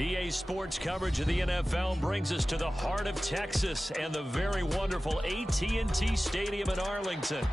EA Sports coverage of the NFL brings us to the heart of Texas and the very wonderful AT&T Stadium in Arlington.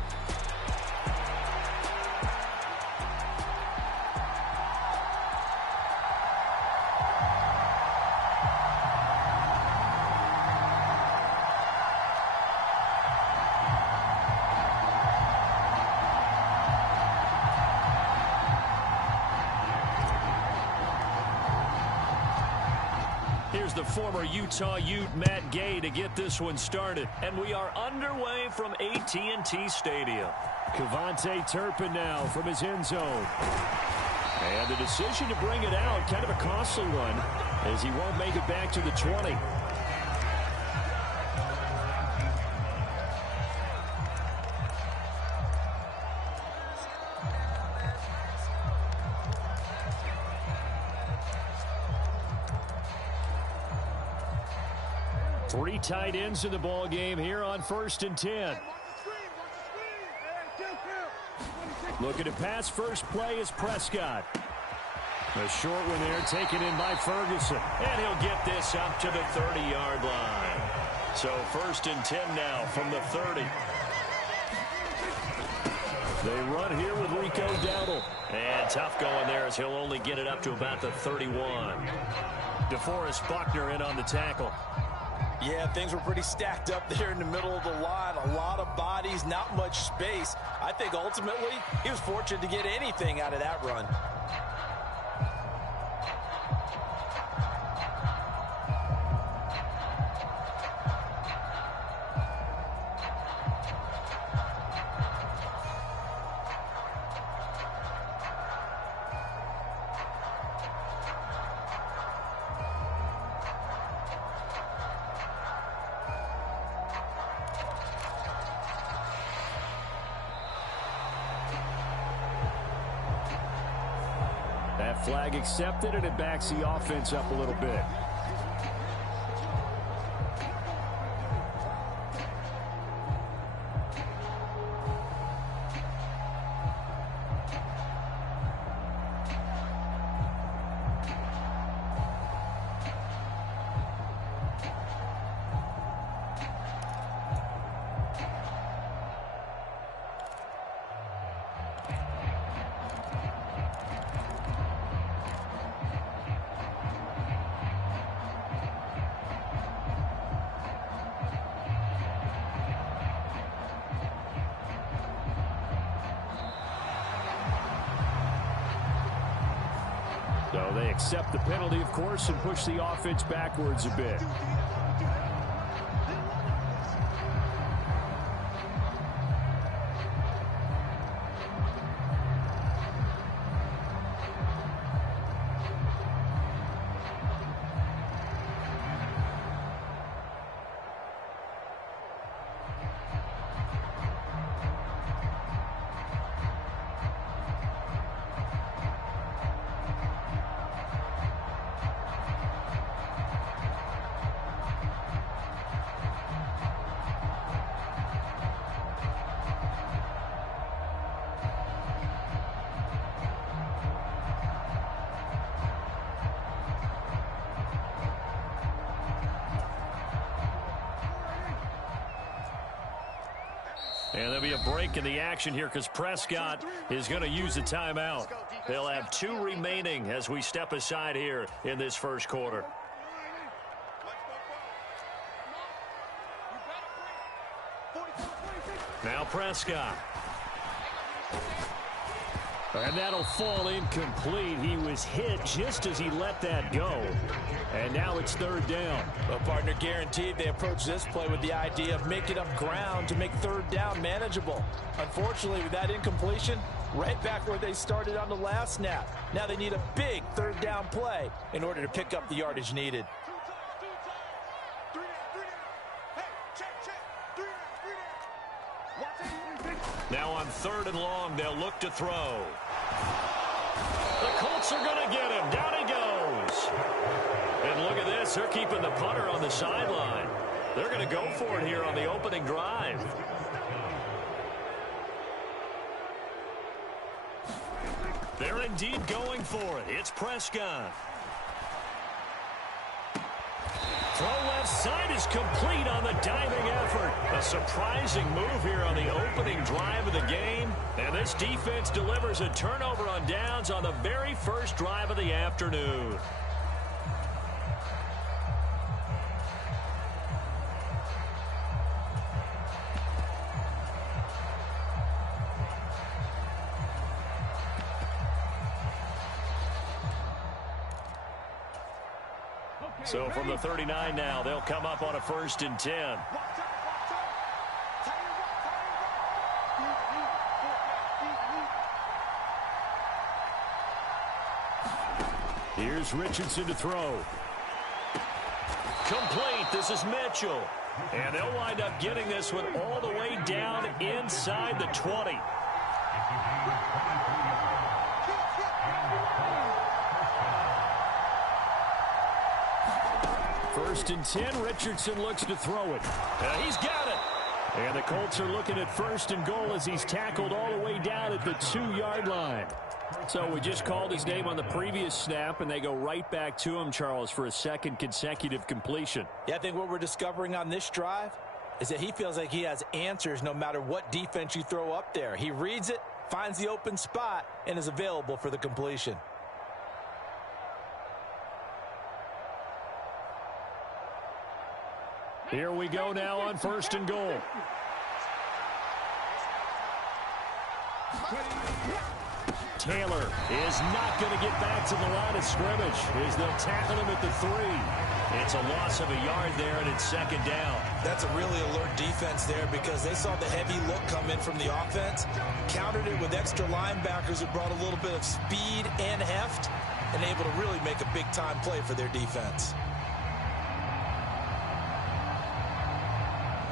The former Utah Ute Matt Gay to get this one started. And we are underway from AT&T Stadium. Cavante Turpin now from his end zone. And the decision to bring it out, kind of a costly one, as he won't make it back to the 20. Three tight ends in the ball game here on 1st and 10. Looking to pass. First play is Prescott. A short one there taken in by Ferguson. And he'll get this up to the 30-yard line. So 1st and 10 now from the 30. They run here with Rico Dowdle. And tough going there as he'll only get it up to about the 31. DeForest Buckner in on the tackle. Yeah, things were pretty stacked up there in the middle of the line. A lot of bodies, not much space. I think ultimately he was fortunate to get anything out of that run. That flag accepted, and it backs the offense up a little bit. So they accept the penalty, of course, and push the offense backwards a bit. And there'll be a break in the action here because Prescott is going to use a timeout. They'll have 2 remaining as we step aside here in this first quarter. Now Prescott. And that'll fall incomplete. He was hit just as he let that go. And now it's 3rd down. Well, partner, guaranteed they approach this play with the idea of making up ground to make 3rd down manageable. Unfortunately, with that incompletion, right back where they started on the last snap. Now they need a big 3rd down play in order to pick up the yardage needed. Now on 3rd and long, they'll look to throw. The Colts are going to get him. Down he goes. And look at this. They're keeping the punter on the sideline. They're going to go for it here on the opening drive. They're indeed going for it. It's Prescott. Throw left side is complete on the diving effort. A surprising move here on the opening drive of the game. And this defense delivers a turnover on downs on the very first drive of the afternoon. So from the 39 now, they'll come up on a 1st and 10. Here's Richardson to throw. Complete. This is Mitchell. And they'll wind up getting this one all the way down inside the 20. First and 10, Richardson looks to throw it. He's got it. And the Colts are looking at 1st and goal as he's tackled all the way down at the 2-yard line. So we just called his name on the previous snap, and they go right back to him, Charles, for a 2nd consecutive completion. Yeah, I think what we're discovering on this drive is that he feels like he has answers no matter what defense you throw up there. He reads it, finds the open spot, and is available for the completion. Here we go now on 1st and goal. Taylor is not going to get back to the line of scrimmage as they'll tackle him at the 3. It's a loss of a yard there, and it's 2nd down. That's a really alert defense there because they saw the heavy look come in from the offense, countered it with extra linebackers who brought a little bit of speed and heft, and able to really make a big-time play for their defense.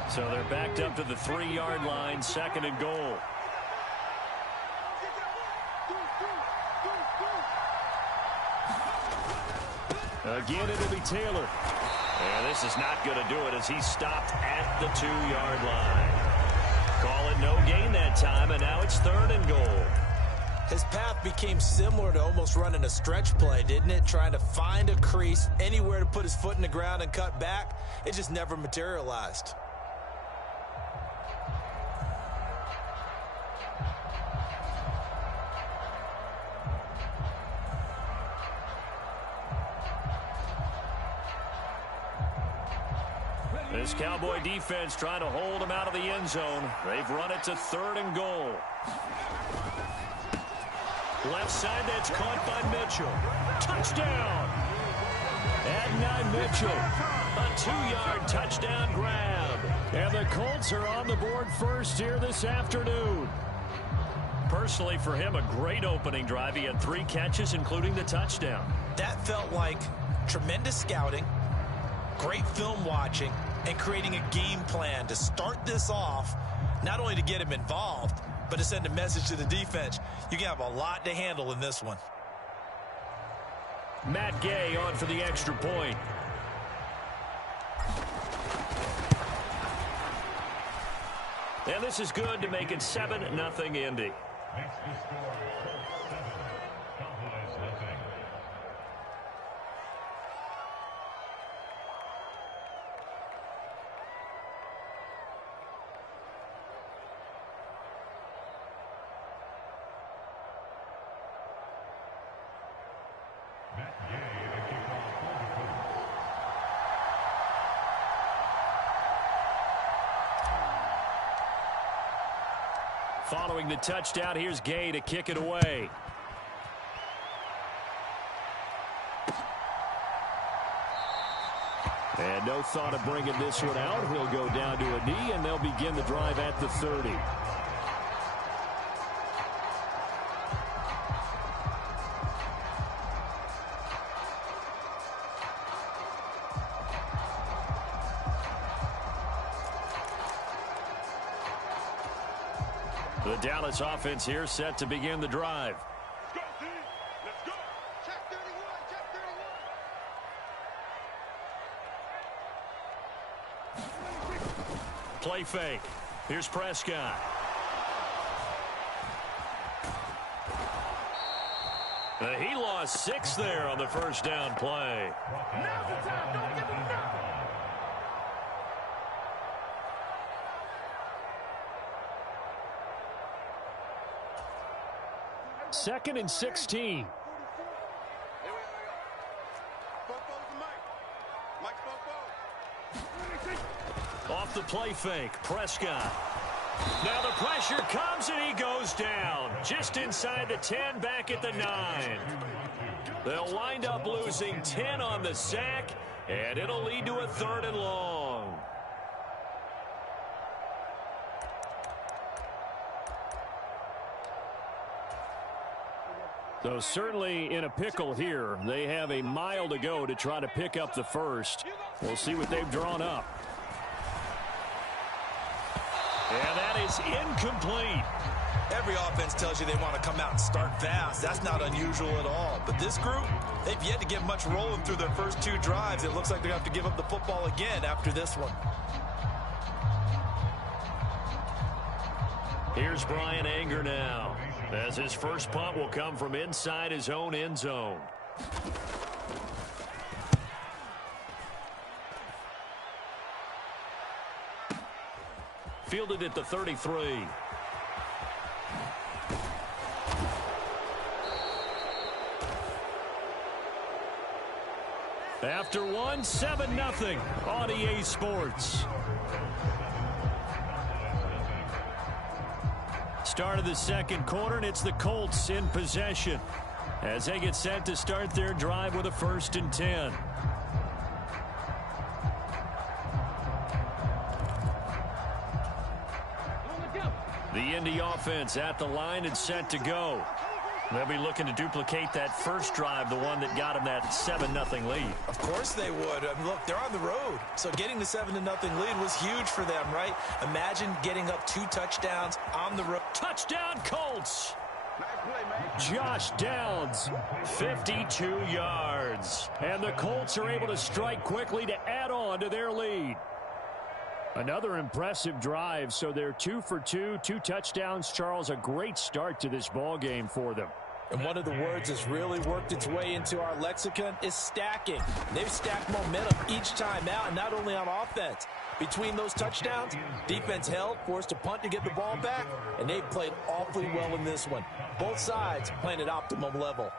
So they're backed up to the 3-yard line, 2nd and goal. Again, it'll be Taylor. And this is not going to do it as he's stopped at the 2-yard line. Call it no gain that time, and now it's 3rd and goal. His path became similar to almost running a stretch play, didn't it? Trying to find a crease, anywhere to put his foot in the ground and cut back. It just never materialized. This Cowboy defense trying to hold him out of the end zone. They've run it to 3rd and goal. Left side, that's caught by Mitchell. Touchdown! Adnan Mitchell. A 2-yard touchdown grab. And the Colts are on the board first here this afternoon. Personally, for him, a great opening drive. He had 3 catches, including the touchdown. That felt like tremendous scouting, great film watching, and creating a game plan to start this off, not only to get him involved, but to send a message to the defense. You can have a lot to handle in this one. Matt Gay on for the extra point. And this is good to make it 7-0 Indy. Following the touchdown, here's Gay to kick it away. And no thought of bringing this one out. He'll go down to a knee, and they'll begin the drive at the 30. The Dallas offense here set to begin the drive. Let's go, team. Let's go. Check 31. Check 31. Play fake. Here's Prescott. He lost 6 there on the first down play. Now's the time. Don't give him nothing. Second and 16. Off the play fake, Prescott. Now the pressure comes and he goes down. Just inside the 10, back at the 9. They'll wind up losing 10 on the sack, and it'll lead to a 3rd and long. So certainly in a pickle here. They have a mile to go to try to pick up the first. We'll see what they've drawn up. And that is incomplete. Every offense tells you they want to come out and start fast. That's not unusual at all. But this group, they've yet to get much rolling through their first 2 drives. It looks like they're going to have to give up the football again after this one. Here's Brian Anger now, as his first punt will come from inside his own end zone. Fielded at the 33. After one, 7-0 on EA Sports. Start of the second quarter, and it's the Colts in possession as they get set to start their drive with a 1st and 10. The Indy offense at the line and set to go. They'll be looking to duplicate that first drive, the one that got them that 7-0 lead. Of course they would. I mean, look, they're on the road. So getting the 7-0 lead was huge for them, right? Imagine getting up 2 touchdowns on the road. Touchdown, Colts! Josh Downs, 52 yards. And the Colts are able to strike quickly to add on to their lead. Another impressive drive, so they're 2 for 2, 2 touchdowns. Charles, a great start to this ball game for them. And one of the words that's really worked its way into our lexicon is stacking. They've stacked momentum each time out, and not only on offense. Between those touchdowns, defense held, forced a punt to get the ball back, and they've played awfully well in this one. Both sides playing at optimum level.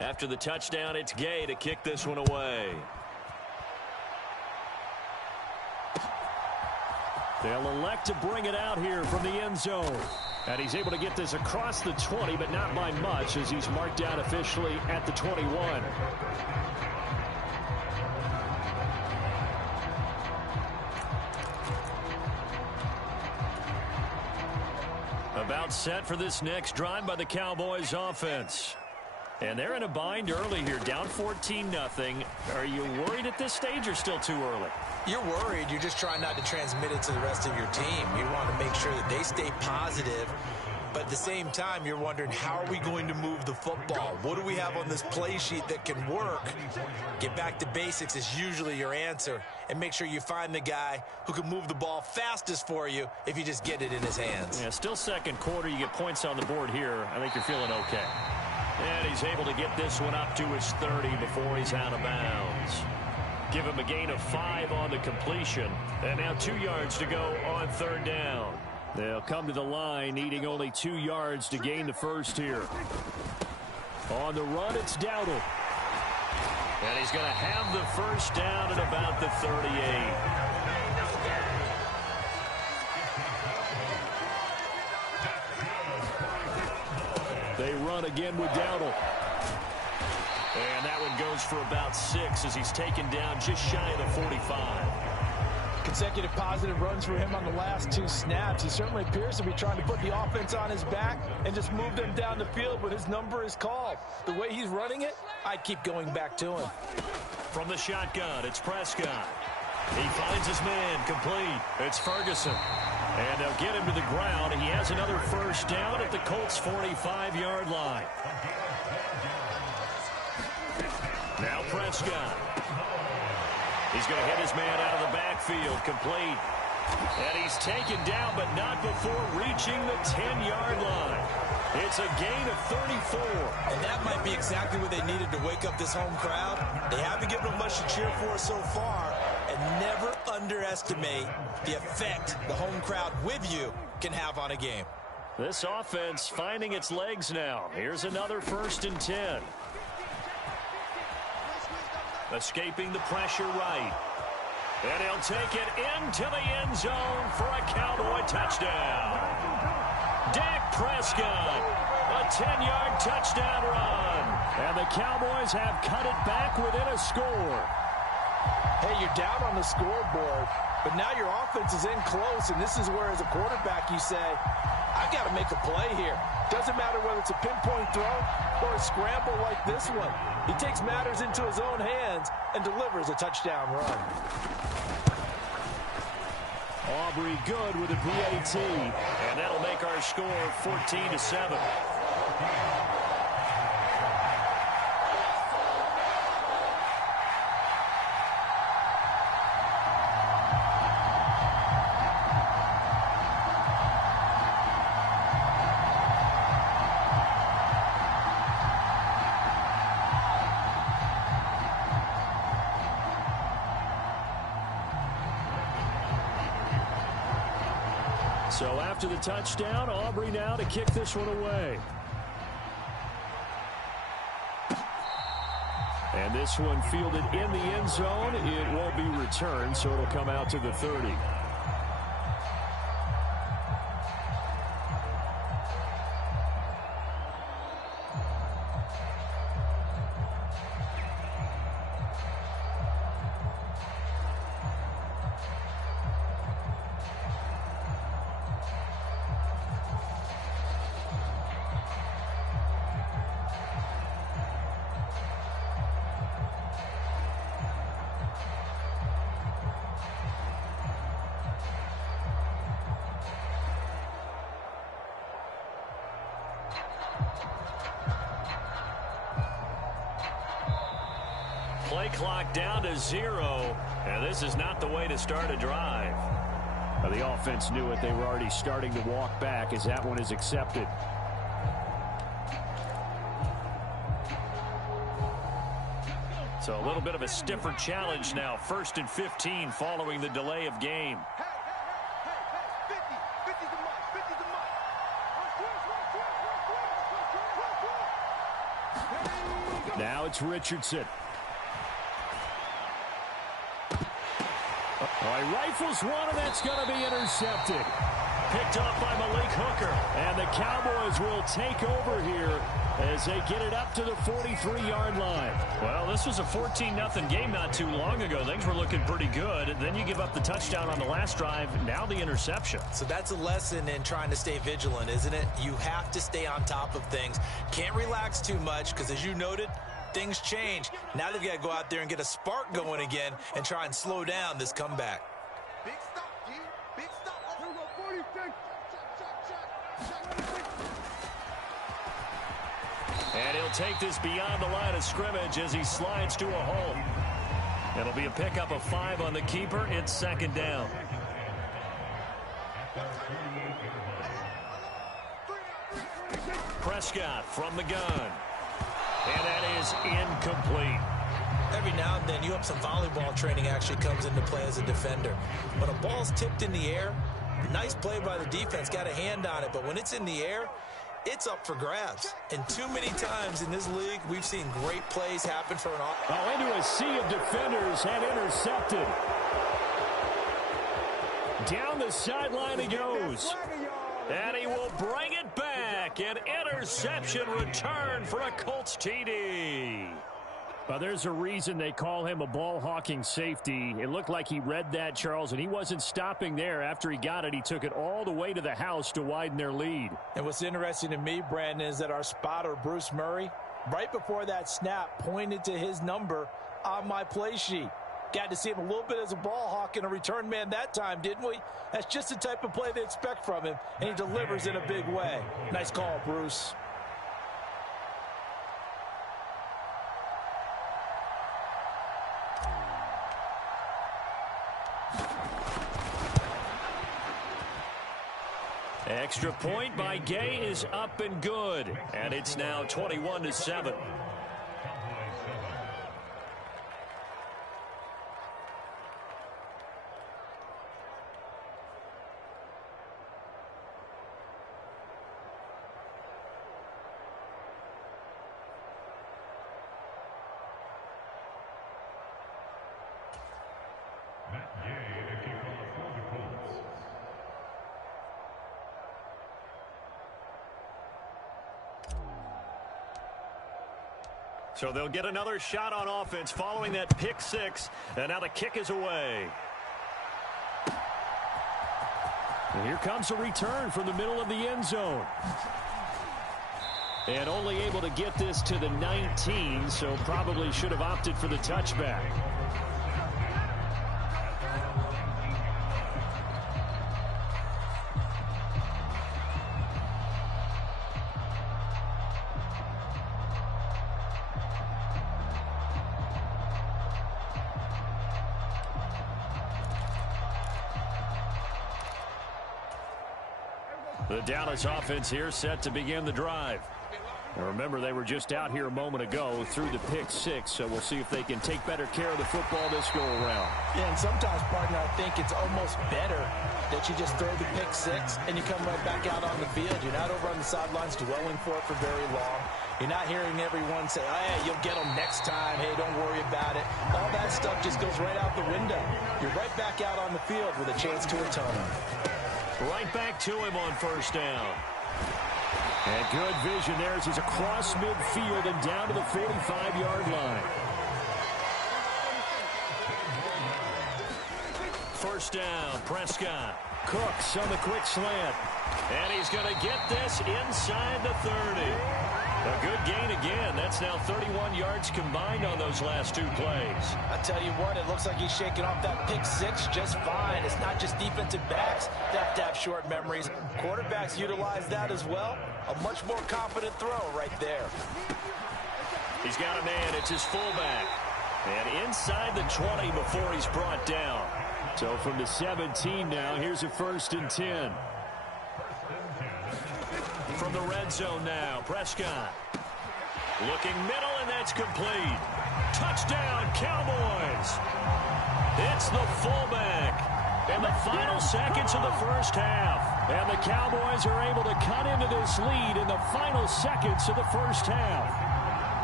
After the touchdown, it's Gay to kick this one away. They'll elect to bring it out here from the end zone. And he's able to get this across the 20, but not by much, as he's marked down officially at the 21. About set for this next drive by the Cowboys offense. And they're in a bind early here, down 14-0. Are you worried at this stage or still too early? You're worried. You're just trying not to transmit it to the rest of your team. You want to make sure that they stay positive. But at the same time, you're wondering, how are we going to move the football? What do we have on this play sheet that can work? Get back to basics is usually your answer. And make sure you find the guy who can move the ball fastest for you if you just get it in his hands. Yeah, still second quarter. You get points on the board here. I think you're feeling okay. And he's able to get this one up to his 30 before he's out of bounds. Give him a gain of 5 on the completion. And now 2 yards to go on 3rd down. They'll come to the line, needing only 2 yards to gain the first here. On the run, it's Dowdle. And he's going to have the first down at about the 38. They run again with Dowdle. And that one goes for about 6 as he's taken down just shy of the 45. Consecutive positive runs for him on the last 2 snaps. He certainly appears to be trying to put the offense on his back and just move them down the field when his number is called. The way he's running it, I'd keep going back to him. From the shotgun, it's Prescott. He finds his man, complete. It's Ferguson. And they'll get him to the ground. He has another first down at the Colts' 45-yard line. Now Prescott. He's going to hit his man out of the backfield, complete. And he's taken down, but not before reaching the 10-yard line. It's a gain of 34. And that might be exactly what they needed to wake up this home crowd. They haven't given them much to cheer for so far. And never underestimate the effect the home crowd with you can have on a game. This offense finding its legs now. Here's another 1st and 10. Escaping the pressure right. And he'll take it into the end zone for a Cowboy touchdown. Dak Prescott, a 10-yard touchdown run. And the Cowboys have cut it back within a score. Hey, you're down on the scoreboard, but now your offense is in close, and this is where, as a quarterback, you say, I've got to make a play here. Doesn't matter whether it's a pinpoint throw or a scramble like this one. He takes matters into his own hands and delivers a touchdown run. Aubrey good with a PAT, and that'll make our score 14-7. So after the touchdown, Aubrey now to kick this one away. And this one fielded in the end zone. It won't be returned, so it'll come out to the 30. Play clock down to 0, and this is not the way to start a drive. The offense knew it. They were already starting to walk back as that one is accepted. So a little bit of a stiffer challenge now. 1st and 15 following the delay of game. Now it's Richardson. He rifles one, and that's going to be intercepted. Picked up by Malik Hooker. And the Cowboys will take over here as they get it up to the 43-yard line. Well, this was a 14-0 game not too long ago. Things were looking pretty good. And then you give up the touchdown on the last drive. Now the interception. So that's a lesson in trying to stay vigilant, isn't it? You have to stay on top of things. Can't relax too much because, as you noted, things change. Now they've got to go out there and get a spark going again and try and slow down this comeback. Big stop, G. Big stop. Here we go, 46. And he'll take this beyond the line of scrimmage as he slides to a hole. It'll be a pickup of 5 on the keeper. It's 2nd down. Prescott from the gun. And that is incomplete. Every now and then, you have some volleyball training actually comes into play as a defender. When a ball's tipped in the air, nice play by the defense, got a hand on it. But when it's in the air, it's up for grabs. And too many times in this league, we've seen great plays happen for an offense. Oh, into a sea of defenders and intercepted. Down the sideline he goes. And he will bring it back. An interception return for a Colts TD. Well, there's a reason they call him a ball-hawking safety. It looked like he read that, Charles, and he wasn't stopping there. After he got it, he took it all the way to the house to widen their lead. And what's interesting to me, Brandon, is that our spotter, Bruce Murray, right before that snap, pointed to his number on my play sheet. Got to see him a little bit as a ball hawk and a return man that time, didn't we? That's just the type of play they expect from him, and he delivers in a big way. Nice call, Bruce. Extra point by Gay is up and good, and it's now 21-7. So they'll get another shot on offense following that pick six. And now the kick is away. And here comes a return from the middle of the end zone. And only able to get this to the 19, so probably should have opted for the touchback. The Dallas offense here set to begin the drive. And remember, they were just out here a moment ago through the pick six, so we'll see if they can take better care of the football this go-around. Yeah, and sometimes, partner, I think it's almost better that you just throw the pick six and you come right back out on the field. You're not over on the sidelines dwelling for it for very long. You're not hearing everyone say, oh, hey, you'll get them next time. Hey, don't worry about it. All that stuff just goes right out the window. You're right back out on the field with a chance to atone. Right back to him on first down. And good vision there as he's across midfield and down to the 45-yard line. First down, Prescott. Cooks on the quick slant. And he's going to get this inside the 30. A good gain again. That's now 31 yards combined on those last two plays. I tell you what, it looks like he's shaking off that pick six just fine. It's not just defensive backs that have short memories. Quarterbacks utilize that as well. A much more confident throw right there. He's got a man. It's his fullback. And inside the 20 before he's brought down. So from the 17 now, here's a 1st and 10. From the red zone now, Prescott. Looking middle, and that's complete. Touchdown, Cowboys. It's the fullback. In the final seconds of the first half. And the Cowboys are able to cut into this lead in the final seconds of the first half.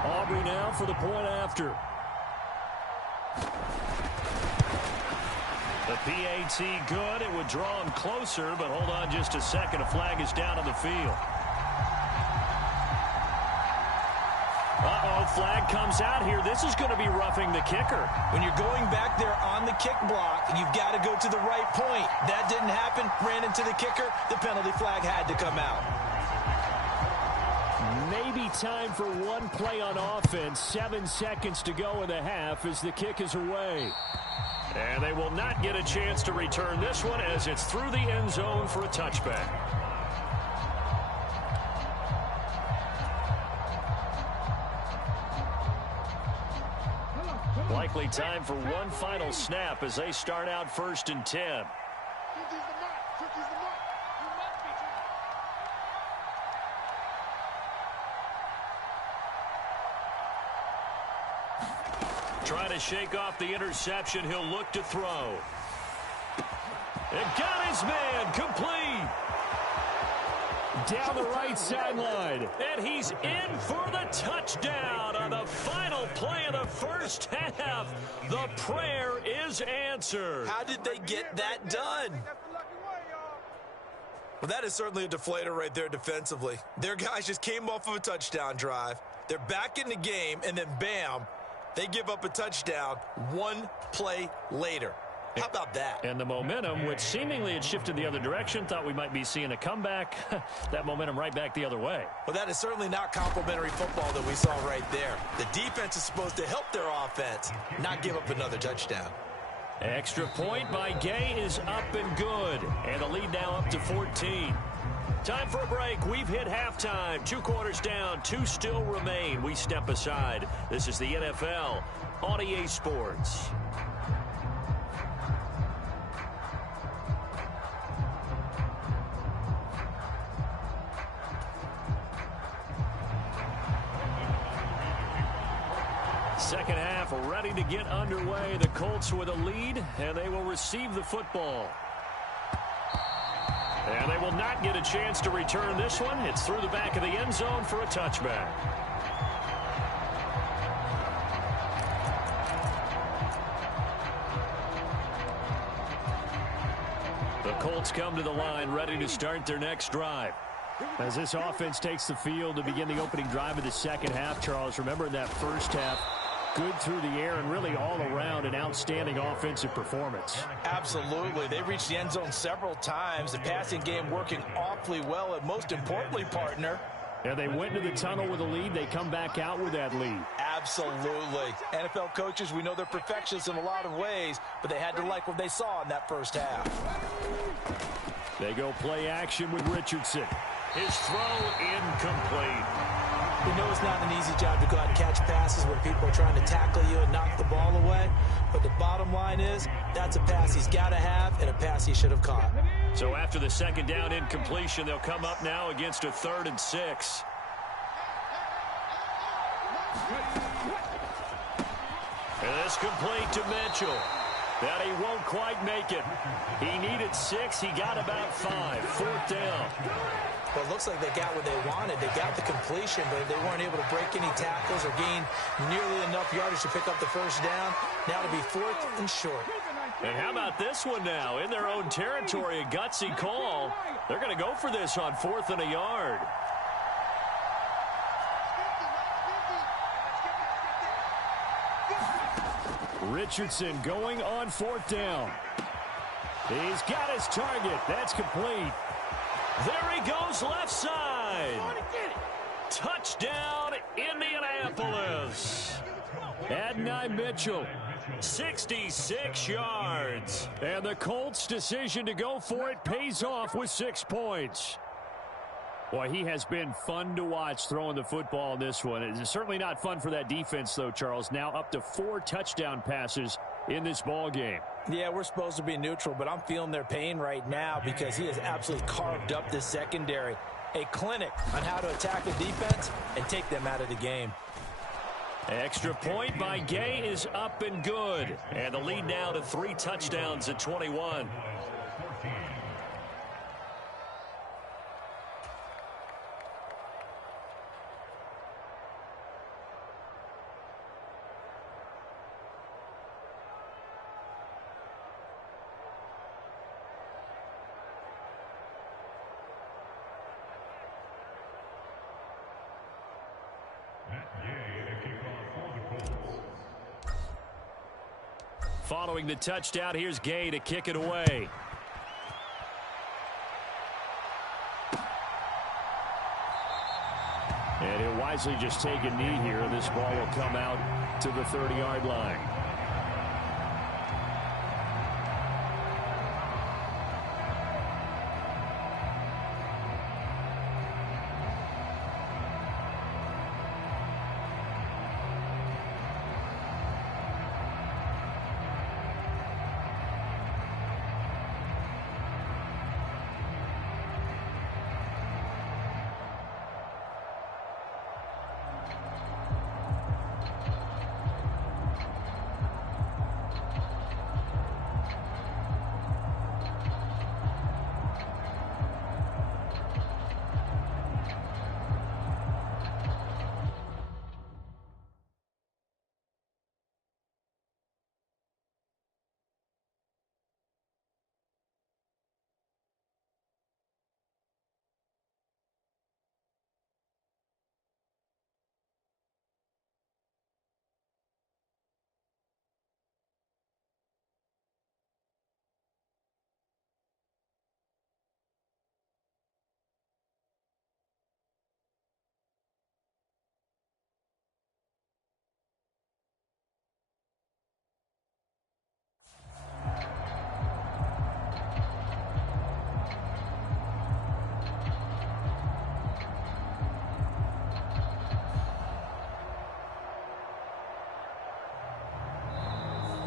Aubrey now for the point after. The PAT good. It would draw him closer, but hold on just a second. A flag is down on the field. Uh-oh, flag comes out here. This is going to be roughing the kicker. When you're going back there on the kick block, you've got to go to the right point. That didn't happen. Ran into the kicker. The penalty flag had to come out. Maybe time for one play on offense. 7 seconds to go in the half as the kick is away. And they will not get a chance to return this one as it's through the end zone for a touchback. Likely time for one final snap as they start out 1st and 10. Trying to shake off the interception. He'll look to throw. And got his man complete. Down the right sideline. And he's in for the touchdown on the final play of the first half. The prayer is answered. How did they get that done? Well, that is certainly a deflator right there defensively. Their guys just came off of a touchdown drive. They're back in the game, and then bam, they give up a touchdown one play later. How about that? And the momentum, which seemingly had shifted the other direction, thought we might be seeing a comeback. That momentum right back the other way. Well, that is certainly not complimentary football that we saw right there. The defense is supposed to help their offense, not give up another touchdown. Extra point by Gay is up and good. And the lead now up to 14. Time for a break. We've hit halftime. 2 quarters down. 2 still remain. We step aside. This is the NFL on EA Sports. Second half ready to get underway. The Colts with a lead, and they will receive the football. And they will not get a chance to return this one. It's through the back of the end zone for a touchback. The Colts come to the line ready to start their next drive. As this offense takes the field to begin the opening drive of the second half, Charles, remember in that first half, good through the air and really all around an outstanding offensive performance. Absolutely. They reached the end zone several times. The passing game working awfully well, and most importantly, partner. Yeah, they went into the tunnel with a lead. They come back out with that lead. Absolutely. NFL coaches, we know they're perfectionists in a lot of ways, but they had to like what they saw in that first half. They go play action with Richardson. His throw incomplete. We know it's not an easy job to go out and catch passes when people are trying to tackle you and knock the ball away. But the bottom line is, that's a pass he's got to have and a pass he should have caught. So after the second down incompletion, they'll come up now against a 3rd and 6. And this complete to Mitchell. That he won't quite make it. He needed 6. He got about 5. 4th down. Well, it looks like they got what they wanted. They got the completion, but they weren't able to break any tackles or gain nearly enough yardage to pick up the first down. Now to be 4th and short. And how about this one now? In their own territory, a gutsy call. They're going to go for this on 4th and a yard. Richardson going on 4th down. He's got his target. That's complete. There he goes left side. Touchdown, Indianapolis. Adonai Mitchell, 66 yards. And the Colts' decision to go for it pays off with 6 points. Boy, he has been fun to watch throwing the football in this one. It's certainly not fun for that defense, though, Charles. Now up to 4 touchdown passes in this ball game. Yeah, we're supposed to be neutral, but I'm feeling their pain right now because he has absolutely carved up this secondary. A clinic on how to attack the defense and take them out of the game. Extra point by Gay is up and good. And the lead now to 3 touchdowns at 21. Following the touchdown, here's Gay to kick it away. And he'll wisely just take a knee here, and this ball will come out to the 30-yard line.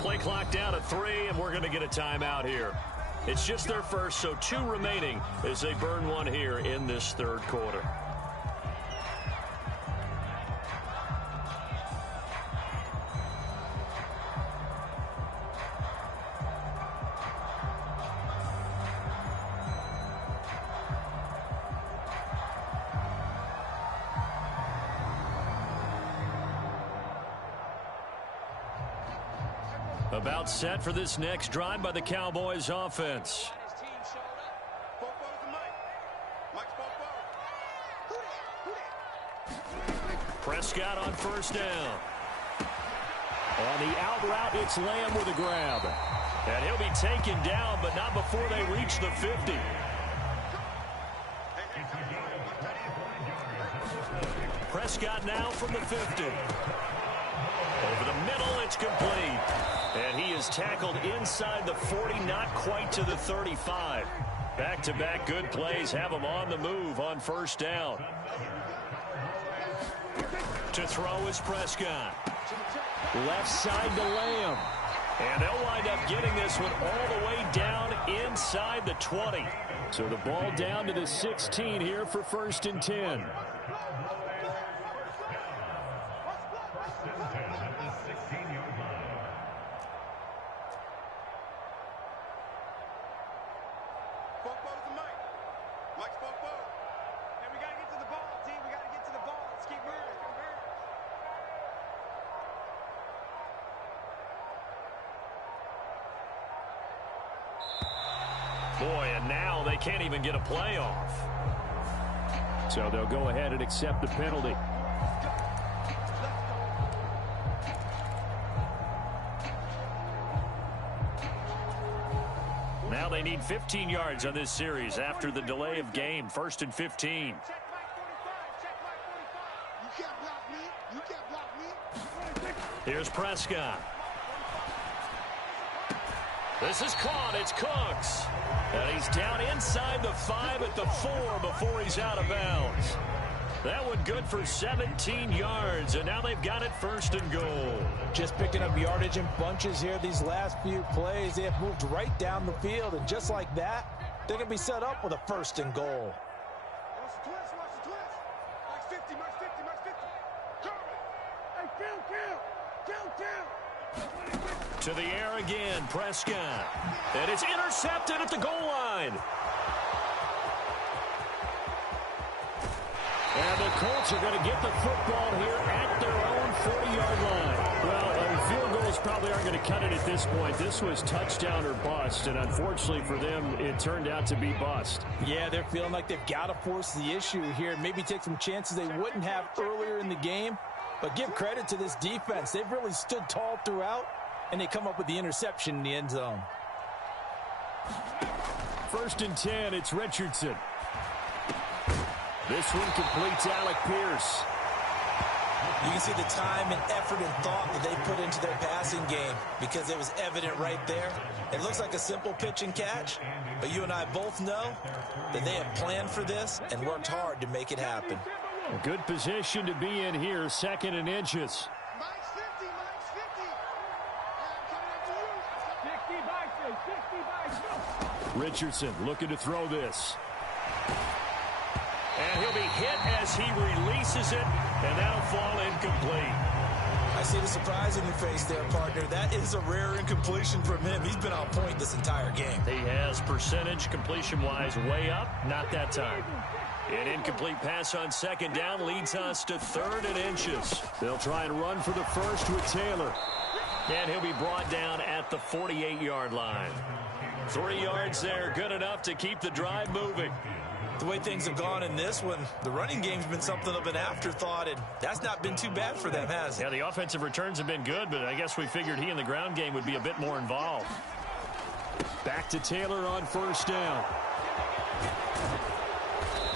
Play clock down at 3, and we're going to get a timeout here. It's just their first, so 2 remaining as they burn one here in this third quarter. About set for this next drive by the Cowboys offense. Prescott on first down. On the out route, it's Lamb with a grab. And he'll be taken down, but not before they reach the 50. Prescott now from the 50. Over the middle, it's complete. And he is tackled inside the 40, not quite to the 35. Back-to-back good plays have him on the move on first down. To throw is Prescott. Left side to Lamb. And they'll wind up getting this one all the way down inside the 20. So the ball down to the 16 here for 1st and 10. Boy, and now they can't even get a play off. So they'll go ahead and accept the penalty. Now they need 15 yards on this series after the delay of game. 1st and 15. Here's Prescott. This is caught. It's Cooks. And he's down inside the 5 at the 4 before he's out of bounds. That one good for 17 yards, and now they've got it 1st and goal. Just picking up yardage in bunches here these last few plays. They have moved right down the field, and just like that, they're going to be set up with a 1st and goal. Watch the twist, watch the twist. Max 50, max 50, max 50. Hey, count. To the air again, Prescott. And it's intercepted at the goal line. And the Colts are going to get the football here at their own 40-yard line. Well, field goals probably aren't going to cut it at this point. This was touchdown or bust, and unfortunately for them, it turned out to be bust. Yeah, they're feeling like they've got to force the issue here. Maybe take some chances they wouldn't have earlier in the game. But give credit to this defense. They've really stood tall throughout, and they come up with the interception in the end zone. 1st and 10, it's Richardson. This one completes Alec Pierce. You can see the time and effort and thought that they put into their passing game because it was evident right there. It looks like a simple pitch and catch, but you and I both know that they have planned for this and worked hard to make it happen. A good position to be in here, 2nd and inches. Max 50, max 50. Yeah, I'm coming up to you. 60 by 2, 60 by 2. Richardson looking to throw this. And he'll be hit as he releases it, and that'll fall incomplete. I see the surprise in your face there, partner. That is a rare incompletion from him. He's been on point this entire game. He has percentage completion-wise way up, not that time. An incomplete pass on 2nd down leads us to 3rd and inches. They'll try and run for the 1st with Taylor. And he'll be brought down at the 48-yard line. 3 yards there, good enough to keep the drive moving. The way things have gone in this one, the running game's been something of an afterthought, and that's not been too bad for them, has it? Yeah, the offensive returns have been good, but I guess we figured he in the ground game would be a bit more involved. Back to Taylor on 1st down.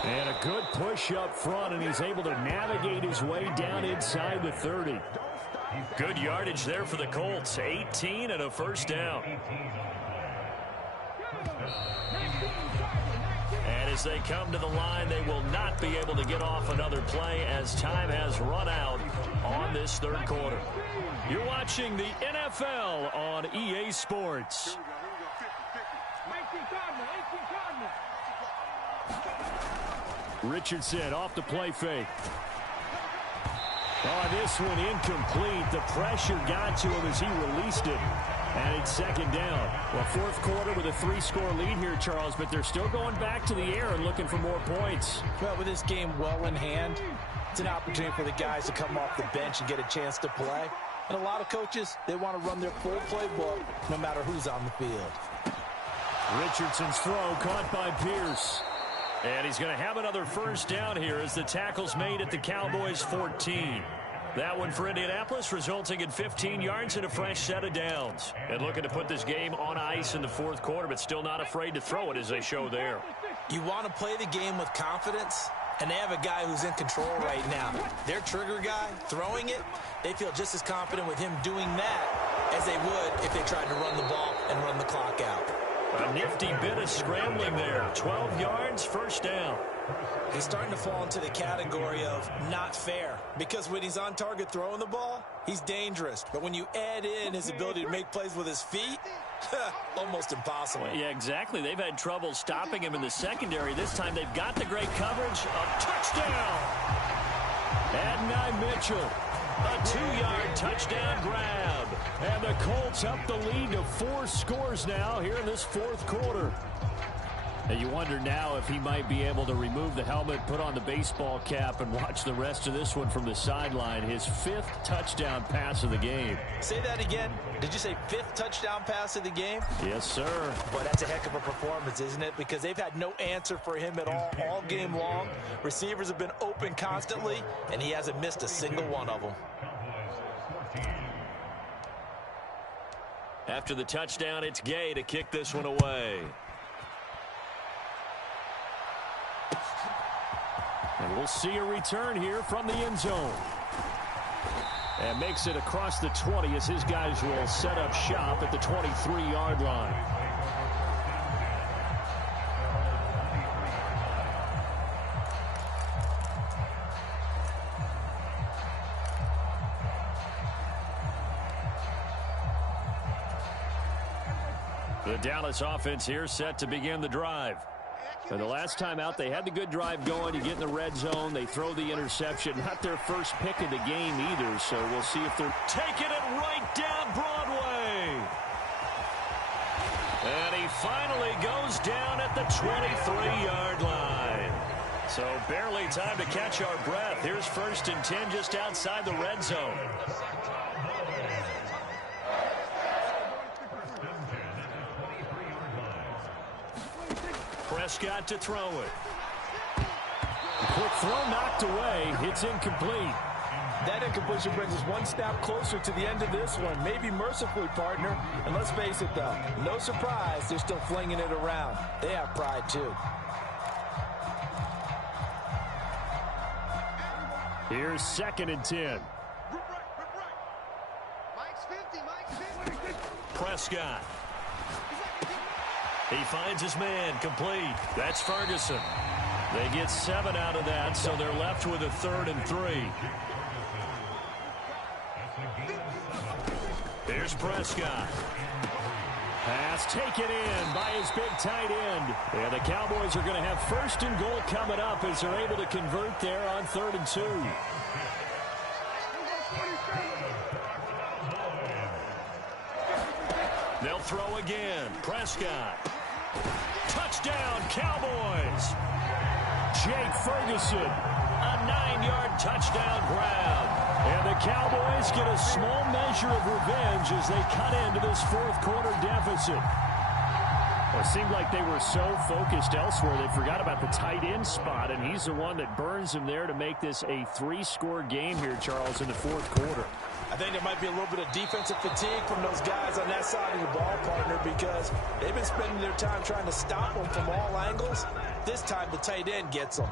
And a good push up front, and he's able to navigate his way down inside the 30. Good yardage there for the Colts. 18 and a 1st down. And as they come to the line, they will not be able to get off another play as time has run out on this this third quarter. You're watching the NFL on EA Sports. Richardson off the play fake. Oh, this one incomplete. The pressure got to him as he released it. And it's second down. Well, fourth quarter with a 3-score lead here, Charles, but they're still going back to the air and looking for more points. Well, with this game well in hand, it's an opportunity for the guys to come off the bench and get a chance to play. And a lot of coaches, they want to run their full playbook no matter who's on the field. Richardson's throw caught by Pierce. And he's going to have another first down here as the tackle's made at the Cowboys' 14. That one for Indianapolis, resulting in 15 yards and a fresh set of downs. And looking to put this game on ice in the fourth quarter, but still not afraid to throw it as they show there. You want to play the game with confidence, and they have a guy who's in control right now. Their trigger guy, throwing it, they feel just as confident with him doing that as they would if they tried to run the ball and run the clock out. A nifty bit of scrambling there. 12 yards, first down. He's starting to fall into the category of not fair, because when he's on target throwing the ball, he's dangerous. But when you add in his ability to make plays with his feet, almost impossible. Yeah, exactly. They've had trouble stopping him in the secondary. This time they've got the great coverage. A touchdown. Adonai Mitchell. A 2-yard touchdown grab. And the Colts up the lead to 4 scores now here in this fourth quarter. And you wonder now if he might be able to remove the helmet, put on the baseball cap, and watch the rest of this one from the sideline. His 5th touchdown pass of the game. Say that again. Did you say 5th touchdown pass of the game? Yes, sir. Boy, that's a heck of a performance, isn't it? Because they've had no answer for him at all game long. Receivers have been open constantly, and he hasn't missed a single one of them. After the touchdown, it's Gay to kick this one away. And we'll see a return here from the end zone. And makes it across the 20 as his guys will set up shop at the 23-yard line. The Dallas offense here set to begin the drive. And the last time out, they had the good drive going. You get in the red zone. They throw the interception. Not their first pick of the game either, so we'll see if they're taking it right down Broadway. And he finally goes down at the 23-yard line. So barely time to catch our breath. Here's 1st and 10 just outside the red zone. Prescott to throw it. Quick throw knocked away. It's incomplete. That incompletion brings us one step closer to the end of this one. Maybe mercifully, partner. And let's face it, though, no surprise, they're still flinging it around. They have pride, too. Here's 2nd and 10. Prescott. He finds his man, complete. That's Ferguson. They get 7 out of that, so they're left with a 3rd and 3. Here's Prescott. Pass taken in by his big tight end. And the Cowboys are going to have 1st and goal coming up as they're able to convert there on 3rd and 2. They'll throw again. Prescott. Touchdown, Cowboys. Jake Ferguson, a 9-yard touchdown grab. And the Cowboys get a small measure of revenge as they cut into this fourth quarter deficit. Well, it seemed like they were so focused elsewhere they forgot about the tight end spot, and he's the one that burns him there to make this a 3-score game here, Charles, in the fourth quarter. I think there might be a little bit of defensive fatigue from those guys on that side of the ball, partner, because they've been spending their time trying to stop them from all angles. This time the tight end gets them.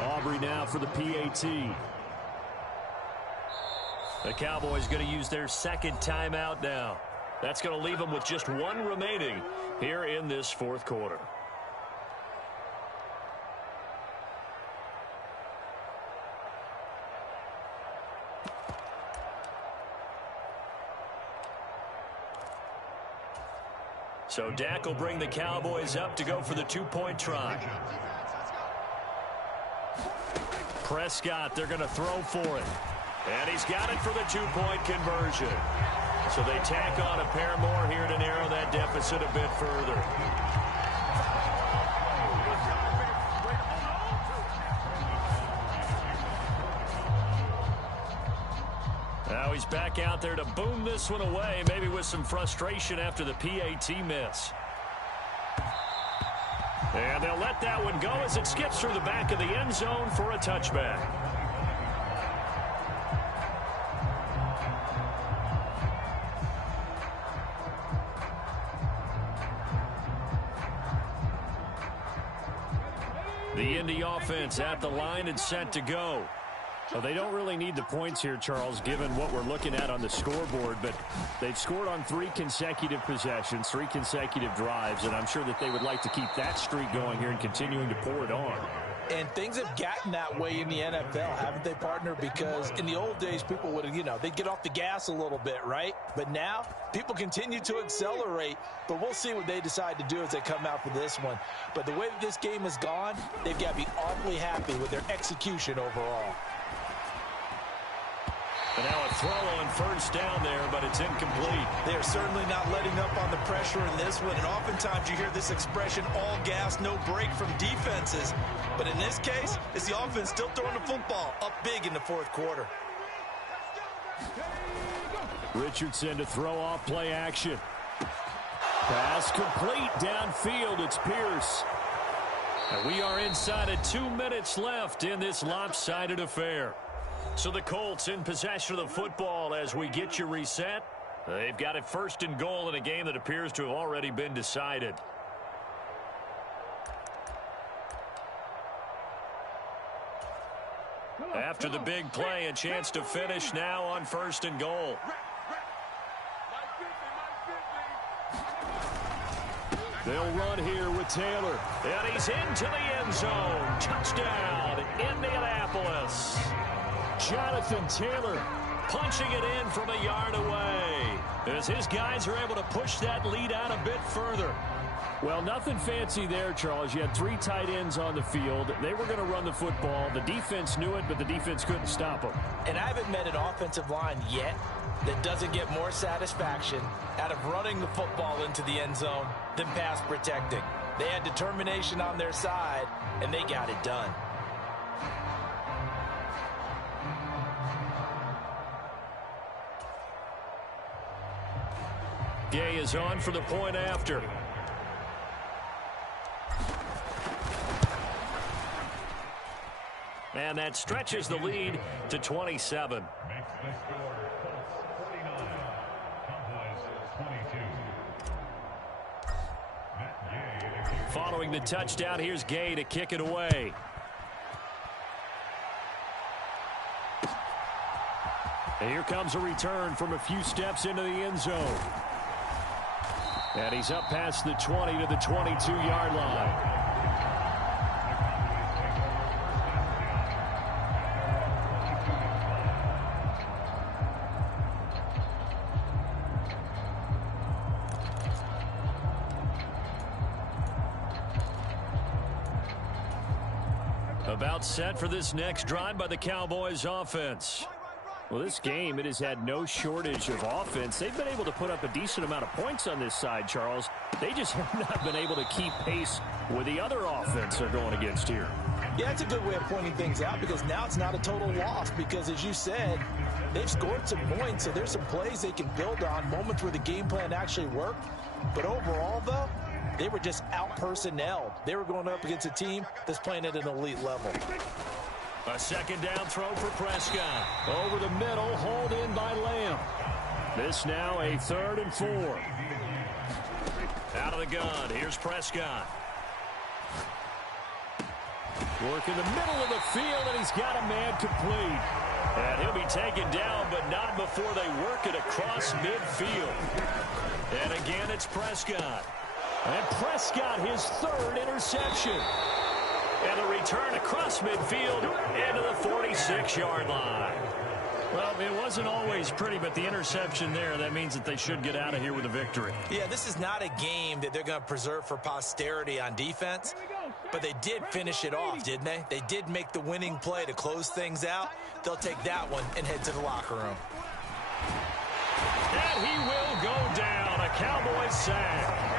Aubrey now for the PAT. The Cowboys going to use their second timeout now. That's going to leave them with just one remaining here in this fourth quarter. So Dak will bring the Cowboys up to go for the two-point try. Prescott, they're going to throw for it. And he's got it for the two-point conversion. So they tack on a pair more here to narrow that deficit a bit further. Now he's back out there to boom this one away, maybe with some frustration after the PAT miss. And they'll let that one go as it skips through the back of the end zone for a touchback. The Indy offense at the line and set to go. Well, they don't really need the points here, Charles, given what we're looking at on the scoreboard, but they've scored on 3 consecutive possessions, 3 consecutive drives, and I'm sure that they would like to keep that streak going here and continuing to pour it on. And things have gotten that way in the NFL, haven't they, partner? Because in the old days, people would, they'd get off the gas a little bit, right? But now, people continue to accelerate, but we'll see what they decide to do as they come out for this one. But the way that this game has gone, they've got to be awfully happy with their execution overall. And now a throw on first down there, but it's incomplete. They're certainly not letting up on the pressure in this one. And oftentimes you hear this expression, all gas, no break from defenses. But in this case, it's the offense still throwing the football up big in the fourth quarter. Richardson to throw off play action. Pass complete downfield. It's Pierce. And we are inside of 2 minutes left in this lopsided affair. So the Colts in possession of the football as we get you reset. They've got it first and goal in a game that appears to have already been decided. After the big play, a chance to finish now on first and goal. They'll run here with Taylor. And he's into the end zone. Touchdown, Indianapolis. Jonathan Taylor punching it in from a yard away as his guys are able to push that lead out a bit further. Well, nothing fancy there, Charles. You had 3 tight ends on the field. They were going to run the football. The defense knew it, but the defense couldn't stop them. And I haven't met an offensive line yet that doesn't get more satisfaction out of running the football into the end zone than pass protecting. They had determination on their side, and they got it done. Gay is on for the point after. And that stretches the lead to 27. Following the touchdown, here's Gay to kick it away. And here comes a return from a few steps into the end zone. And he's up past the 20 to the 22-yard line. About set for this next drive by the Cowboys offense. Well, this game, it has had no shortage of offense. They've been able to put up a decent amount of points on this side, Charles. They just have not been able to keep pace with the other offense they're going against here. Yeah, it's a good way of pointing things out because now it's not a total loss because, as you said, they've scored some points, so there's some plays they can build on, moments where the game plan actually worked. But overall, though, they were just out-personnelled. They were going up against a team that's playing at an elite level. A second down throw for Prescott. Over the middle, hauled in by Lamb. This now a 3rd and 4. Out of the gun, here's Prescott. Work in the middle of the field, and he's got a man complete. And he'll be taken down, but not before they work it across midfield. And again, it's Prescott. And Prescott, his third interception. And a return across midfield into the 46-yard line. Well, it wasn't always pretty, but the interception there, that means that they should get out of here with a victory. Yeah, this is not a game that they're going to preserve for posterity on defense, but they did finish it off, didn't they? They did make the winning play to close things out. They'll take that one and head to the locker room. And he will go down, a Cowboys sack.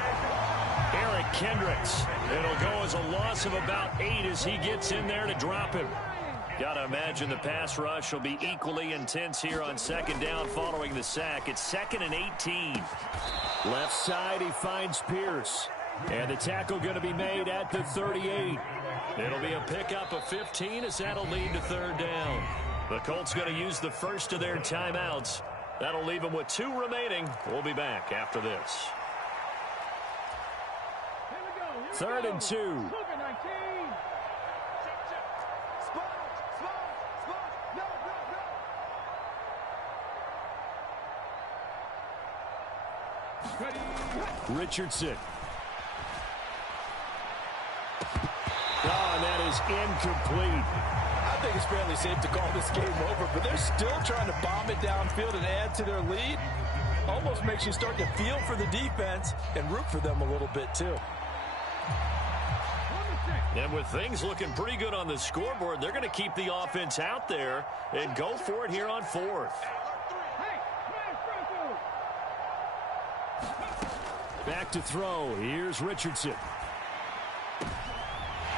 Eric Kendricks. It'll go as a loss of about 8 as he gets in there to drop him. Got to imagine the pass rush will be equally intense here on second down following the sack. It's 2nd and 18. Left side, he finds Pierce. And the tackle going to be made at the 38. It'll be a pickup of 15 as that'll lead to third down. The Colts going to use the first of their timeouts. That'll leave them with 2 remaining. We'll be back after this. 3rd and 2. Richardson. Oh, and that is incomplete. I think it's fairly safe to call this game over, but they're still trying to bomb it downfield and add to their lead. Almost makes you start to feel for the defense and root for them a little bit, too. And with things looking pretty good on the scoreboard, they're going to keep the offense out there and go for it here on 4th. Back to throw. Here's Richardson.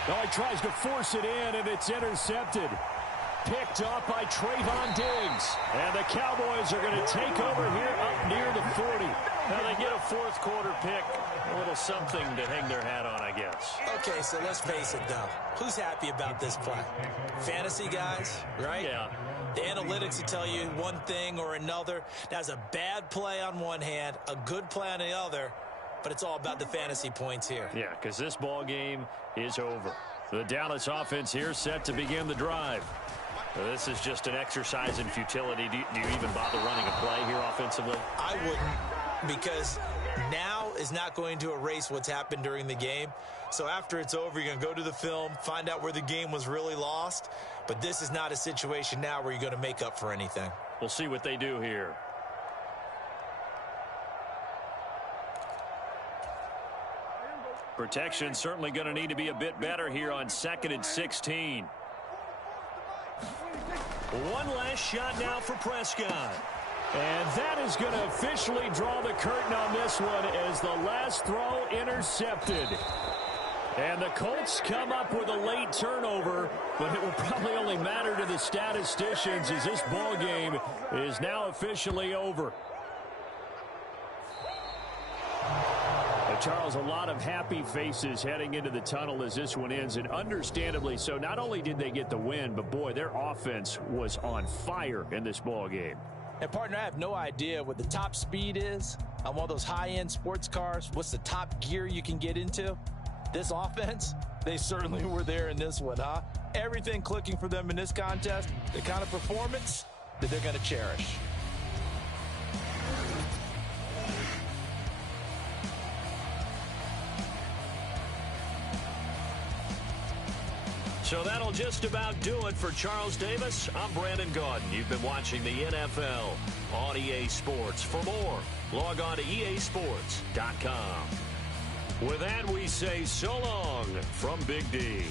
Oh, he tries to force it in, and it's intercepted. Picked off by Trayvon Diggs. And the Cowboys are going to take over here up near the 40. Now they get a 4th quarter pick. A little something to hang their hat on, I guess. Okay, so let's face it, though. Who's happy about this play? Fantasy guys, right? Yeah. The analytics will tell you one thing or another. That's a bad play on one hand, a good play on the other, but it's all about the fantasy points here. Yeah, because this ball game is over. The Dallas offense here set to begin the drive. This is just an exercise in futility. Do you even bother running a play here offensively? I wouldn't, because now is not going to erase what's happened during the game. So after it's over, you're going to go to the film, find out where the game was really lost. But this is not a situation now where you're going to make up for anything. We'll see what they do here. Protection certainly going to need to be a bit better here on 2nd and 16. One last shot now for Prescott. And that is going to officially draw the curtain on this one as the last throw intercepted. And the Colts come up with a late turnover, but it will probably only matter to the statisticians as this ball game is now officially over. Charles, a lot of happy faces heading into the tunnel as this one ends, and understandably so. Not only did they get the win, but boy, their offense was on fire in this ball game. And partner, I have no idea what the top speed is on one of those high-end sports cars. What's the top gear you can get into? This offense, they certainly were there in this one, huh? Everything clicking for them in this contest, the kind of performance that they're going to cherish. So that'll just about do it for Charles Davis. I'm Brandon Gaudin. You've been watching the NFL on EA Sports. For more, log on to easports.com. With that, we say so long from Big D.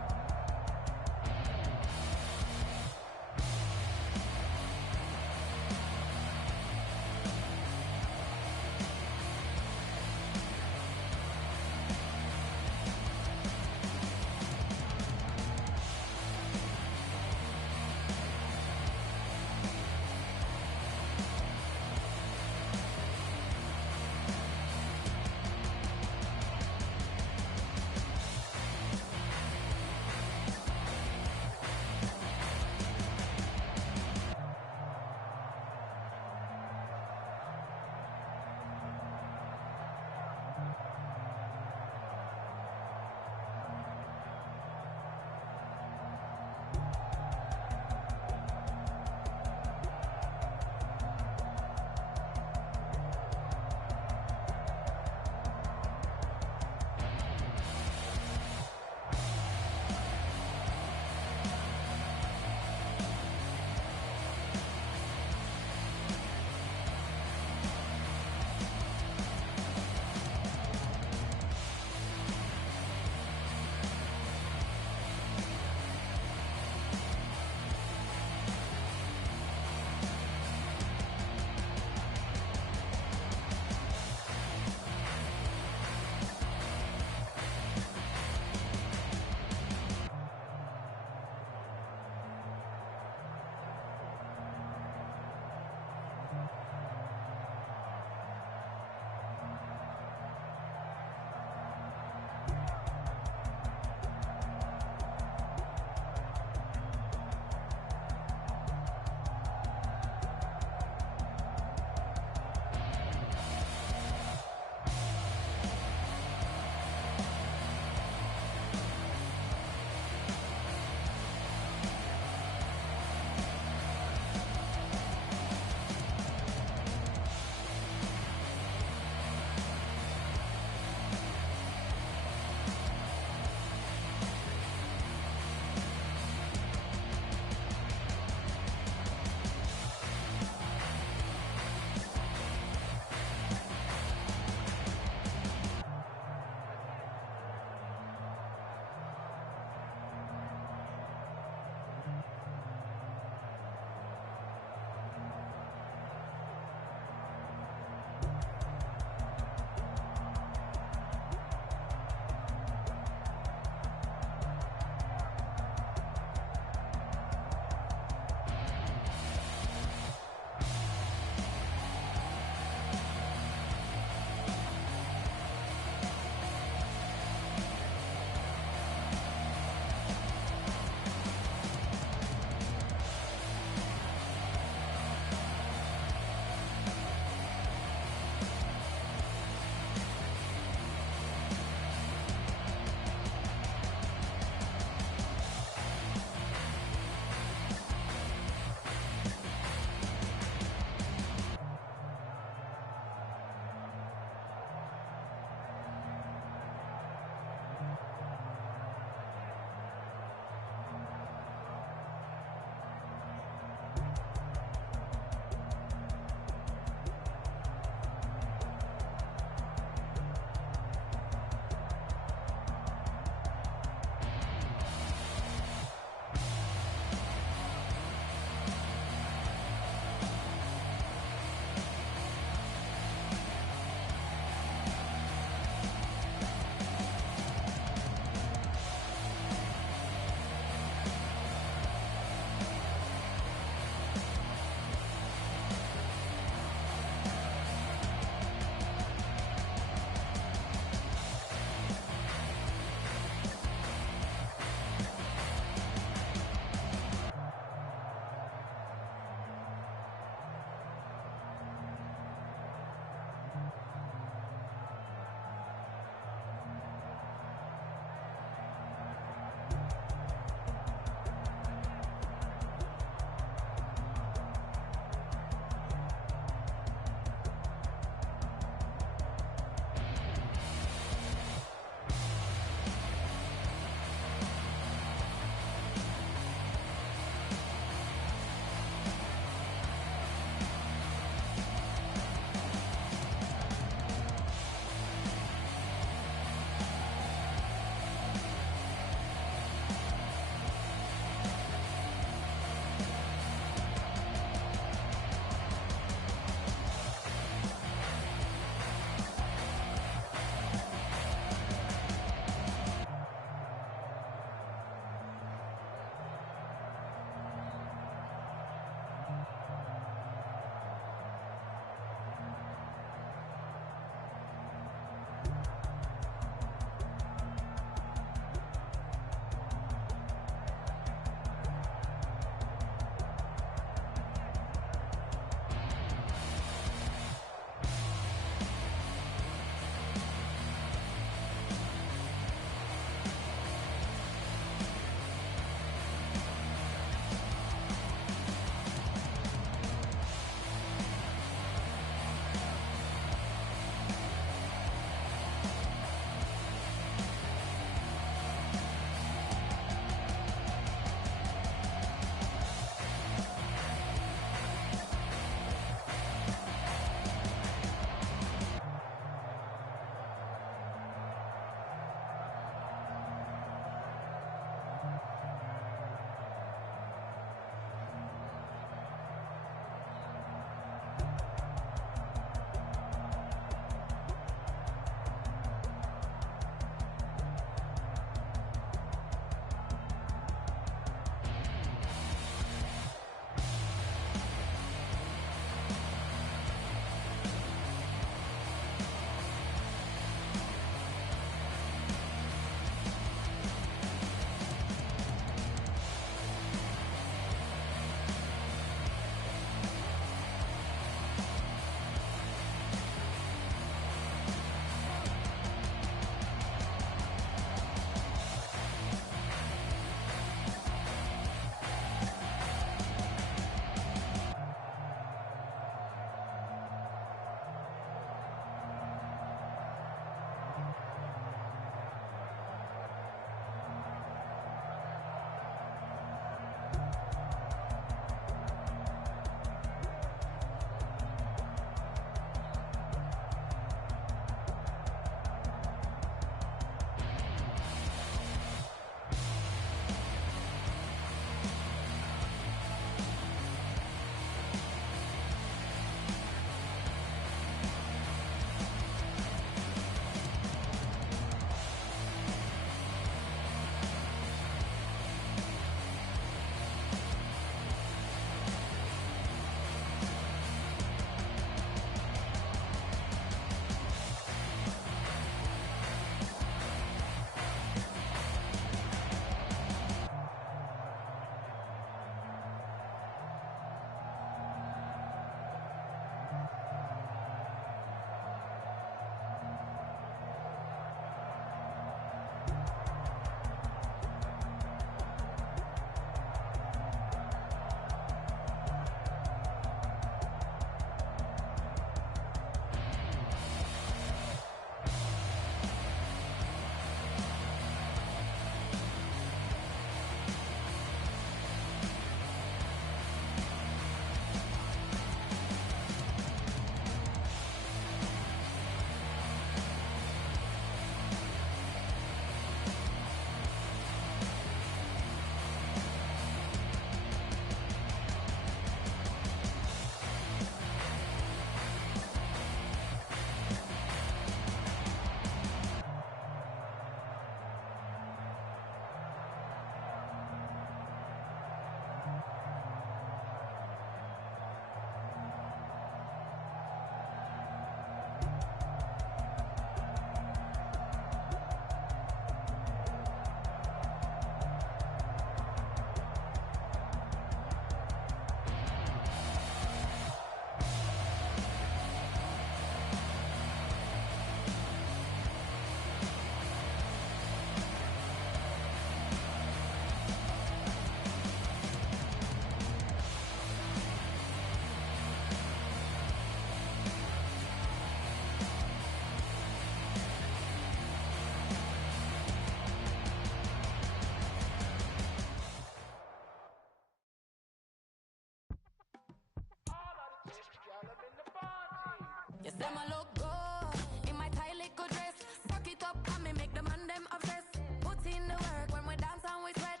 Them a look good in my tight little dress. Rock it up and me make the man them obsessed. Put in the work when we dance and we sweat.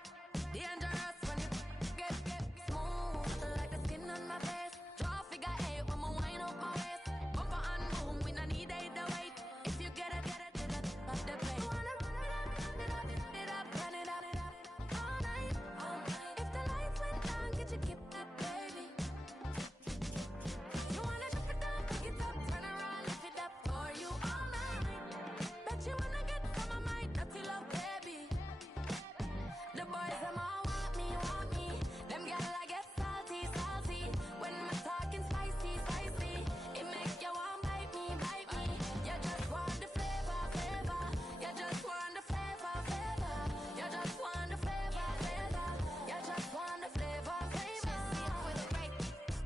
Dangerous when you get smooth like the skin on my face. Draw figure eight when we wind up my waist. Bumper and boom, we no need it the weight. If you get it, then that's the play. You wanna run it up, run it up, all night. If the lights went down, get you keep that baby. You wanna drop it down, pick it up, turn around, lift it up for you all night. Bet you wanna get some of my dirty love, baby. The boys them all want me. Them gyal I get salty. When me talking spicy. It make you want bite me. You just want the flavor. You just want the flavor. You just want the flavor. You just want the flavor.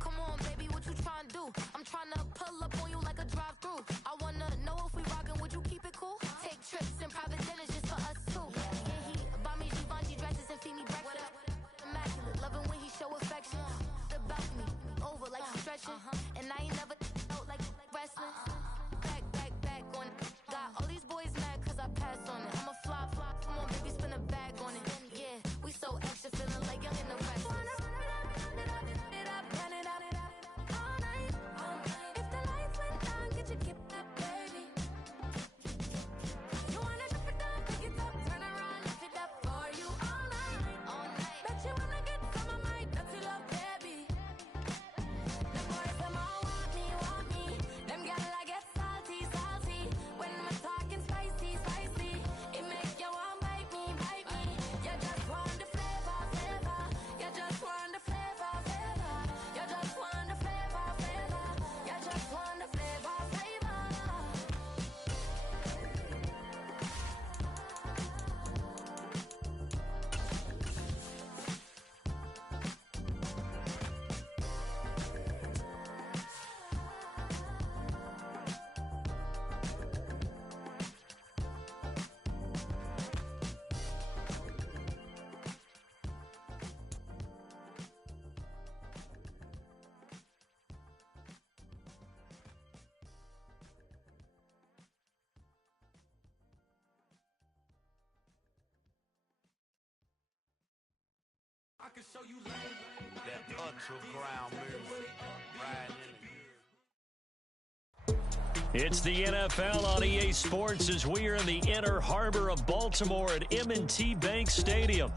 Come on, baby, what you tryna do? I'm tryna pull up on you like a drive-through. I wanna know if we rockin', would you keep it cool? Take trips and private dinners just for us two. Yeah, he buy me Givenchy dresses and feed me breakfast. Immaculate, loving when he show affection. About me, over like stretching. And I ain't never out like wrestling. Back on it. Got all these boys mad cause I passed on it. I'm a flop. Come on, baby, spin a bag on it. Yeah, we so extra, feeling like young in the rest. Run it up, all night. If the lights went down, get you keep that baby. You wanna drop it down, pick it up, turn around, lift it up for you all night. Bet you wanna get some of my dirty love, baby. The boys them all want me. Them gyal I get salty. When me talking spicy. It make you want bite me. You just want the flavor. You just want the flavor. You just want the flavor. You just want the flavor. I can show you lane. That underground music, riding in the It's the NFL on EA Sports as we are in the inner harbor of Baltimore at M&T Bank Stadium.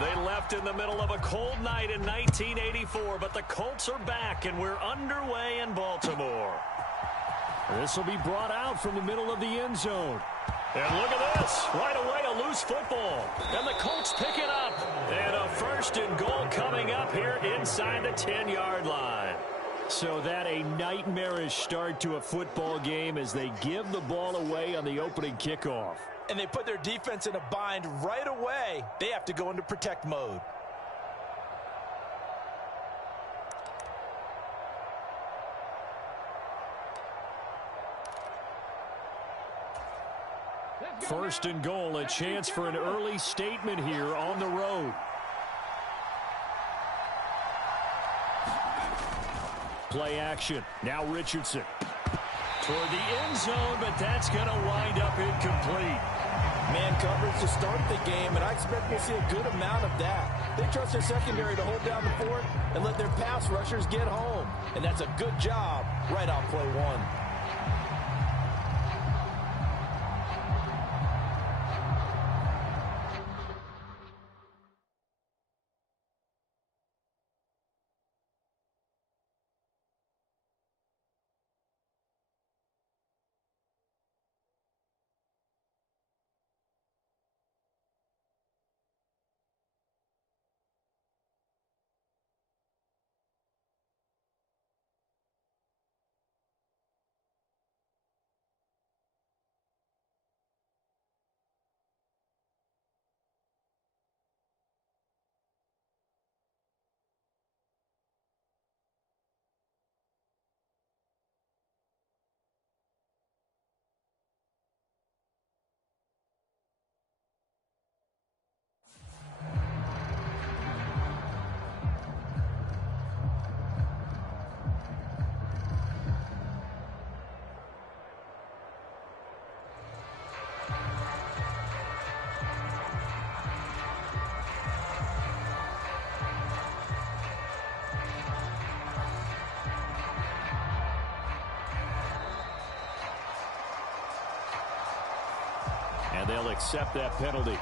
They left in the middle of a cold night in 1984, but the Colts are back, and we're underway in Baltimore. This will be brought out from the middle of the end zone. And look at this. Right away, a loose football. And the Colts pick it up. And a 1st and goal coming up here inside the 10-yard line. So that a nightmarish start to a football game as they give the ball away on the opening kickoff. And they put their defense in a bind right away. They have to go into protect mode. First and goal, a chance for an early statement here on the road. Play action. Now Richardson. Toward the end zone, but that's going to wind up incomplete. Man coverage to start the game, and I expect we'll see a good amount of that. They trust their secondary to hold down the fort and let their pass rushers get home. And that's a good job right on play one. And they'll accept that penalty.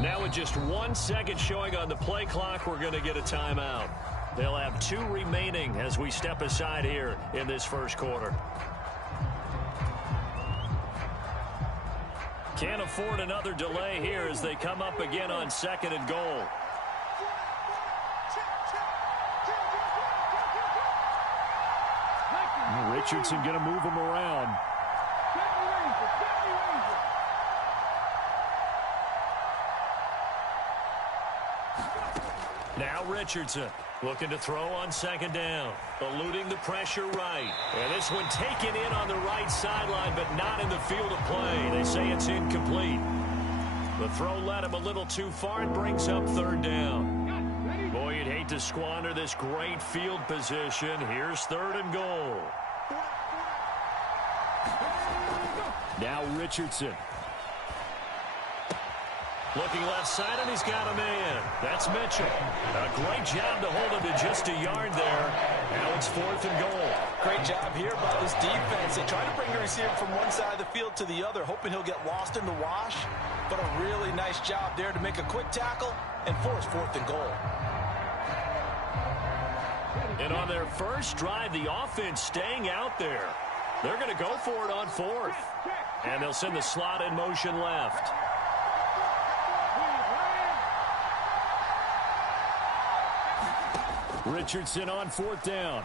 Now with just 1 second showing on the play clock, we're going to get a timeout. They'll have 2 remaining as we step aside here in this first quarter. Can't afford another delay here as they come up again on 2nd and goal. Richardson going to move him around. Now Richardson looking to throw on 2nd down, eluding the pressure right. And this one taken in on the right sideline, but not in the field of play. They say it's incomplete. The throw led him a little too far and brings up 3rd down. Boy, you'd hate to squander this great field position. Here's 3rd and goal. Now Richardson. Looking left side, and he's got a man. That's Mitchell. A great job to hold him to just a yard there. Now it's 4th and goal. Great job here by this defense. They try to bring the receiver from one side of the field to the other, hoping he'll get lost in the wash. But a really nice job there to make a quick tackle and force 4th and goal. And on their first drive, the offense staying out there. They're going to go for it on 4th. And they'll send the slot in motion left. Richardson on 4th down.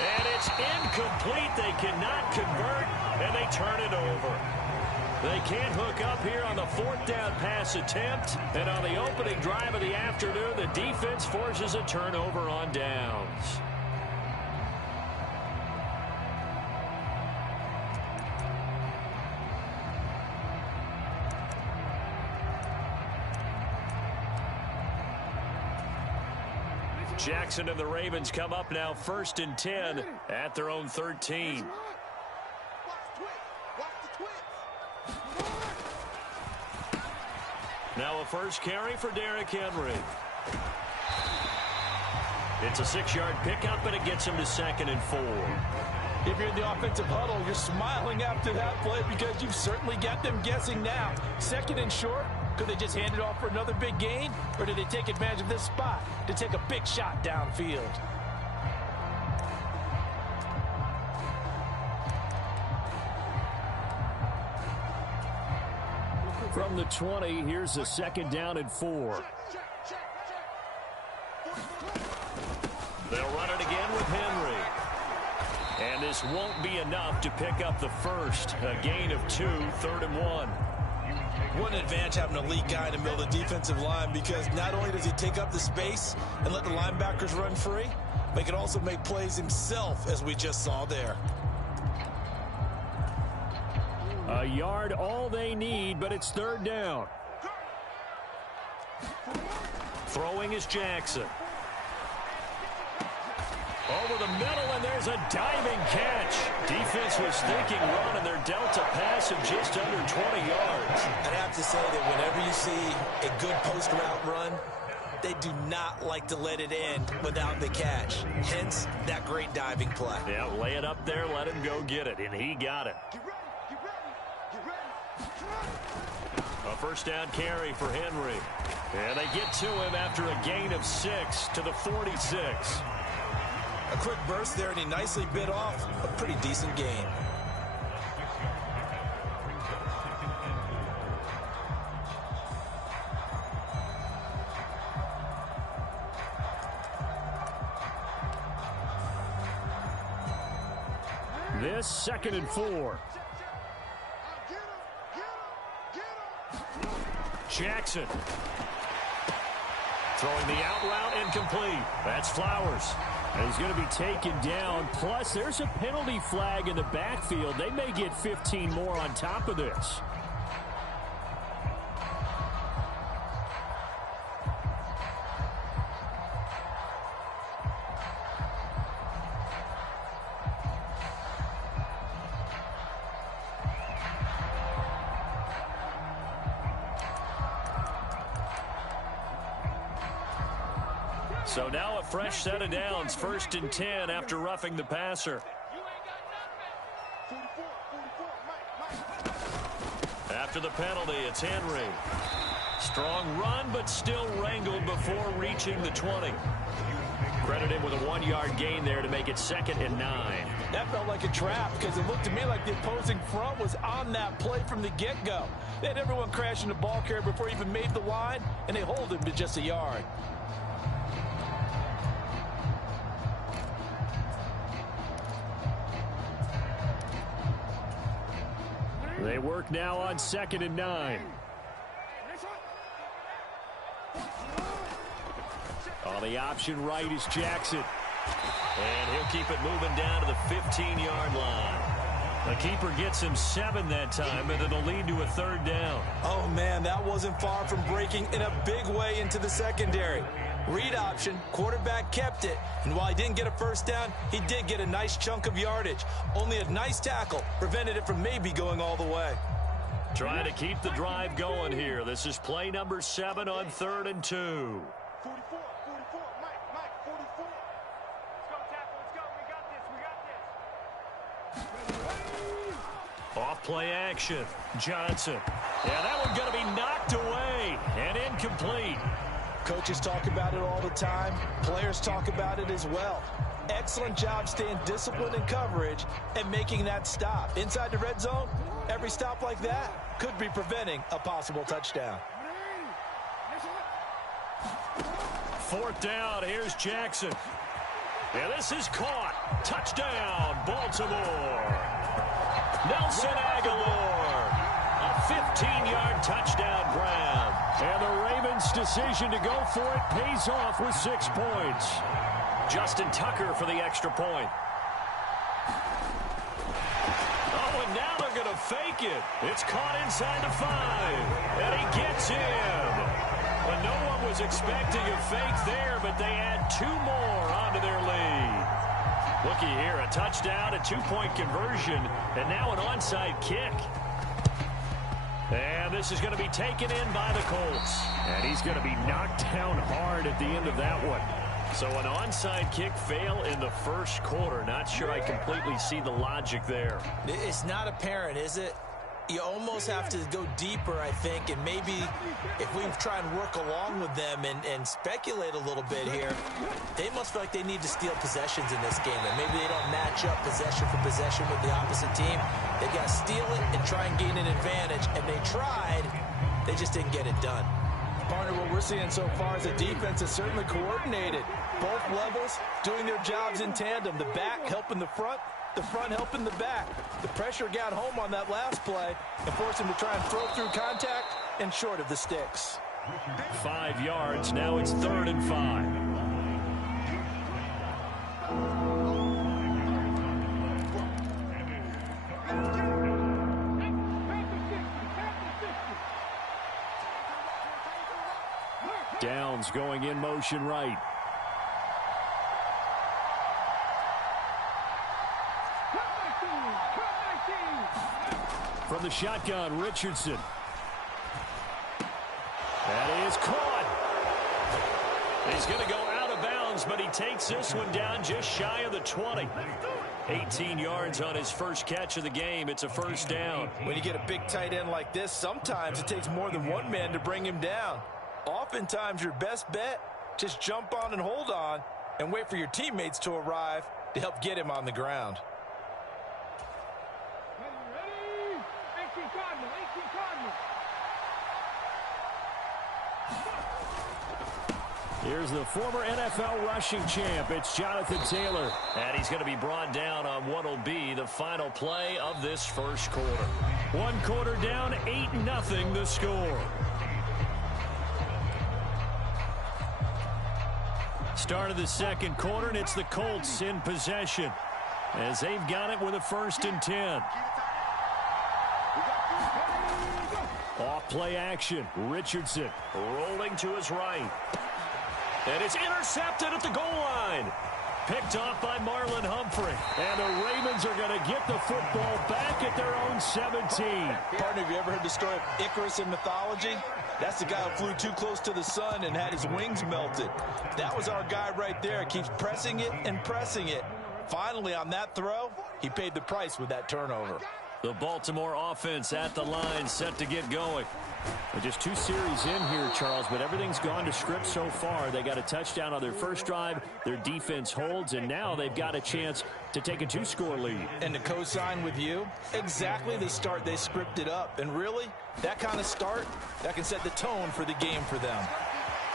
And it's incomplete. They cannot convert, and they turn it over. They can't hook up here on the 4th down pass attempt. And on the opening drive of the afternoon, the defense forces a turnover on downs. Jackson and the Ravens come up now 1st and 10 at their own 13. Now a first carry for Derrick Henry. It's a 6-yard pickup, and it gets him to 2nd and 4. If you're in the offensive huddle, you're smiling after that play because you've certainly got them guessing now. 2nd and short. Could they just hand it off for another big gain? Or do they take advantage of this spot to take a big shot downfield? From the 20, here's a 2nd down and 4. They'll run it again with Henry. And this won't be enough to pick up the first. A gain of 2, 3rd and 1. What an advantage having an elite guy in the middle of the defensive line, because not only does he take up the space and let the linebackers run free, but he can also make plays himself, as we just saw there. A yard all they need, but it's 3rd down. Throwing is Jackson. Over the middle, and there's a diving catch. Defense was thinking run, and they're dealt a pass of just under 20 yards. I'd have to say that whenever you see a good post-route run, they do not like to let it end without the catch. Hence, that great diving play. Yeah, lay it up there, let him go get it, and he got it. A first down carry for Henry. And they get to him after a gain of 6 to the 46. A quick burst there, and he nicely bit off a pretty decent gain. This 2nd and 4. Jackson. Throwing the out route incomplete. That's Flowers. And he's going to be taken down. Plus, there's a penalty flag in the backfield. They may get 15 more on top of this. So now a fresh set of downs, 1st and 10 after roughing the passer. After the penalty, it's Henry. Strong run, but still wrangled before reaching the 20. Credit him with a 1-yard gain there to make it 2nd and 9. That felt like a trap because it looked to me like the opposing front was on that play from the get-go. They had everyone crashing the ball carrier before he even made the line, and they hold him to just a yard. They work now on 2nd and 9. On the option right is Jackson. And he'll keep it moving down to the 15-yard line. The keeper gets him 7 that time, and it'll lead to a 3rd down. Oh, man, that wasn't far from breaking in a big way into the secondary. Read option, quarterback kept it, and while he didn't get a first down, he did get a nice chunk of yardage. Only a nice tackle prevented it from maybe going all the way. Trying to keep the drive going here. This is play number 7 on 3rd and 2. 44, Mike, 44. Let's go, tackle, let's go. We got this. Off play action. Johnson. Yeah, that one going to be knocked away and incomplete. Coaches talk about it all the time. Players talk about it as well. Excellent job staying disciplined in coverage and making that stop. Inside the red zone, every stop like that could be preventing a possible touchdown. 4th down. Here's Jackson. Yeah, this is caught. Touchdown, Baltimore. Nelson Aguilar. A 15-yard touchdown grab. And the Ravens' decision to go for it pays off with 6 points. Justin Tucker for the extra point. Oh, and now they're going to fake it. It's caught inside the 5. And he gets in. But no one was expecting a fake there, but they add 2 more onto their lead. Looky here, a touchdown, a 2-point conversion, and now an onside kick. And this is going to be taken in by the Colts. And he's going to be knocked down hard at the end of that one. So an onside kick fail in the 1st quarter. Not sure I completely see the logic there. It's not apparent, is it? You almost have to go deeper, I think, and maybe if we try and work along with them and speculate a little bit here, they must feel like they need to steal possessions in this game, and maybe they don't match up possession for possession with the opposite team. They got to steal it and try and gain an advantage, and they tried, they just didn't get it done. Partner, what we're seeing so far is the defense is certainly coordinated. Both levels doing their jobs in tandem. The back helping the front helping the back. The pressure got home on that last play and forced him to try and throw through contact and short of the sticks. 5 yards. Now it's 3rd and 5. Downs going in motion right. From the shotgun, Richardson. That is caught. He's going to go out of bounds, but he takes this one down just shy of the 20. 18 yards on his first catch of the game. It's a first down. When you get a big tight end like this, sometimes it takes more than one man to bring him down. Oftentimes, your best bet, just jump on and hold on and wait for your teammates to arrive to help get him on the ground. Ready? 18 Cardinal, 18 Cardinal. Here's the former NFL rushing champ. It's Jonathan Taylor. And he's going to be brought down on what will be the final play of this first quarter. 1 quarter down, 8-0 the score. Start of the second quarter, and it's the Colts in possession as they've got it with a 1st and 10. Off play action. Richardson rolling to his right. And it's intercepted at the goal line. Picked off by Marlon Humphrey. And the Ravens are going to get the football back at their own 17. Partner, have you ever heard the story of Icarus in mythology? That's the guy who flew too close to the sun and had his wings melted. That was our guy right there. Keeps pressing it and pressing it. Finally, on that throw, he paid the price with that turnover. The Baltimore offense at the line, set to get going. Well, just 2 series in here, Charles, but everything's gone to script so far. They got a touchdown on their first drive. Their defense holds, and now they've got a chance to take a 2-score lead. And to co-sign with you, exactly the start they scripted up. And really, that kind of start, that can set the tone for the game for them.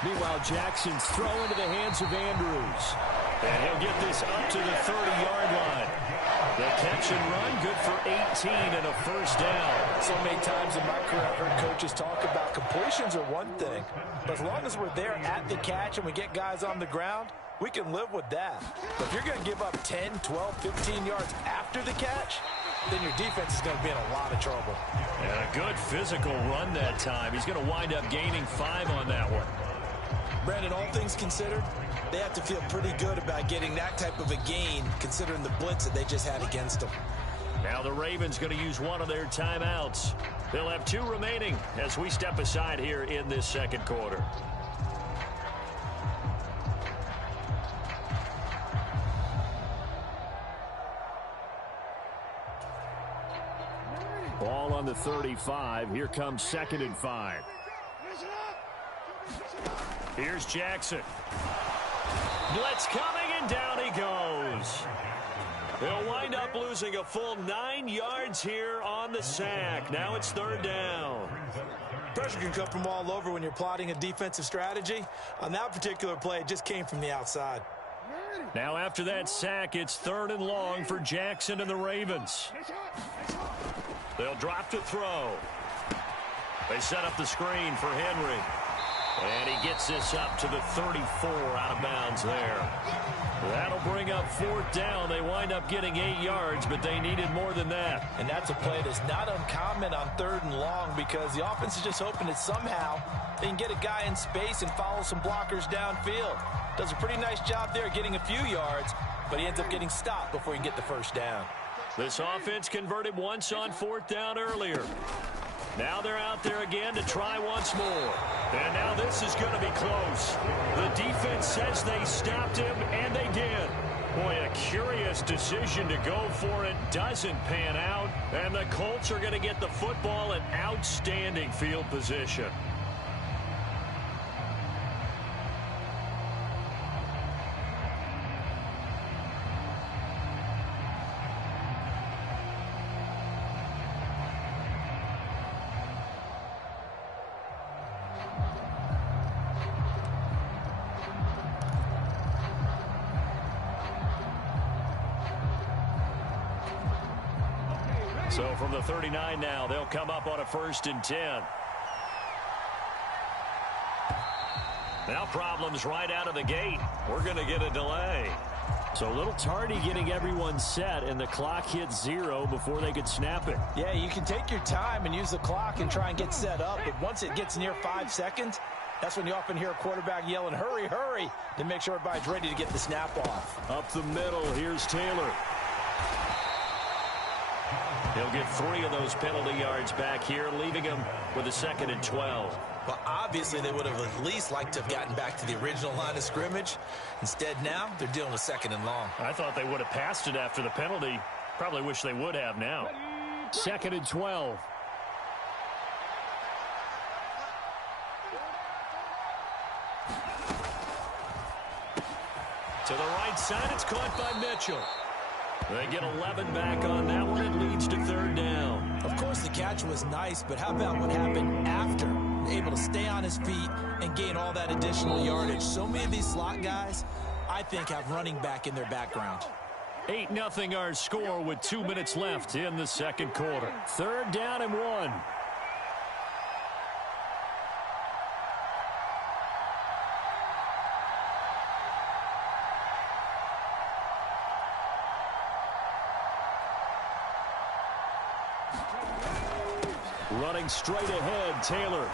Meanwhile, Jackson's throw into the hands of Andrews. And he'll get this up to the 30-yard line. The catch and run, good for 18 and a first down. So many times in my career, I've heard coaches talk about completions are one thing. But as long as we're there at the catch and we get guys on the ground, we can live with that. But if you're going to give up 10, 12, 15 yards after the catch, then your defense is going to be in a lot of trouble. And a good physical run that time. He's going to wind up gaining 5 on that one. Brandon, all things considered, they have to feel pretty good about getting that type of a gain, considering the blitz that they just had against them. Now the Ravens going to use one of their timeouts. They'll have 2 remaining as we step aside here in this second quarter. Ball on the 35. Here comes 2nd and 5. Here's Jackson. Blitz coming, and down he goes. They'll wind up losing a full 9 yards here on the sack. Now it's 3rd down. Pressure can come from all over when you're plotting a defensive strategy. On that particular play, it just came from the outside. Now after that sack, it's 3rd and long for Jackson and the Ravens. They'll drop to throw. They set up the screen for Henry. And he gets this up to the 34 out of bounds there. That'll bring up 4th down. They wind up getting 8 yards, but they needed more than that. And that's a play that's not uncommon on 3rd and long because the offense is just hoping that somehow they can get a guy in space and follow some blockers downfield. Does a pretty nice job there getting a few yards, but he ends up getting stopped before he can get the 1st down. This offense converted once on 4th down earlier. Now they're out there again to try once more. And now this is going to be close. The defense says they stopped him, and they did. Boy, a curious decision to go for it. Doesn't pan out. And the Colts are going to get the football in outstanding field position. So from the 39 now, they'll come up on a 1st and 10. Now problems right out of the gate. We're going to get a delay. So a little tardy getting everyone set, and the clock hits 0 before they could snap it. Yeah, you can take your time and use the clock and try and get set up, but once it gets near 5 seconds, that's when you often hear a quarterback yelling, hurry, hurry, to make sure everybody's ready to get the snap off. Up the middle, here's Taylor. He'll get 3 of those penalty yards back here, leaving him with a 2nd and 12. Well, obviously they would have at least liked to have gotten back to the original line of scrimmage. Instead now, they're dealing with 2nd and long. I thought they would have passed it after the penalty. Probably wish they would have now. 2nd and 12. To the right side, it's caught by Mitchell. They get 11 back on that one. It leads to 3rd down. Of course, the catch was nice, but how about what happened after? Able to stay on his feet and gain all that additional yardage. So many of these slot guys, I think, have running back in their background. 8-0 our score with 2 minutes left in the 2nd quarter. 3rd down and 1. Running straight ahead, Taylor.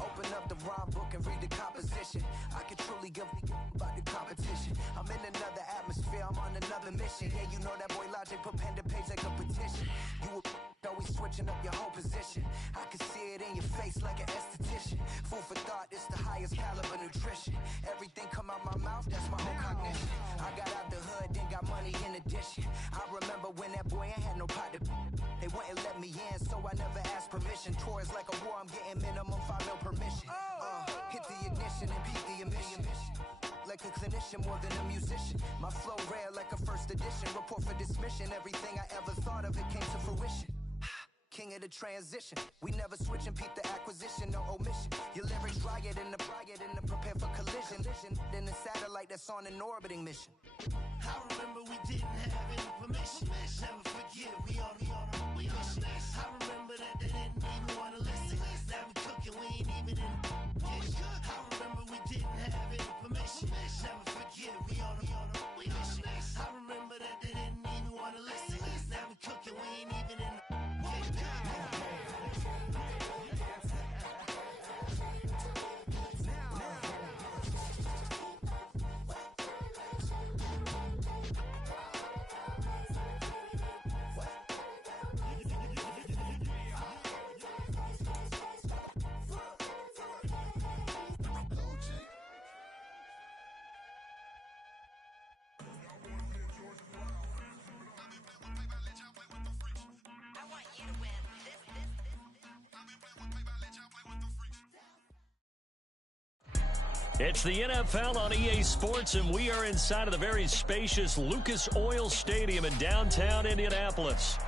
Open up the rhyme book and read the composition. I can truly give about the competition. I'm in another atmosphere, I'm on another mission. Yeah, you know that boy Logic put pen to page like a petition. You always switching up your whole position. I can see it in your face like an esthetician. Food for thought, it's the highest caliber nutrition. Everything come out my mouth, that's my own cognition. I got out the hood, then got money in addition. I remember when that boy ain't had no pot to. They wouldn't let me in, so I never asked permission. Tours like a war, I'm getting minimum 5 mil permission. Hit the ignition and beat the emission. Like a clinician more than a musician. My flow rare like a first edition. Report for dismission. Everything I ever thought of, it came to fruition. King of the transition. We never switch and peep the acquisition, no omission. Your lyrics dry it in the prepare for collision. Then the satellite that's on an orbiting mission. I remember we didn't have any permission. Never forget, we on a mission. I remember that they didn't even want to listen. Now we cooking, we ain't even in the kitchen. I remember we didn't have any permission. Never forget, we on a mission. I remember that they didn't even want to listen. Now we cooking, we ain't even in the kitchen. It's the NFL on EA Sports, and we are inside of the very spacious Lucas Oil Stadium in downtown Indianapolis.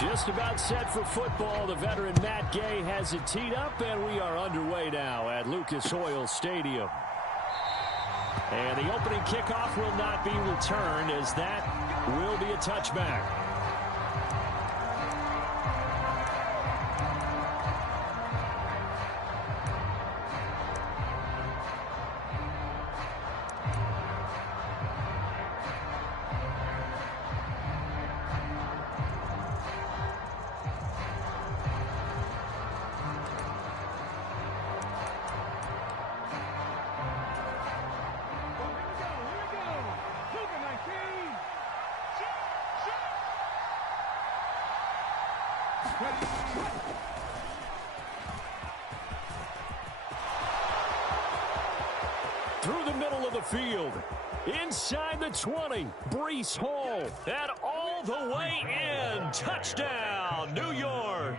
Just about set for football. The veteran Matt Gay has it teed up, and we are underway now at Lucas Oil Stadium. And the opening kickoff will not be returned, as that will be a touchback. Through the middle of the field. Inside the 20. Breece Hall. And all the way in. Touchdown, New York.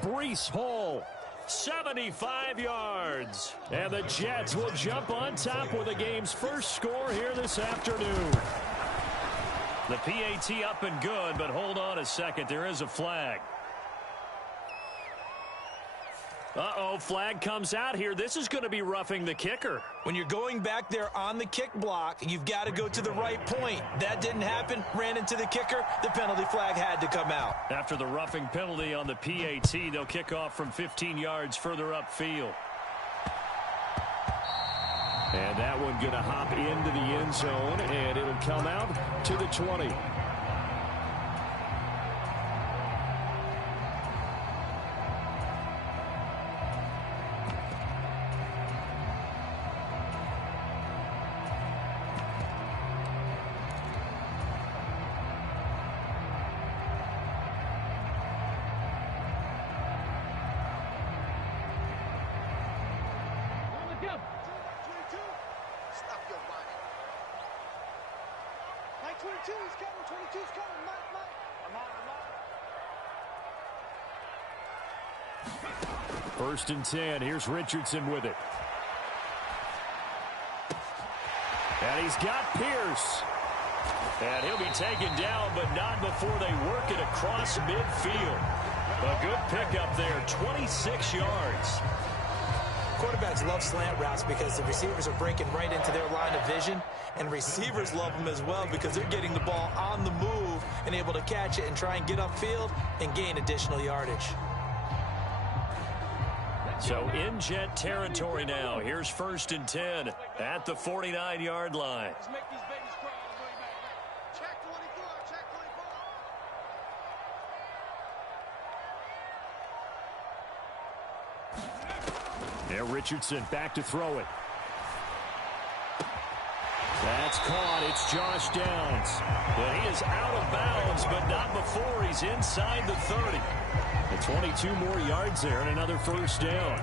Breece Hall. 75 yards. And the Jets will jump on top with the game's first score here this afternoon. The PAT up and good, but hold on a second. There is a flag. Uh-oh, flag comes out here. This is going to be roughing the kicker. When you're going back there on the kick block, you've got to go to the right point. That didn't happen. Ran into the kicker. The penalty flag had to come out. After the roughing penalty on the PAT, they'll kick off from 15 yards further upfield. And that one going to hop into the end zone, and it'll come out to the 20. First and 10. Here's Richardson with it. And he's got Pierce. And he'll be taken down, but not before they work it across midfield. A good pickup there, 26 yards. Quarterbacks love slant routes because the receivers are breaking right into their line of vision, and receivers love them as well because they're getting the ball on the move and able to catch it and try and get upfield and gain additional yardage. So in Jet territory now. Here's first and 10 at the 49-yard line. Let's make these babies cry all the way back. Check 24, check 24. Now Richardson back to throw it. That's caught. It's Josh Downs. And he is out of bounds, but not before he's inside the 30. And 22 more yards there and another first down.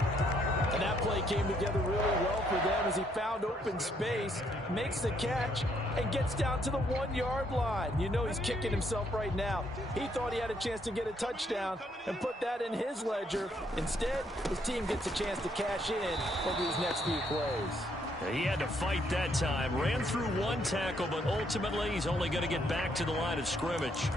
And that play came together really well for them as he found open space, makes the catch, and gets down to the 1-yard line. You know he's kicking himself right now. He thought he had a chance to get a touchdown and put that in his ledger. Instead, his team gets a chance to cash in over these next few plays. He had to fight that time. Ran through one tackle, but ultimately he's only going to get back to the line of scrimmage.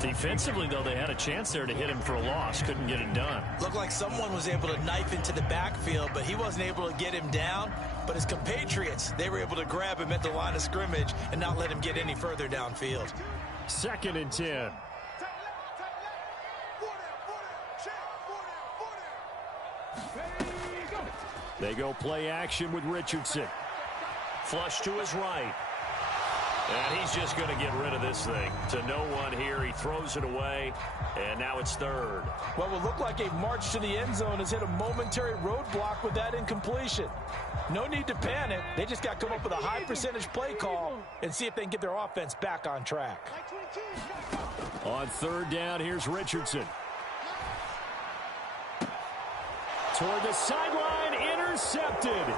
Defensively, though, they had a chance there to hit him for a loss. Couldn't get it done. Looked like someone was able to knife into the backfield, but he wasn't able to get him down. But his compatriots, they were able to grab him at the line of scrimmage and not let him get any further downfield. Second and 10. They go play action with Richardson. Flush to his right. And he's just going to get rid of this thing. To no one here. He throws it away. And now it's third. What will look like a march to the end zone has hit a momentary roadblock with that incompletion. No need to panic. They just got to come up with a high percentage play call and see if they can get their offense back on track. On third down, here's Richardson. Toward the sideline, intercepted.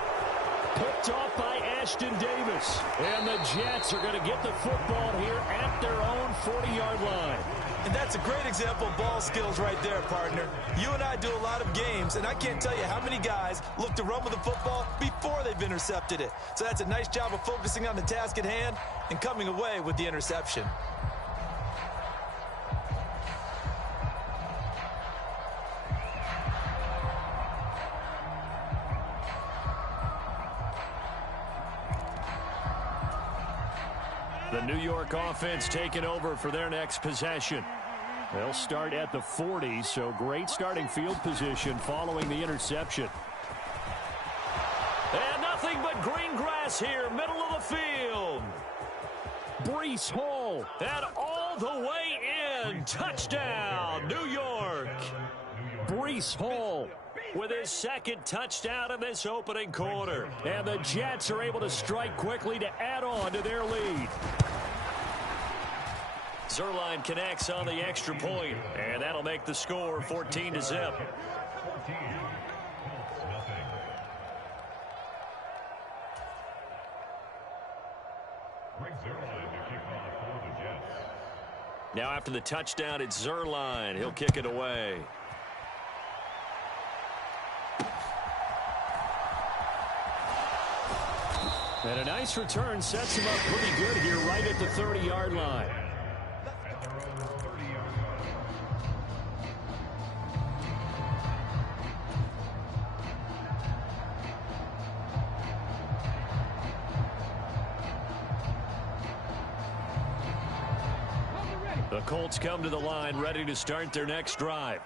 Picked off by Ashton Davis. And the Jets are going to get the football here at their own 40-yard line. And that's a great example of ball skills right there, partner. You and I do a lot of games, and I can't tell you how many guys look to run with the football before they've intercepted it. So that's a nice job of focusing on the task at hand and coming away with the interception. The New York offense taking over for their next possession. They'll start at the 40, so great starting field position following the interception. And nothing but green grass here, middle of the field. Breece Hall, and all the way in. Touchdown, New York. Breece Hall with his second touchdown in this opening quarter. And the Jets are able to strike quickly to add on to their lead. Zerline connects on the extra point, and that'll make the score 14-0. Now after the touchdown, it's Zerline. He'll kick it away. And a nice return sets him up pretty good here right at the 30-yard line. The Colts come to the line ready to start their next drive.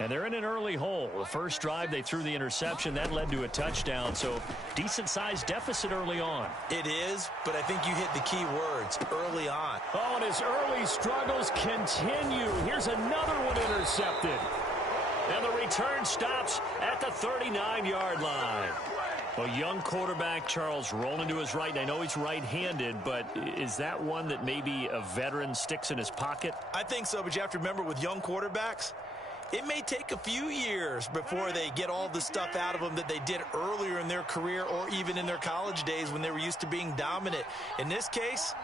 And they're in an early hole. The first drive, they threw the interception. That led to a touchdown, so decent-sized deficit early on. It is, but I think you hit the key words, early on. Oh, and his early struggles continue. Here's another one intercepted. And the return stops at the 39-yard line. Well, young quarterback Charles rolling to his right. And I know he's right-handed, but is that one that maybe a veteran sticks in his pocket? I think so, but you have to remember with young quarterbacks, it may take a few years before they get all the stuff out of them that they did earlier in their career or even in their college days when they were used to being dominant. In this case,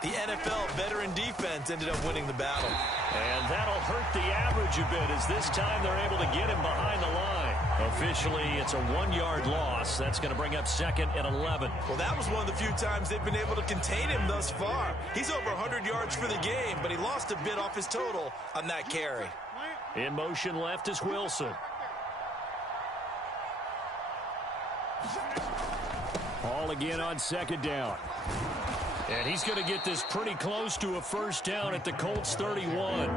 the NFL veteran defense ended up winning the battle. And that'll hurt the average a bit as this time they're able to get him behind the line. Officially, it's a 1-yard loss. That's going to bring up 2nd and 11. Well, that was one of the few times they've been able to contain him thus far. He's over 100 yards for the game, but he lost a bit off his total on that carry. In motion left is Wilson. Ball again on 2nd down. And he's going to get this pretty close to a first down at the Colts 31.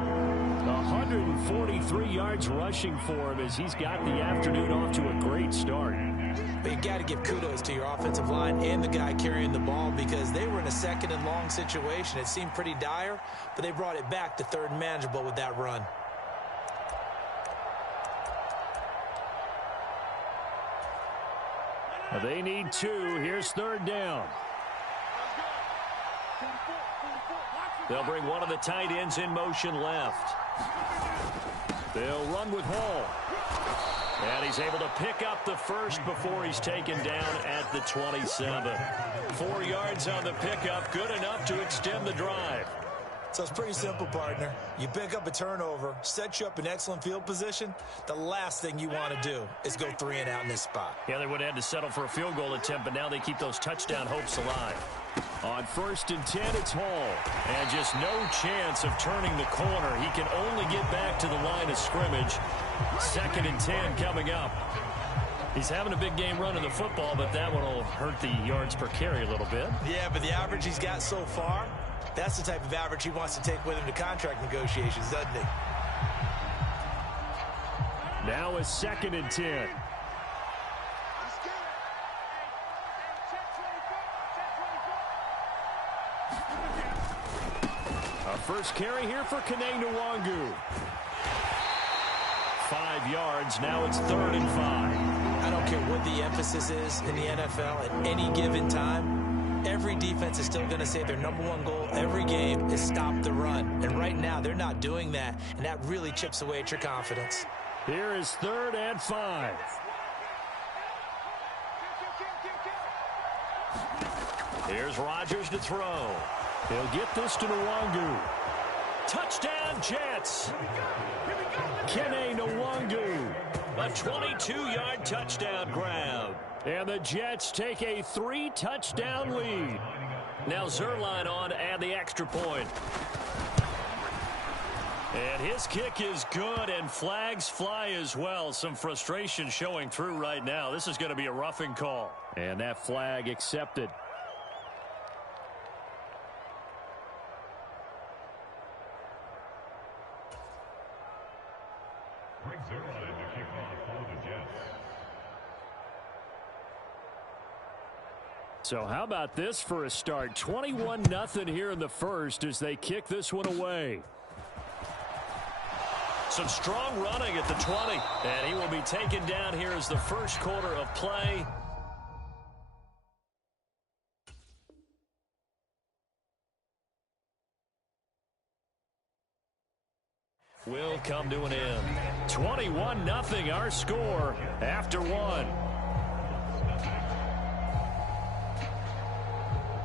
143 yards rushing for him as he's got the afternoon off to a great start. But you got to give kudos to your offensive line and the guy carrying the ball because they were in a 2nd and long situation. It seemed pretty dire, but they brought it back to 3rd and manageable with that run. They need 2. Here's 3rd down. They'll bring one of the tight ends in motion left. They'll run with Hall. And he's able to pick up the first before he's taken down at the 27. 4 yards on the pickup, good enough to extend the drive. So it's pretty simple, partner. You pick up a turnover, set you up in excellent field position. The last thing you want to do is go 3 and out in this spot. Yeah, they would have had to settle for a field goal attempt, but now they keep those touchdown hopes alive. On 1st and 10, it's Hall. And just no chance of turning the corner. He can only get back to the line of scrimmage. 2nd and 10 coming up. He's having a big game running the football, but that one will hurt the yards per carry a little bit. Yeah, but the average he's got so far, that's the type of average he wants to take with him to contract negotiations, doesn't he? Now is 2nd and 10. A first carry here for Kene Nwangu. 5 yards. Now it's 3rd and 5. I don't care what the emphasis is in the NFL at any given time. Every defense is still going to say their #1 goal every game is stop the run. And right now, they're not doing that, and that really chips away at your confidence. Here is 3rd and 5. Here's Rodgers to throw. He'll get this to Nwangu. Touchdown, Jets. Kene Nwangu. A 22-yard touchdown grab. And the Jets take a 3-touchdown lead. Now Zerline on to add the extra point. And his kick is good, and flags fly as well. Some frustration showing through right now. This is going to be a roughing call. And that flag accepted. So how about this for a start? 21-0 here in the first as they kick this one away. Some strong running at the 20. And he will be taken down here as the first quarter of play. Will come to an end. 21-0 our score after 1.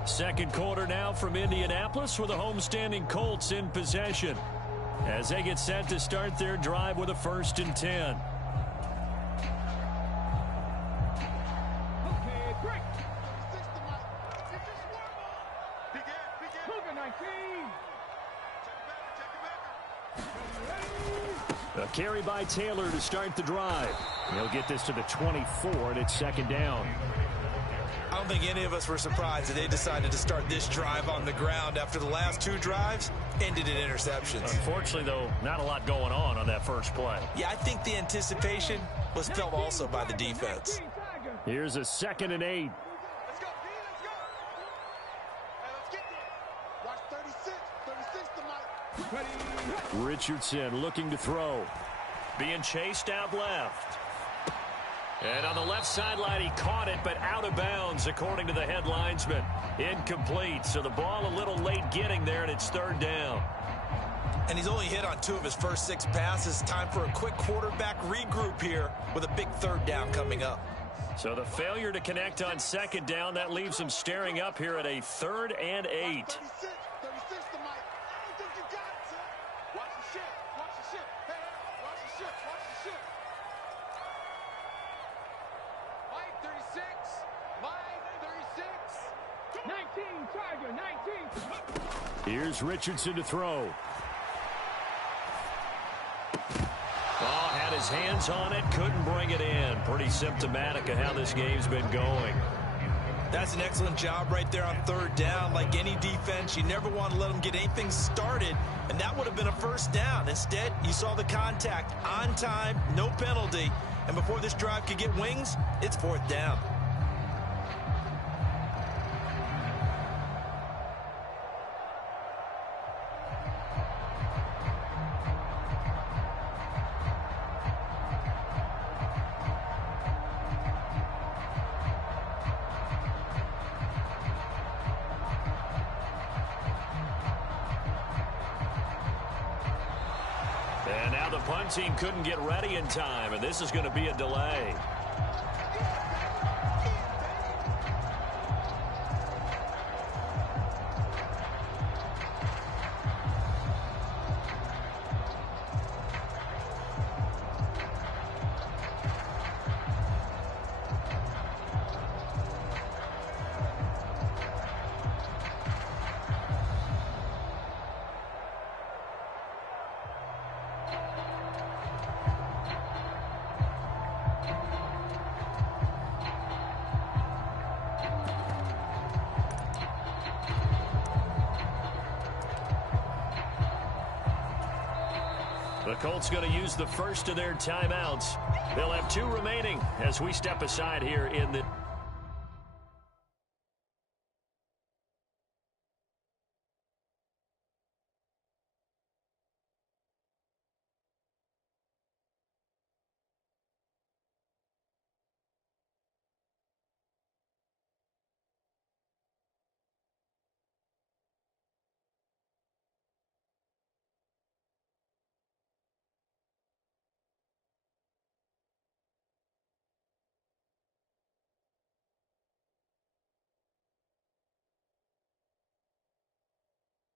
Second quarter now from Indianapolis with the homestanding Colts in possession as they get set to start their drive with a 1st and 10. A carry by Taylor to start the drive. He'll get this to the 24, and it's 2nd down. I don't think any of us were surprised that they decided to start this drive on the ground after the last 2 drives ended in interceptions. Unfortunately, though, not a lot going on that first play. Yeah, I think the anticipation was felt also by the defense. Here's a 2nd and 8. Let's go, D, let's go. Hey, let's get there. Watch 36. 36 to Mike. Richardson looking to throw. Being chased out left. And on the left sideline, he caught it, but out of bounds, according to the head linesman. Incomplete, so the ball a little late getting there, and it's 3rd down. And he's only hit on 2 of his first 6 passes. Time for a quick quarterback regroup here with a big 3rd down coming up. So the failure to connect on 2nd down, that leaves him staring up here at a 3rd and 8. 36 to Mike. I don't think you got it, son. Watch the shit. Watch the shit. Hey, watch the shit. Watch the shit. Mike, 36. Mike, 36. 19, Tiger, 19. Here's Richardson to throw. Oh, had his hands on it, couldn't bring it in. Pretty symptomatic of how this game's been going. That's an excellent job right there on 3rd down. Like any defense, you never want to let them get anything started, and that would have been a 1st down. Instead, you saw the contact on time, no penalty, and before this drive could get wings, it's 4th down. And now the punt team couldn't get ready in time, and this is going to be a delay. The Colts going to use the first of their timeouts. They'll have 2 remaining as we step aside here in the...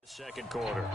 Second quarter.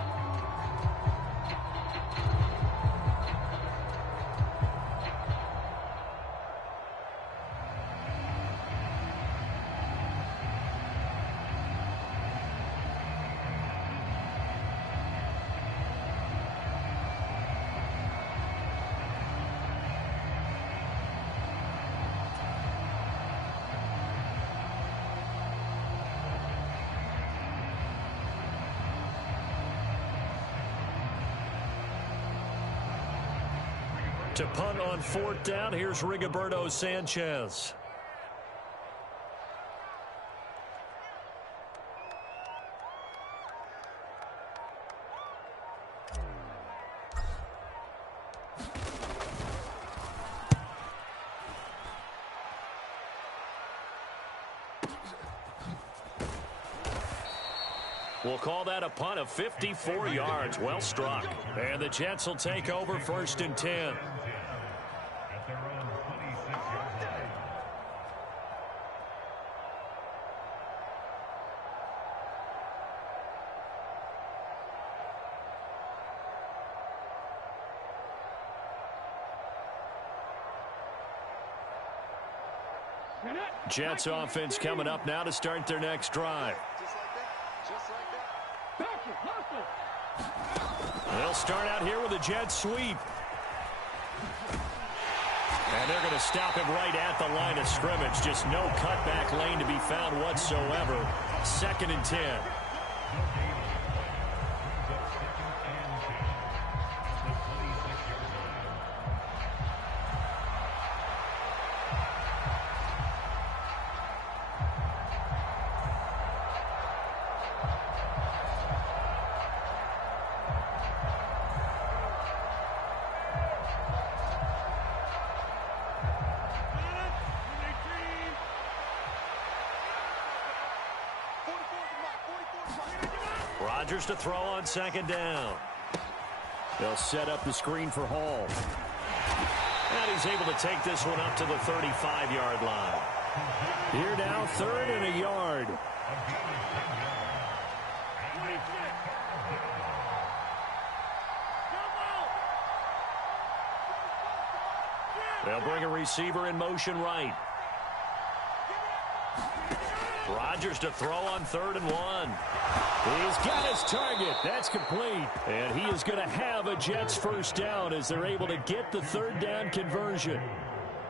To punt on 4th down, here's Rigoberto Sanchez. We'll call that a punt of 54 yards. Well struck. And the Jets will take over 1st and 10. Jets offense coming up now to start their next drive. They'll start out here with a jet sweep. And they're going to stop him right at the line of scrimmage. Just no cutback lane to be found whatsoever. 2nd and 10. Rodgers to throw on 2nd down. They'll set up the screen for Hall. And he's able to take this one up to the 35-yard line. Here now, 3rd and a yard. They'll bring a receiver in motion right. Rodgers to throw on 3rd and 1. He's got his target. That's complete. And he is going to have a Jets first down as they're able to get the 3rd down conversion.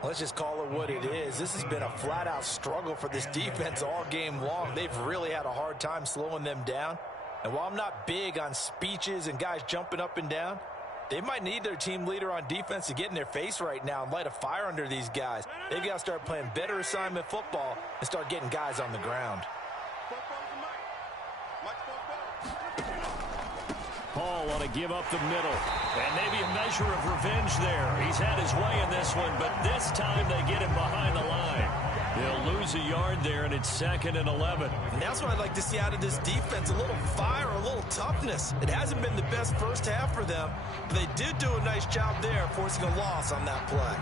Let's just call it what it is. This has been a flat-out struggle for this defense all game long. They've really had a hard time slowing them down. And while I'm not big on speeches and guys jumping up and down, they might need their team leader on defense to get in their face right now and light a fire under these guys. They've got to start playing better assignment football and start getting guys on the ground. Hall want to give up the middle. And maybe a measure of revenge there. He's had his way in this one, but this time they get him behind the line. They'll lose a yard there, and it's 2nd and 11. And that's what I'd like to see out of this defense, a little fire, a little toughness. It hasn't been the best first half for them, but they did do a nice job there, forcing a loss on that play.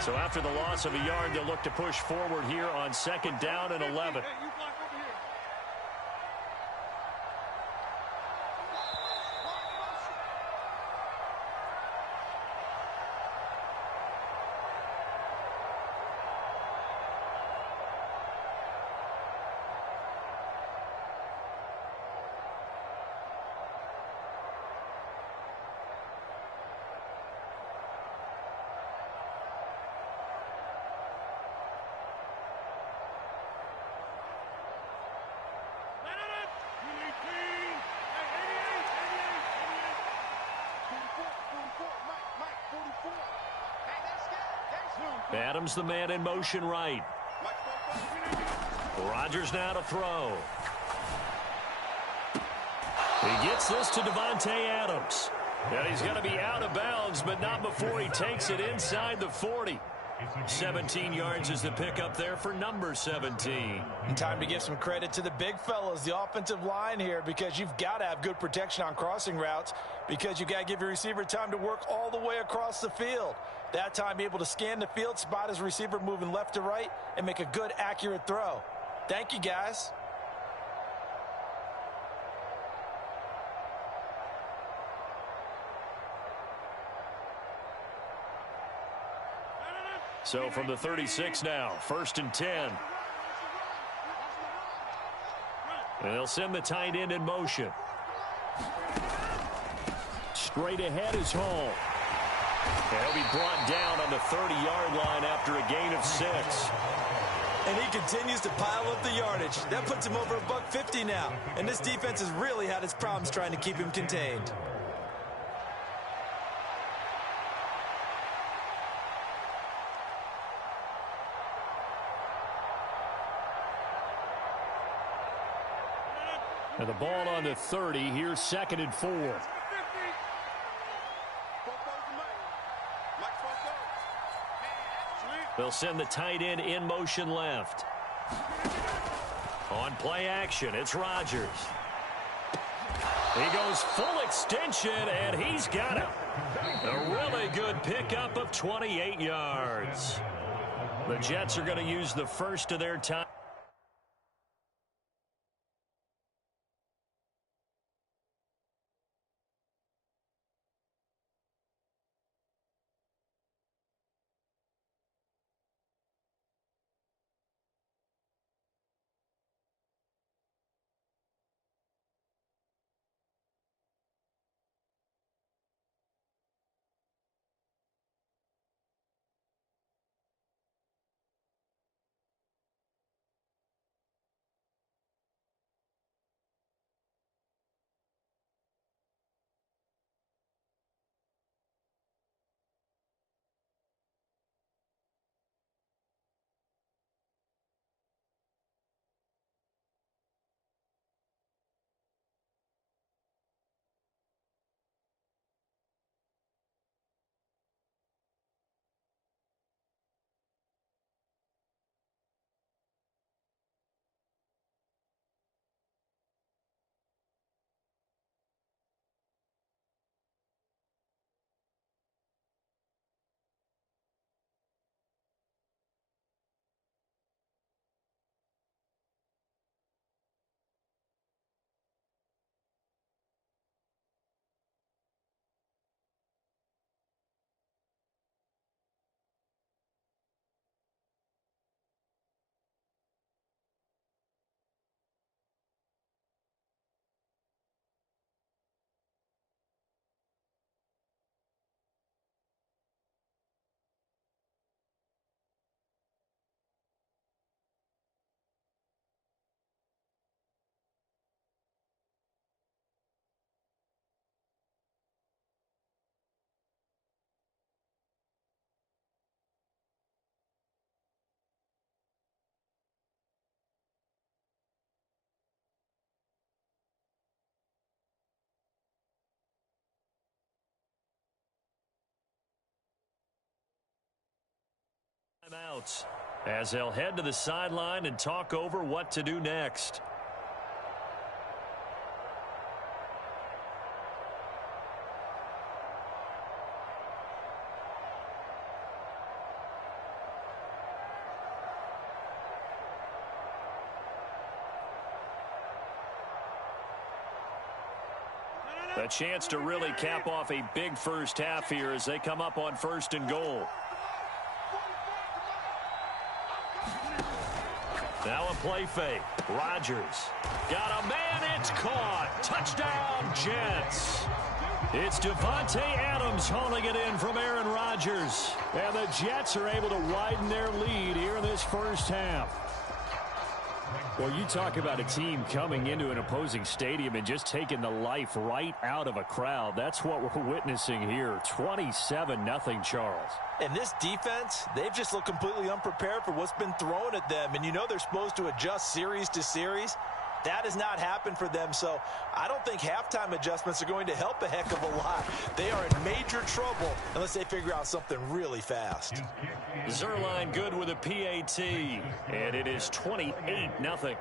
So after the loss of a yard, they'll look to push forward here on 2nd down and 11. Adams the man in motion right. Rodgers now to throw. He gets this to Davante Adams. And he's going to be out of bounds, but not before he takes it inside the 40. 17 yards is the pickup there for number 17. And time to give some credit to the big fellas, the offensive line here, because you've got to have good protection on crossing routes, because you've got to give your receiver time to work all the way across the field. That time, be able to scan the field, spot his receiver moving left to right, and make a good, accurate throw. Thank you, guys. So from the 36 now, 1st and 10. And they'll send the tight end in motion. Straight ahead is Hall. And he'll be brought down on the 30-yard line after a gain of 6. And he continues to pile up the yardage. That puts him over $150 now. And this defense has really had its problems trying to keep him contained. And the ball on the 30. Here's 2nd and 4. They'll send the tight end in motion left. On play action, it's Rodgers. He goes full extension, and he's got it. A really good pickup of 28 yards. The Jets are going to use the first of their time. Timeouts as they'll head to the sideline and talk over what to do next. A chance to really cap off a big first half here as they come up on 1st and goal. Now a play fake. Rodgers. Got a man. It's caught. Touchdown, Jets. It's Davante Adams hauling it in from Aaron Rodgers. And the Jets are able to widen their lead here in this first half. Well, you talk about a team coming into an opposing stadium and just taking the life right out of a crowd. That's what we're witnessing here. 27-0, Charles. And this defense, they've just looked completely unprepared for what's been thrown at them. And you know they're supposed to adjust series to series. That has not happened for them, so I don't think halftime adjustments are going to help a heck of a lot. They are in major trouble unless they figure out something really fast. Zerline good with a PAT, and it is 28-0.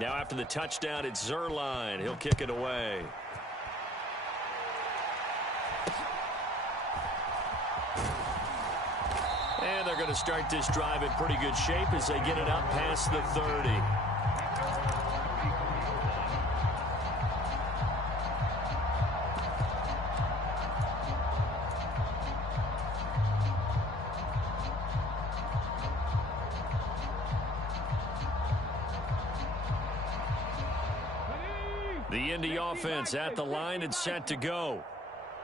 Now after the touchdown, it's Zerline. He'll kick it away. And they're going to start this drive in pretty good shape as they get it up past the 30. The Indy offense at the line and set to go.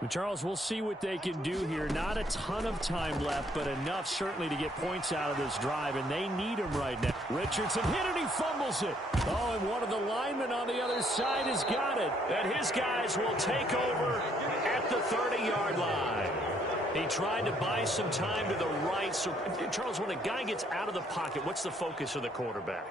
Charles, we'll see what they can do here. Not a ton of time left, but enough certainly to get points out of this drive, and they need him right now. Richardson hit it, he fumbles it. Oh, and one of the linemen on the other side has got it. And his guys will take over at the 30-yard line. He tried to buy some time to the right. So, Charles, when a guy gets out of the pocket, what's the focus of the quarterback?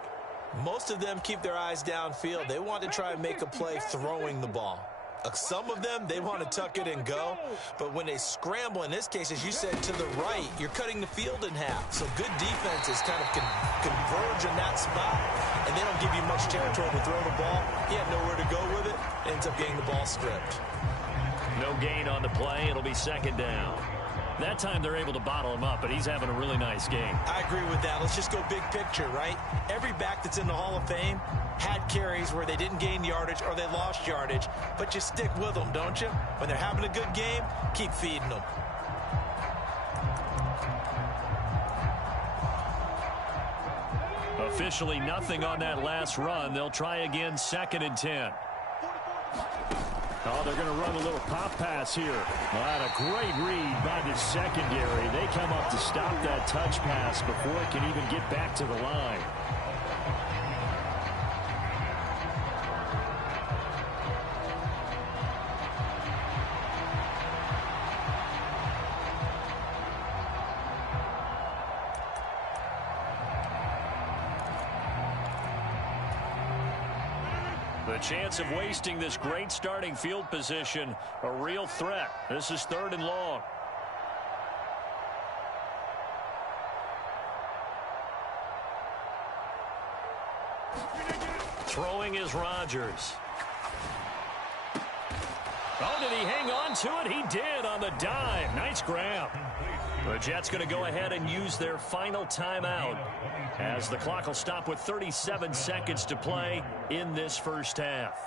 Most of them keep their eyes downfield. They want to try and make a play throwing the ball. Some of them, they want to tuck it and go. But when they scramble, in this case, as you said, to the right, you're cutting the field in half. So good defenses kind of converge in that spot, and they don't give you much territory to throw the ball. He had nowhere to go with it. Ends up getting the ball stripped. No gain on the play. It'll be second down. That time they're able to bottle him up, but he's having a really nice game. I agree with that. Let's just go big picture, right? Every back that's in the Hall of Fame had carries where they didn't gain yardage or they lost yardage, but you stick with them, don't you? When they're having a good game, keep feeding them. Officially nothing on that last run. They'll try again, 2nd and 10. Oh, they're going to run a little pop pass here. Well, that a great read by the secondary. They come up to stop that touch pass before it can even get back to the line. The chance of wasting this great starting field position, a real threat. This is 3rd and long. Throwing is Rodgers. Oh, did he hang on to it? He did on the dive. Nice grab. The Jets going to go ahead and use their final timeout as the clock will stop with 37 seconds to play in this first half.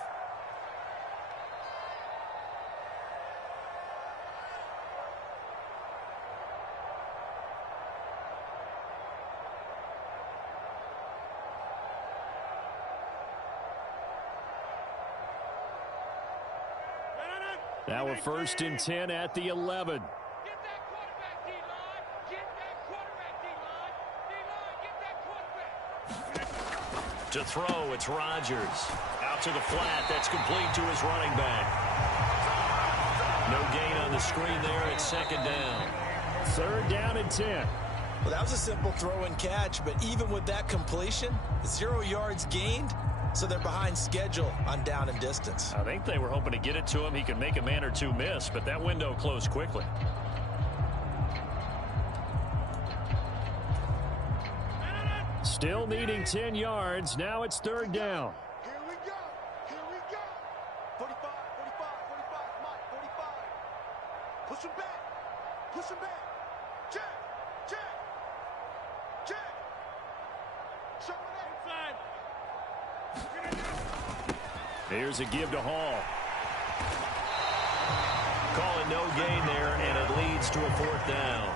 Now we're 1st and 10 at the 11. To throw, it's Rodgers. Out to the flat. That's complete to his running back. No gain on the screen there. It's 2nd down. 3rd down and 10. Well, that was a simple throw and catch, but even with that completion, 0 yards gained, so they're behind schedule on down and distance. I think they were hoping to get it to him. He could make a man or two miss, but that window closed quickly. Still needing 10 yards. Now it's 3rd down. Here we go. Here we go. 45, 45, 45. Mike, 45. Push him back. Push him back. Check. Check. Check. Show it inside. Here's a give to Hall. Calling no gain there, and it leads to a 4th down.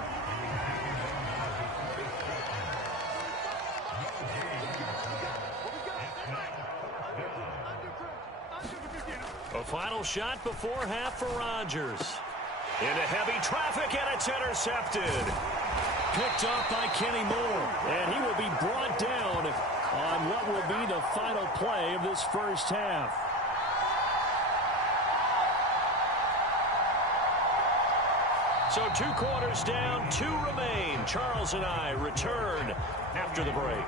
A final shot before half for Rodgers. Into heavy traffic, and it's intercepted. Picked off by Kenny Moore, and he will be brought down on what will be the final play of this first half. So 2 quarters down, 2 remain. Charles and I return after the break.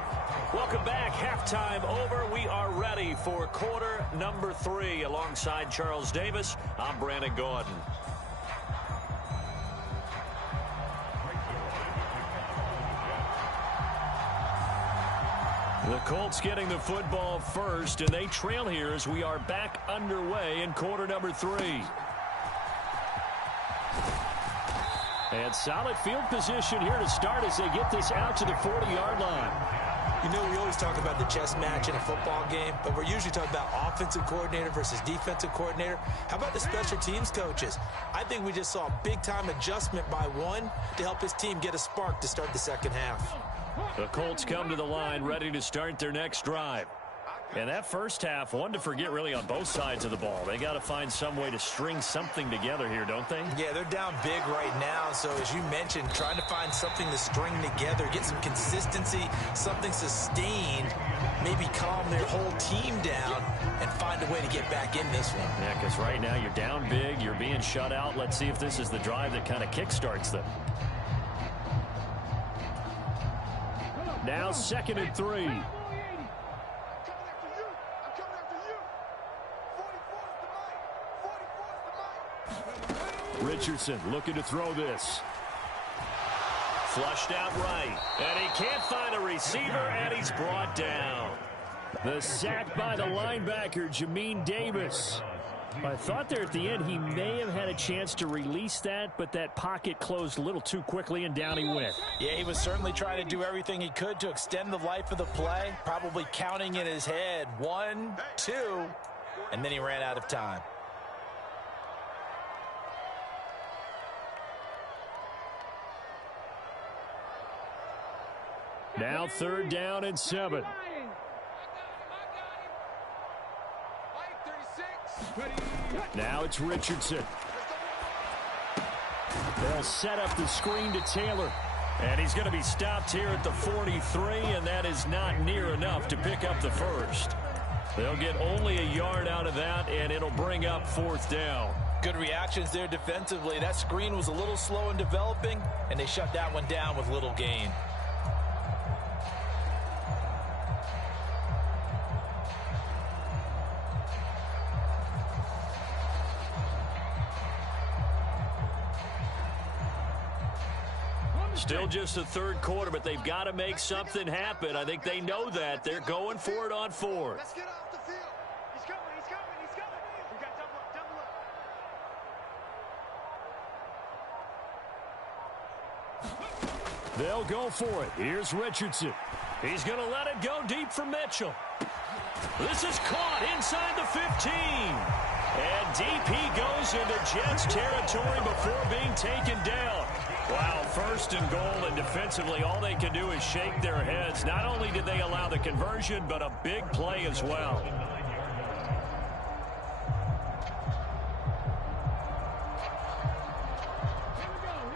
Welcome back. Halftime over. We are ready for quarter number 3. Alongside Charles Davis, I'm Brandon Gordon. The Colts getting the football first, and they trail here as we are back underway in quarter number 3. And solid field position here to start as they get this out to the 40-yard line. You know, we always talk about the chess match in a football game, but we're usually talking about offensive coordinator versus defensive coordinator. How about the special teams coaches? I think we just saw a big-time adjustment by one to help his team get a spark to start the second half. The Colts come to the line ready to start their next drive. And that first half, one to forget really on both sides of the ball. They got to find some way to string something together here, don't they? Yeah, they're down big right now. So as you mentioned, trying to find something to string together, get some consistency, something sustained, maybe calm their whole team down and find a way to get back in this one. Yeah, because right now you're down big, you're being shut out. Let's see if this is the drive that kind of kickstarts them. Now 2nd and 3. Richardson looking to throw this. Flushed out right. And he can't find a receiver, and he's brought down. The sack by the linebacker, Jamin Davis. I thought there at the end he may have had a chance to release that, but that pocket closed a little too quickly, and down he went. Yeah, he was certainly trying to do everything he could to extend the life of the play, probably counting in his head 1, 2, and then he ran out of time. Now 3rd down and 7. Now it's Richardson. They'll set up the screen to Taylor. And he's going to be stopped here at the 43, and that is not near enough to pick up the first. They'll get only a yard out of that, and it'll bring up 4th down. Good reactions there defensively. That screen was a little slow in developing, and they shut that one down with little gain. Still just the 3rd quarter, but they've got to make something happen. I think they know that. They're going for it on 4th. Let's get off the field. He's coming, he's coming, he's coming. We got double up, double up. They'll go for it. Here's Richardson. He's going to let it go deep for Mitchell. This is caught inside the 15. And deep he goes into Jets territory before being taken down. Wow, 1st and goal, and defensively all they can do is shake their heads. Not only did they allow the conversion, but a big play as well. Here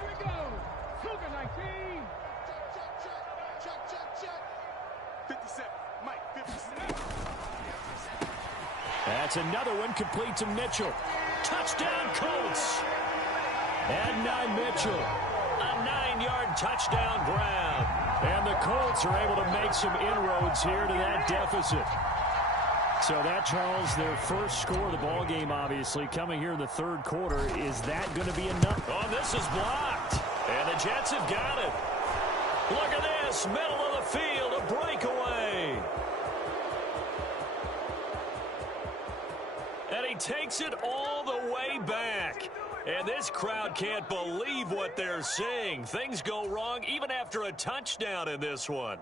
we go. Cougar 19. Check. 57. Mike, 57. That's another one complete to Mitchell. Touchdown, Colts. Adonai Mitchell. A 9-yard touchdown grab. And the Colts are able to make some inroads here to that deficit. So that, Charles, their first score of the ball game, obviously, coming here in the 3rd quarter. Is that going to be enough? Oh, this is blocked. And the Jets have got it. Look at this. Middle of the field. A breakaway. And he takes it all the way back. And this crowd can't believe what they're seeing. Things go wrong even after a touchdown in this one.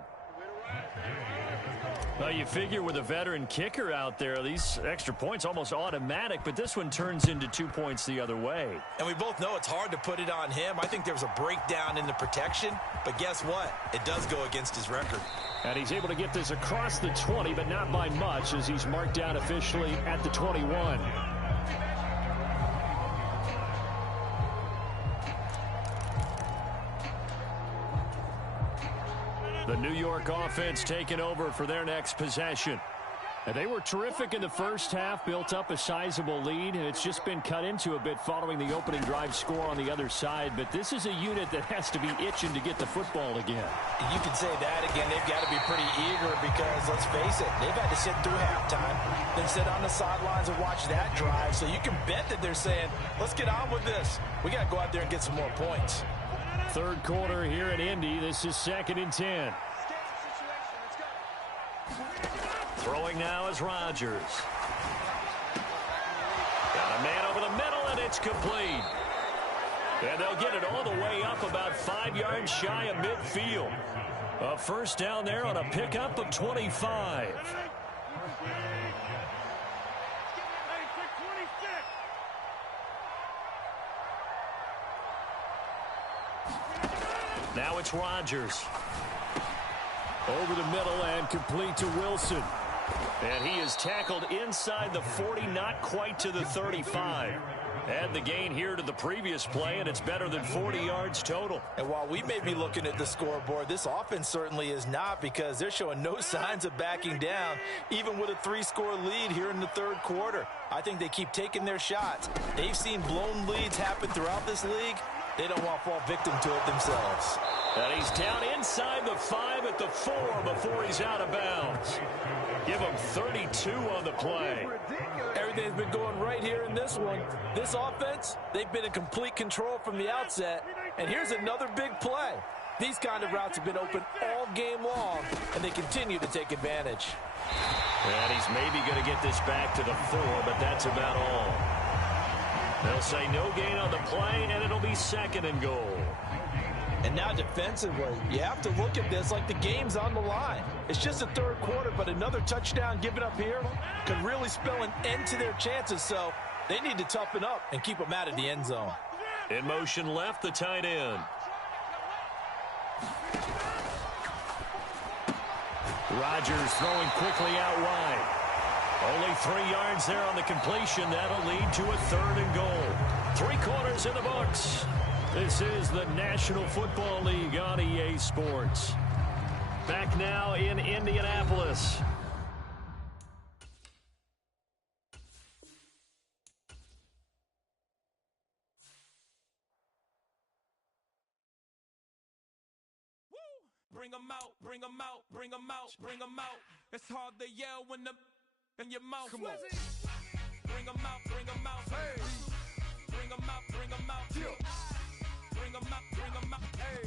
Well, you figure with a veteran kicker out there, these extra points almost automatic, but this one turns into 2 points the other way. And we both know it's hard to put it on him. I think there was a breakdown in the protection, but guess what? It does go against his record. And he's able to get this across the 20, but not by much, as he's marked down officially at the 21. The New York offense taking over for their next possession. And they were terrific in the first half, built up a sizable lead, and it's just been cut into a bit following the opening drive score on the other side. But this is a unit that has to be itching to get the football again. You can say that again. They've got to be pretty eager because, let's face it, they've had to sit through halftime, then sit on the sidelines and watch that drive. So you can bet that they're saying, let's get on with this. We got to go out there and get some more points. 3rd quarter here at Indy. This is 2nd and 10. Throwing now is Rodgers. Got a man over the middle, and it's complete. And they'll get it all the way up about 5 yards shy of midfield. A 1st down there on a pickup of 25. Now it's Rodgers. Over the middle and complete to Wilson. And he is tackled inside the 40, not quite to the 35. Add the gain here to the previous play, and it's better than 40 yards total. And while we may be looking at the scoreboard, this offense certainly is not, because they're showing no signs of backing down, even with a 3-score lead here in the 3rd quarter. I think they keep taking their shots. They've seen blown leads happen throughout this league. They don't want to fall victim to it themselves. And he's down inside the 5 at the 4 before he's out of bounds. Give him 32 on the play. Everything's been going right here in this one. This offense, they've been in complete control from the outset. And here's another big play. These kind of routes have been open all game long, and they continue to take advantage. And he's maybe going to get this back to the 4, but that's about all. They'll say no gain on the play, and it'll be 2nd and goal. And now defensively, you have to look at this like the game's on the line. It's just the 3rd quarter, but another touchdown given up here could really spell an end to their chances, so they need to toughen up and keep them out of the end zone. In motion left, the tight end. Rodgers throwing quickly out wide. Only 3 yards there on the completion. That'll lead to a 3rd and goal. 3 quarters in the books. This is the National Football League on EA Sports. Back now in Indianapolis. Bring 'em out, bring 'em out, bring 'em out, bring 'em out. It's hard to yell when the in your mouth. Come on. Bring 'em out, bring 'em out. Hey. Bring 'em out, bring 'em out. Yeah. Bring 'em out, bring 'em out. Hey.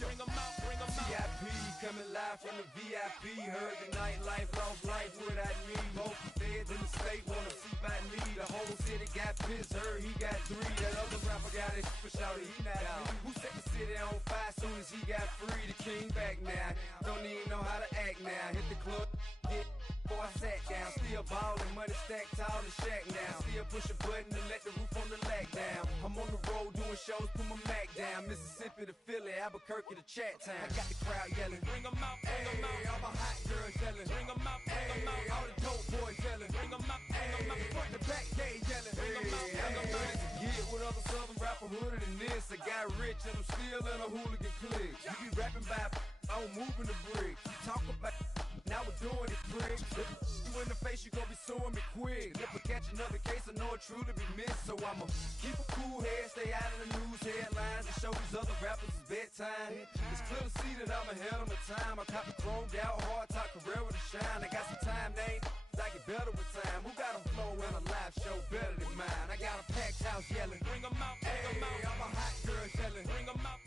Bring 'em out, bring 'em out. VIP coming live from the VIP. Heard the nightlife, lost life without me. Most feds in the state wanna see by me. The whole city got pissed, heard he got 3. That other rapper got it for shouty, he not me. Who set the city on fire soon as he got free? The king back now, don't even know how to act now. Hit the club, get before I sat down. Still ballin', money stacked tall in shack now. Still push a button to let the roof on the lag down. I'm on the road doing shows, put my Mac down. Mississippi to Philly, Albuquerque to Chat Town. I got the crowd yelling, bring 'em out, bring 'em out. All my hot girls yelling, bring 'em out, bring 'em out. All the dope boys yelling, bring 'em out, bring 'em out. Front to back, they yelling, bring 'em out, bring 'em out. Get with other southern rapper hooded than this. I got rich and I'm still in a hooligan clique. You be rapping by, I'm moving the bricks. You talk about, now we're doing it, bricks. You in the face, you gon' be suing me quick. If I catch another case, I know it truly be missed. So I'ma keep a cool head, stay out of the news headlines, and show these other rappers it's bedtime. It's clear to see that I'm ahead of my time. I cop the chromed out, hard top career with a shine. I got some time, they ain't I get better with time. Who got a flow and a live show better than mine? I got a packed house yelling, bring 'em out, bring 'em out. All my hot girls yelling, bring 'em out,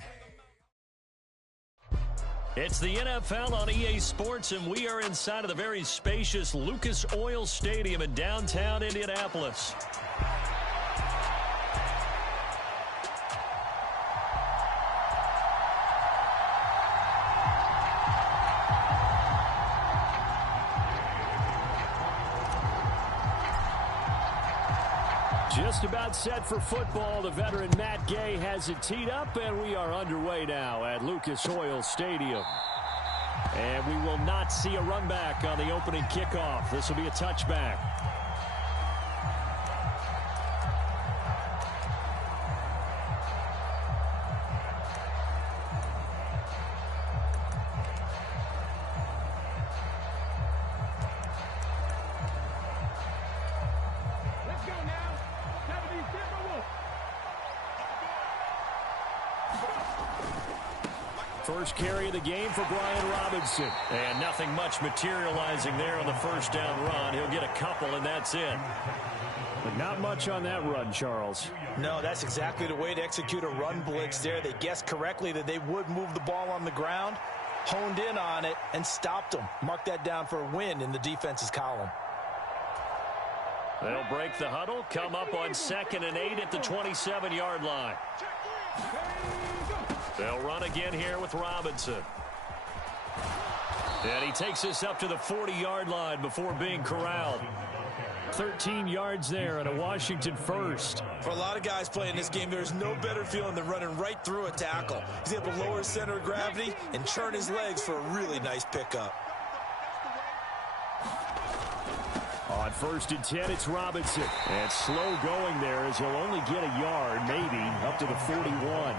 It's the NFL on EA Sports, and we are inside of the very spacious Lucas Oil Stadium in downtown Indianapolis. Just about set for football. The veteran Matt Gay has it teed up, and we are underway now at Lucas Oil Stadium. And we will not see a run back on the opening kickoff. This will be a touchback. First carry of the game for Brian Robinson. And nothing much materializing there on the first down run. He'll get a couple, and that's it. But not much on that run, Charles. No, that's exactly the way to execute a run blitz there. They guessed correctly that they would move the ball on the ground, honed in on it, and stopped them. Mark that down for a win in the defense's column. They'll break the huddle, come up on 2nd and 8 at the 27-yard line. They'll run again here with Robinson. And he takes us up to the 40-yard line before being corralled. 13 yards there and a Washington first. For a lot of guys playing this game, there's no better feeling than running right through a tackle. He's able to lower his center of gravity and turn his legs for a really nice pickup. On 1st and 10, it's Robinson. And slow going there as he'll only get a yard, maybe, up to the 41.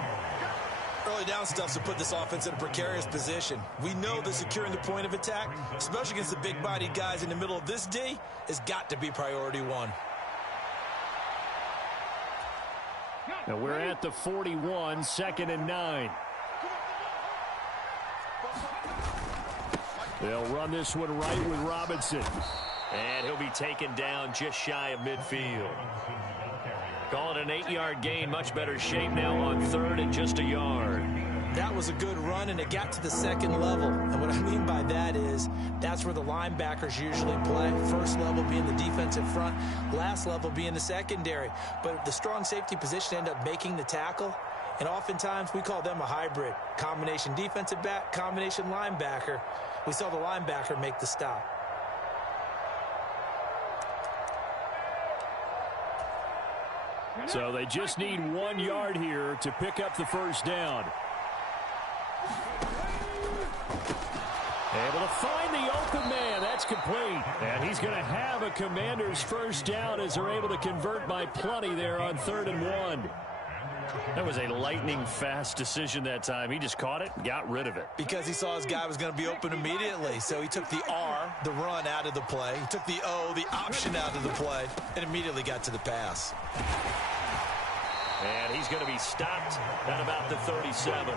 Early down stuff to put this offense in a precarious position. We know that securing the point of attack, especially against the big-bodied guys in the middle of this D, has got to be priority one. Now we're at the 41, 2nd and 9. They'll run this one right with Robinson. And he'll be taken down just shy of midfield. Call it an 8-yard gain. Much better shape now on third and just a yard. That was a good run, and it got to the second level. And what I mean by that is that's where the linebackers usually play. First level being the defensive front, last level being the secondary. But the strong safety position ended up making the tackle, and oftentimes we call them a hybrid. Combination defensive back, combination linebacker. We saw the linebacker make the stop. So they just need 1 yard here to pick up the first down. Able to find the open man. That's complete. And he's going to have a Commander's first down as they're able to convert by plenty there on 3rd and 1. That was a lightning-fast decision that time. He just caught it and got rid of it. Because he saw his guy was going to be open immediately. So he took the R, the run, out of the play. He took the O, the option, out of the play, and immediately got to the pass. And he's going to be stopped at about the 37.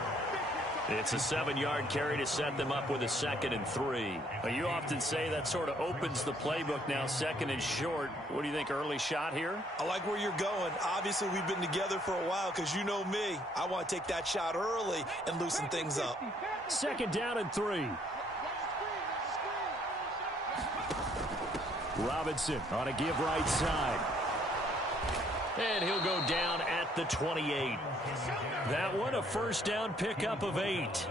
It's a 7-yard carry to set them up with a 2nd and 3. Well, you often say that sort of opens the playbook now, 2nd and short. What do you think, early shot here? I like where you're going. Obviously, we've been together for a while because you know me. I want to take that shot early and loosen things up. 2nd down and 3. Robinson on a give right side. And he'll go down at the 28. That one a first down pickup of 8.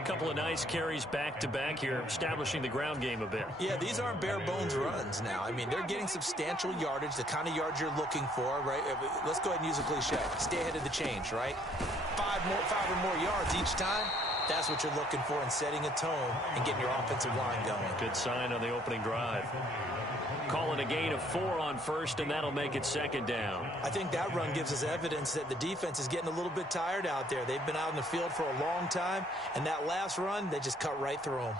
A couple of nice carries back-to-back here, establishing the ground game a bit. Yeah, these aren't bare-bones runs now. I mean, they're getting substantial yardage, the kind of yards you're looking for, right? Let's go ahead and use a cliche. Stay ahead of the change, right? 5 or more yards each time. That's what you're looking for in setting a tone and getting your offensive line going. Good sign on the opening drive. Calling a gain of 4 on first, and that'll make it 2nd down. I think that run gives us evidence that the defense is getting a little bit tired out there. They've been out in the field for a long time, and that last run, they just cut right through them.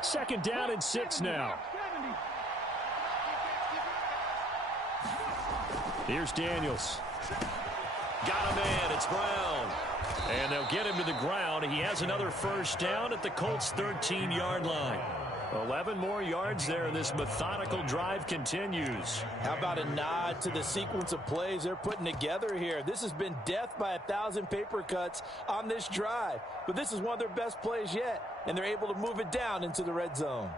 Second down and 6 now. Here's Daniels. Got a man. It's Brown. And they'll get him to the ground. He has another first down at the Colts' 13-yard line. 11 more yards there, and this methodical drive continues. How about a nod to the sequence of plays they're putting together here? This has been death by 1,000 paper cuts on this drive. But this is one of their best plays yet, and they're able to move it down into the red zone.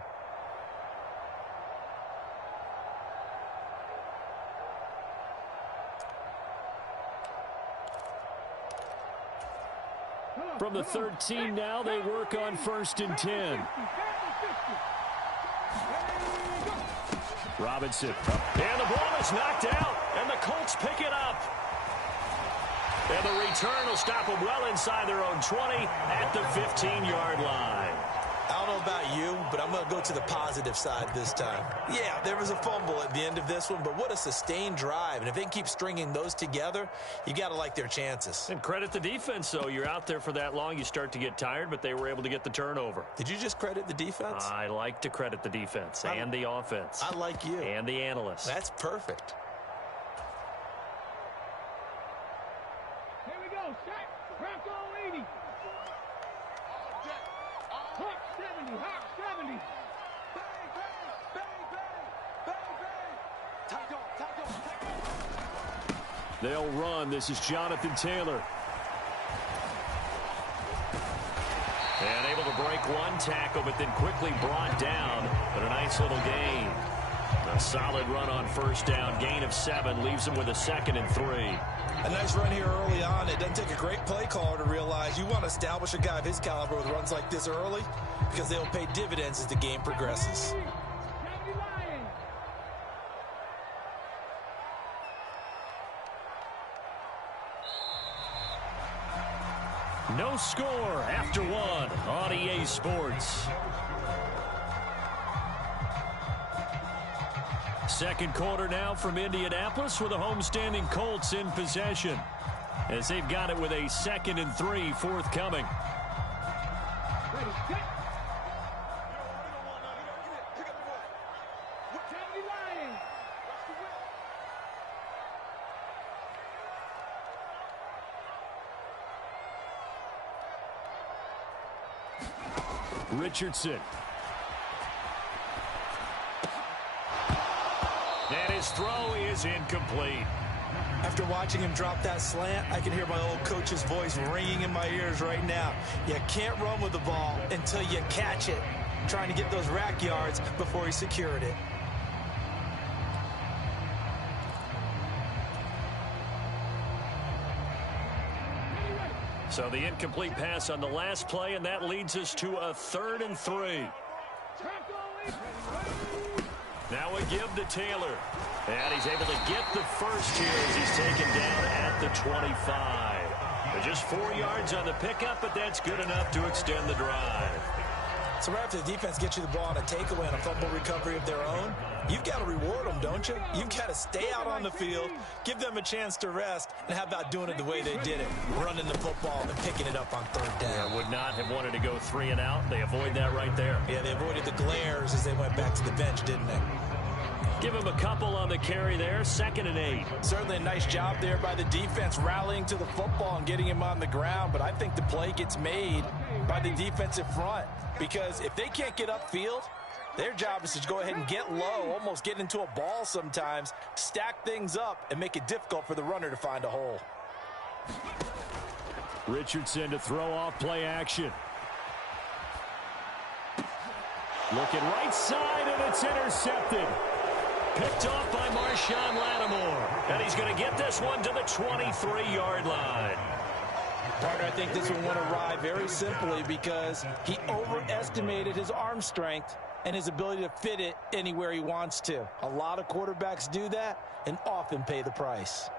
From the 13 now, they work on 1st and 10. Robinson. And the ball is knocked out, and the Colts pick it up. And the return will stop them well inside their own 20 at the 15-yard line. I don't know about you, but I'm going to go to the positive side this time. Yeah, there was a fumble at the end of this one, but what a sustained drive. And if they can keep stringing those together, you got to like their chances. And credit the defense, though. You're out there for that long, you start to get tired, but they were able to get the turnover. Did you just credit the defense? I like to credit the defense and the offense. I like you. And the analysts. That's perfect. Here we go. Set. Bronco 80. Hawk 70. Hawk 70. Bang, bang, bang, bang, bang, bang. Tight dog, tight dog, tight dog. They'll run. This is Jonathan Taylor. And able to break one tackle, but then quickly brought down. But a nice little gain. A solid run on first down. Gain of 7 leaves them with a 2nd and 3. A nice run here early on. It doesn't take a great play caller to realize you want to establish a guy of his caliber with runs like this early because they'll pay dividends as the game progresses. No score after 1 on EA Sports. Second quarter now from Indianapolis with the homestanding Colts in possession as they've got it with a 2nd and 3 forthcoming. Richardson. And his throw is incomplete. After watching him drop that slant, I can hear my old coach's voice ringing in my ears right now. You can't run with the ball until you catch it. Trying to get those rack yards before he secured it. So the incomplete pass on the last play, and that leads us to a 3rd and 3. Now we give to Taylor. And he's able to get the first here as he's taken down at the 25. But just 4 yards on the pickup, but that's good enough to extend the drive. So right after the defense gets you the ball on a takeaway and a fumble recovery of their own, you've got to reward them, don't you? You've got to stay out on the field, give them a chance to rest, and how about doing it the way they did it, running the football and picking it up on 3rd down. Yeah, would not have wanted to go 3 and out. They avoid that right there. Yeah, they avoided the glares as they went back to the bench, didn't they? Give him a couple on the carry there, 2nd and 8. Certainly a nice job there by the defense rallying to the football and getting him on the ground, but I think the play gets made by the defensive front because if they can't get upfield, their job is to go ahead and get low, almost get into a ball sometimes, stack things up, and make it difficult for the runner to find a hole. Richardson to throw off play action. Looking right side, and it's intercepted. Picked off by Marshawn Lattimore. And he's going to get this one to the 23-yard line. Partner, I think this one went awry very simply because he overestimated his arm strength and his ability to fit it anywhere he wants to. A lot of quarterbacks do that and often pay the price.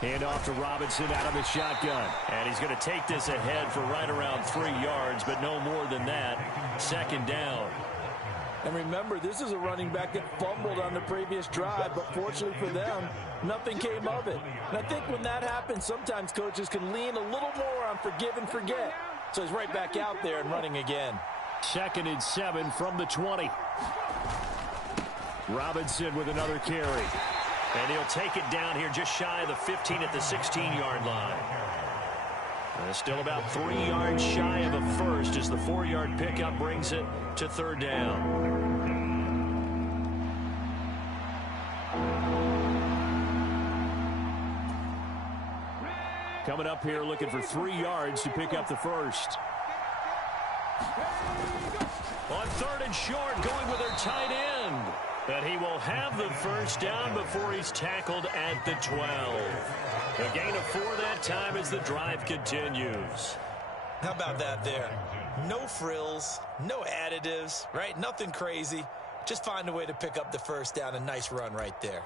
Hand off to Robinson out of the shotgun. And he's going to take this ahead for right around 3 yards, but no more than that. 2nd down. And remember, this is a running back that fumbled on the previous drive, but fortunately for them, nothing came of it. And I think when that happens, sometimes coaches can lean a little more on forgive and forget. So he's right back out there and running again. 2nd and 7 from the 20. Robinson with another carry. And he'll take it down here just shy of the 15 at the 16-yard line. Still about 3 yards shy of a first as the 4-yard pickup brings it to 3rd down. Coming up here looking for 3 yards to pick up the first. On 3rd and short, going with their tight end. And he will have the first down before he's tackled at the 12. A gain of 4 that time as the drive continues. How about that there? No frills, no additives, right? Nothing crazy. Just find a way to pick up the first down. A nice run right there.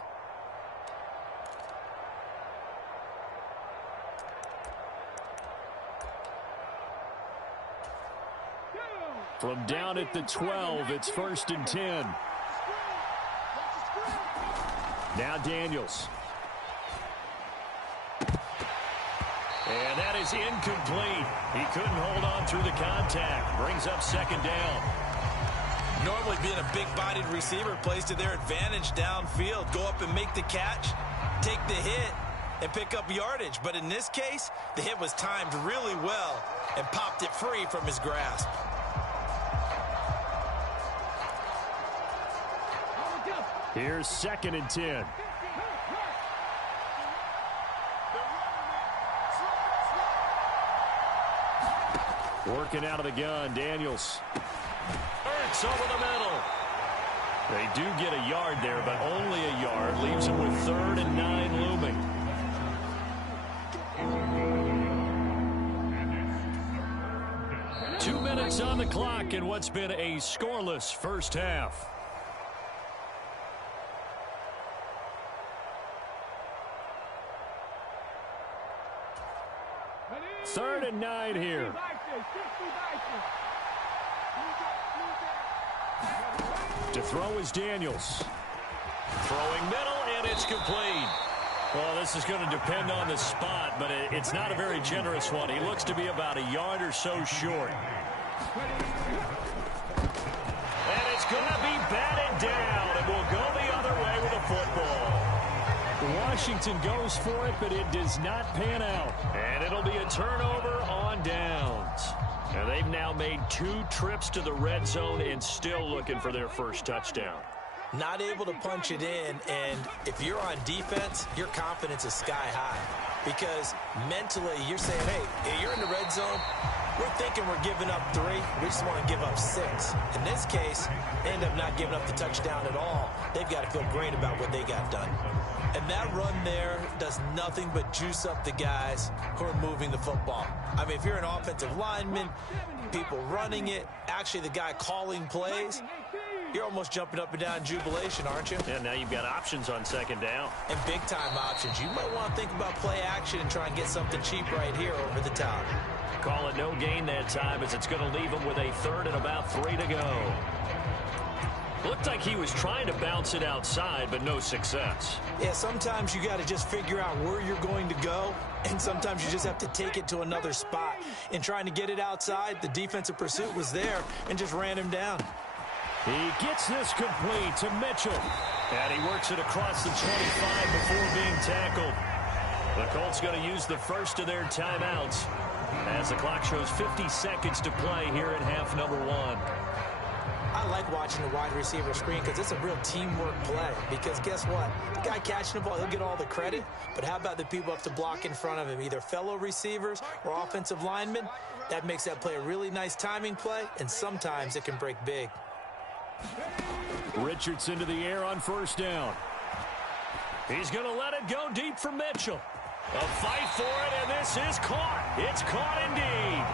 From down at the 12, it's 1st and 10. Now Daniels. And that is incomplete. He couldn't hold on through the contact. Brings up 2nd down. Normally being a big-bodied receiver plays to their advantage downfield. Go up and make the catch, take the hit, and pick up yardage. But in this case, the hit was timed really well and popped it free from his grasp. Here's 2nd and 10. Working out of the gun, Daniels. Ertz over the middle. They do get a yard there, but only a yard. Leaves them with 3rd and 9 looming. Two minutes on the clock in what's been a scoreless first half. Third and 9 here. To throw is Daniels. Throwing middle, and it's complete. Well, this is going to depend on the spot, but it's not a very generous one. He looks to be about a yard or so short. And it's going to be batted down, and we'll go the other way with the football. Washington goes for it, but it does not pan out. And it'll be a turnover on downs. And they've now made 2 trips to the red zone and still looking for their first touchdown. Not able to punch it in, and if you're on defense, your confidence is sky high. Because mentally, you're saying, hey, you're in the red zone. We're thinking we're giving up 3. We just want to give up 6. In this case, they end up not giving up the touchdown at all. They've got to feel great about what they got done. And that run there does nothing but juice up the guys who are moving the football. I mean, if you're an offensive lineman, people running it, actually the guy calling plays, you're almost jumping up and down in jubilation, aren't you? Yeah, now you've got options on second down. And big-time options. You might want to think about play action and try and get something cheap right here over the top. Call it no gain that time as it's going to leave him with a 3rd and about 3 to go. Looked like he was trying to bounce it outside, but no success. Yeah, sometimes you got to just figure out where you're going to go, and sometimes you just have to take it to another spot. In trying to get it outside, the defensive pursuit was there and just ran him down. He gets this complete to Mitchell. And he works it across the 25 before being tackled. The Colts going to use the first of their timeouts as the clock shows 50 seconds to play here in half number 1. I like watching the wide receiver screen because it's a real teamwork play. Because guess what? The guy catching the ball, he'll get all the credit. But how about the people up to block in front of him, either fellow receivers or offensive linemen? That makes that play a really nice timing play, and sometimes it can break big. Richardson to the air on first down. He's going to let it go deep for Mitchell. A fight for it, and this is caught. It's caught indeed.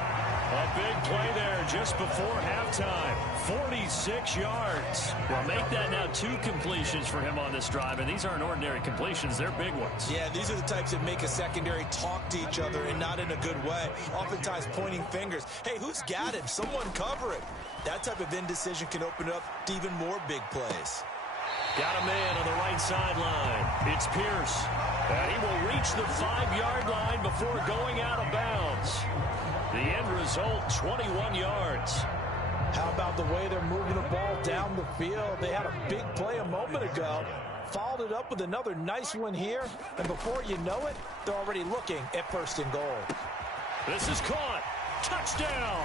A big play there just before halftime. 46 yards. Well, make that now 2 completions for him on this drive, and these aren't ordinary completions. They're big ones. Yeah, these are the types that make a secondary talk to each other, and not in a good way. Oftentimes pointing fingers. Hey, who's got him? Someone cover it. That type of indecision can open up to even more big plays. Got a man on the right sideline. It's Pierce. And he will reach the 5-yard line before going out of bounds. The end result, 21 yards. How about the way they're moving the ball down the field? They had a big play a moment ago. Followed it up with another nice one here. And before you know it, they're already looking at 1st and goal. This is caught. Touchdown.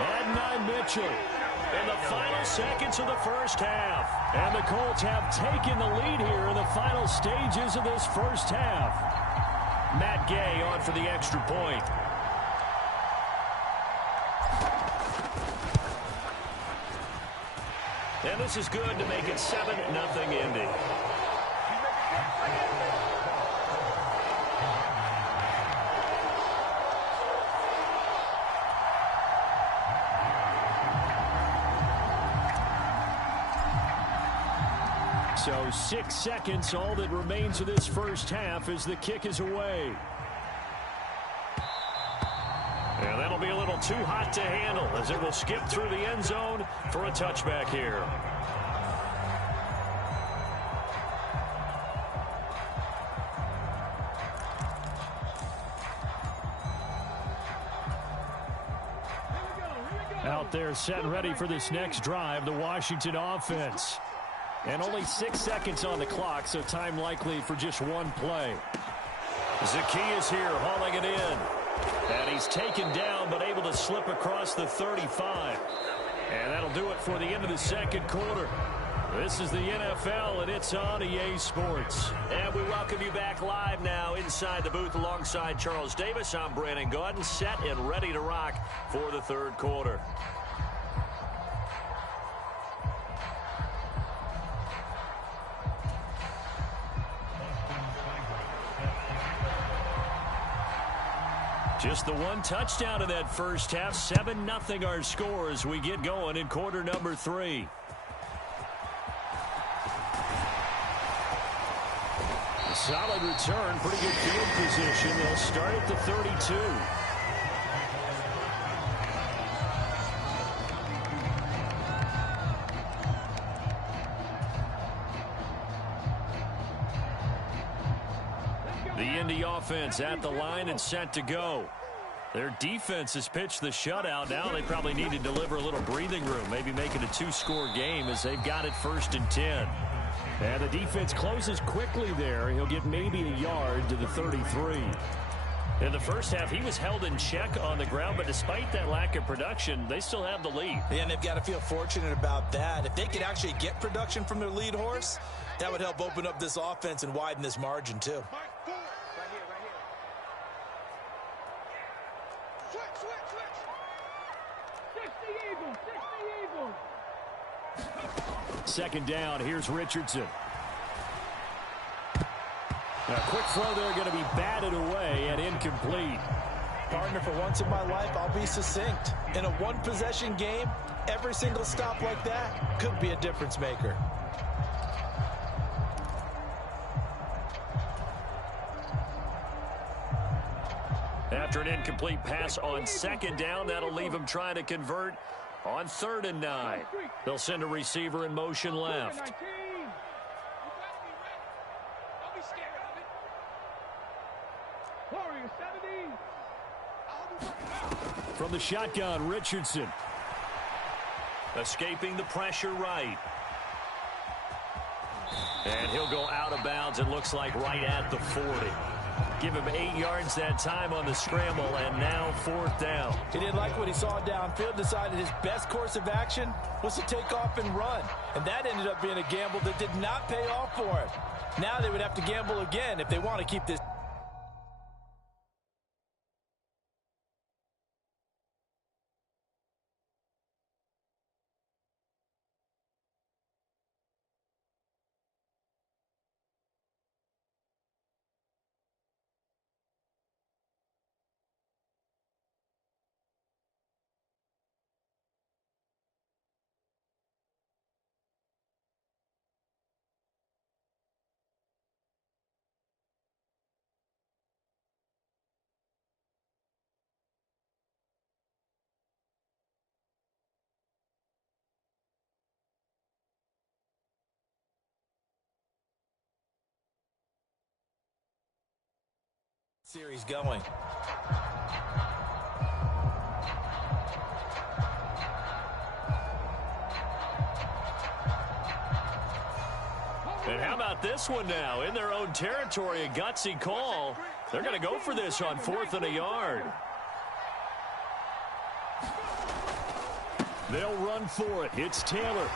Adonai Mitchell in the final seconds of the first half. And the Colts have taken the lead here in the final stages of this first half. Matt Gay on for the extra point. And this is good to make it 7-0 Indy. So 6 seconds, all that remains of this first half as the kick is away. And that'll be a little too hot to handle as it will skip through the end zone for a touchback here. Out there set and ready for this next drive, the Washington offense. And only 6 seconds on the clock, so time likely for just one play. Zacchaeus here hauling it in. And he's taken down but able to slip across the 35. And that'll do it for the end of the second quarter. This is the NFL, and it's on EA Sports. And we welcome you back live now inside the booth alongside Charles Davis. I'm Brandon Gaudin, set and ready to rock for the third quarter. Just the one touchdown in that first half. 7-0 our score as we get going in quarter number 3. A solid return, pretty good field position. They'll start at the 32. The Indy offense at the line and set to go. Their defense has pitched the shutout. Now they probably need to deliver a little breathing room, maybe make it a two-score game as they've got it 1st and 10. And the defense closes quickly there. He'll get maybe a yard to the 33. In the first half, he was held in check on the ground, but despite that lack of production, they still have the lead. Yeah, and they've got to feel fortunate about that. If they could actually get production from their lead horse, that would help open up this offense and widen this margin, too. Second down, here's Richardson. A quick throw there going to be batted away and incomplete. Partner, for once in my life, I'll be succinct. In a one-possession game, every single stop like that could be a difference maker. After an incomplete pass on second down, that'll leave him trying to convert on 3rd and 9. They'll send a receiver in motion left. From the shotgun, Richardson. Escaping the pressure right. And he'll go out of bounds, it looks like right at the 40. Give him 8 yards that time on the scramble, and now 4th down. He didn't like what he saw downfield, decided his best course of action was to take off and run. And that ended up being a gamble that did not pay off for him. Now they would have to gamble again if they want to keep this. Series going. And how about this one now? In their own territory, a gutsy call. They're going to go for this on 4th and a yard. They'll run for it. It's Taylor.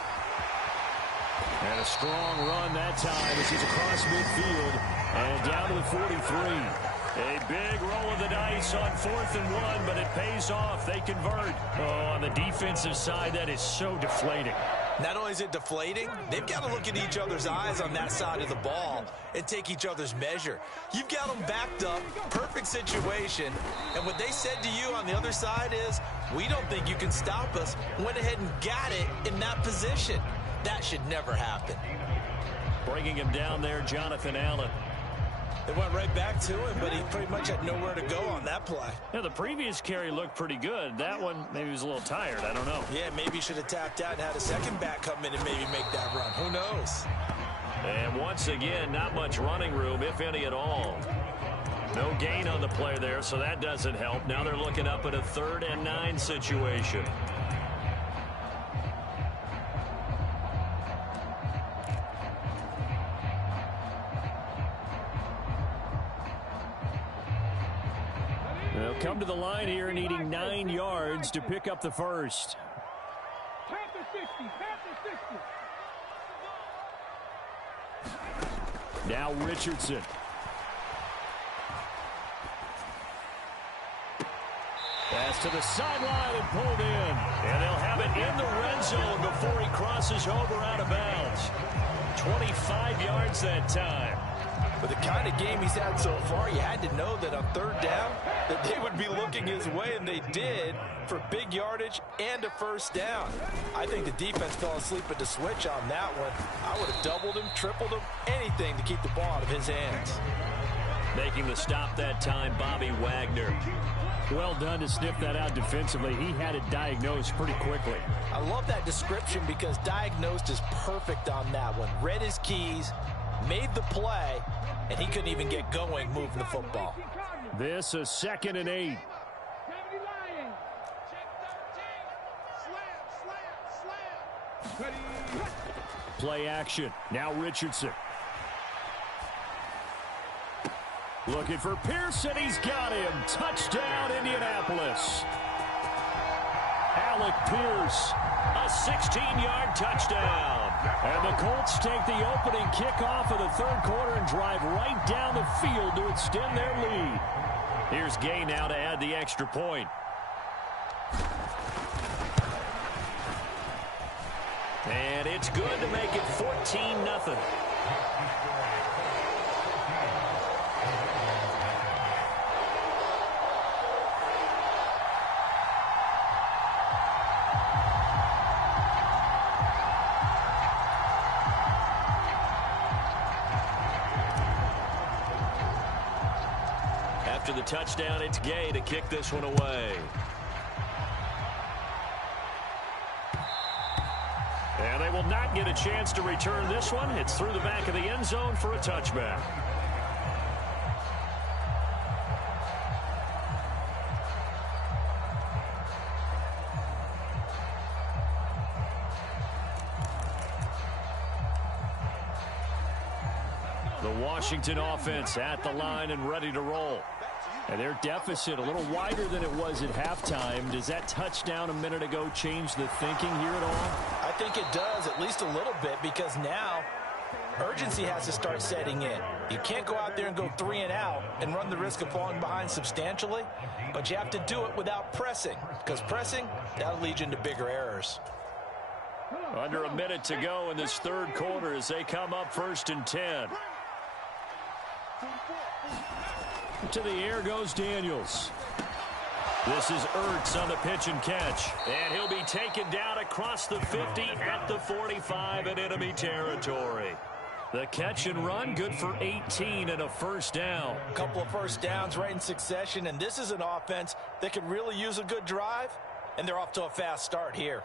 And a strong run that time as he's across midfield and down to the 43. A big roll of the dice on 4th and 1, but it pays off. They convert. Oh, on the defensive side, that is so deflating. Not only is it deflating, they've got to look at each other's eyes on that side of the ball and take each other's measure. You've got them backed up, perfect situation, and what they said to you on the other side is, we don't think you can stop us. Went ahead and got it in that position. That should never happen. Bringing him down there, Jonathan Allen. They went right back to him, but he pretty much had nowhere to go on that play. Yeah, the previous carry looked pretty good. That one, maybe he was a little tired. I don't know. Yeah, maybe he should have tapped out and had a second back come in and maybe make that run. Who knows? And once again, not much running room, if any at all. No gain on the play there, so that doesn't help. Now they're looking up at a 3rd and 9 situation. They'll come to the line here needing 9 yards to pick up the first. Panther 60, Panther 60. Now Richardson. Pass to the sideline and pulled in. And they'll have it in the red zone before he crosses over out of bounds. 25 yards that time. With the kind of game he's had so far, you had to know that on 3rd down, that they would be looking his way, and they did, for big yardage and a 1st down. I think the defense fell asleep at the switch on that one. I would have doubled him, tripled him, anything to keep the ball out of his hands. Making the stop that time, Bobby Wagner. Well done to sniff that out defensively. He had it diagnosed pretty quickly. I love that description because diagnosed is perfect on that one. Read his keys, made the play, and he couldn't even get going moving the football. This is 2nd and 8. Play action. Now Richardson. Looking for Pearson. He's got him. Touchdown, Indianapolis. Alec Pierce, a 16-yard touchdown. And the Colts take the opening kickoff of the third quarter and drive right down the field to extend their lead. Here's Gay now to add the extra point. And it's good to make it 14-0. After the touchdown, it's Gay to kick this one away. And they will not get a chance to return this one. It's through the back of the end zone for a touchback. The Washington offense at the line and ready to roll. And their deficit a little wider than it was at halftime. Does that touchdown a minute ago change the thinking here at all? I think it does, at least a little bit, because now urgency has to start setting in. You can't go out there and go 3 and out and run the risk of falling behind substantially, but you have to do it without pressing, because pressing, that'll lead you into bigger errors. Under a minute to go in this third quarter as they come up 1st and 10. To the air goes Daniels. This is Ertz on the pitch and catch. And he'll be taken down across the 50 at the 45 in enemy territory. The catch and run good for 18 and a first down. A couple of first downs right in succession, and this is an offense that could really use a good drive, and they're off to a fast start here.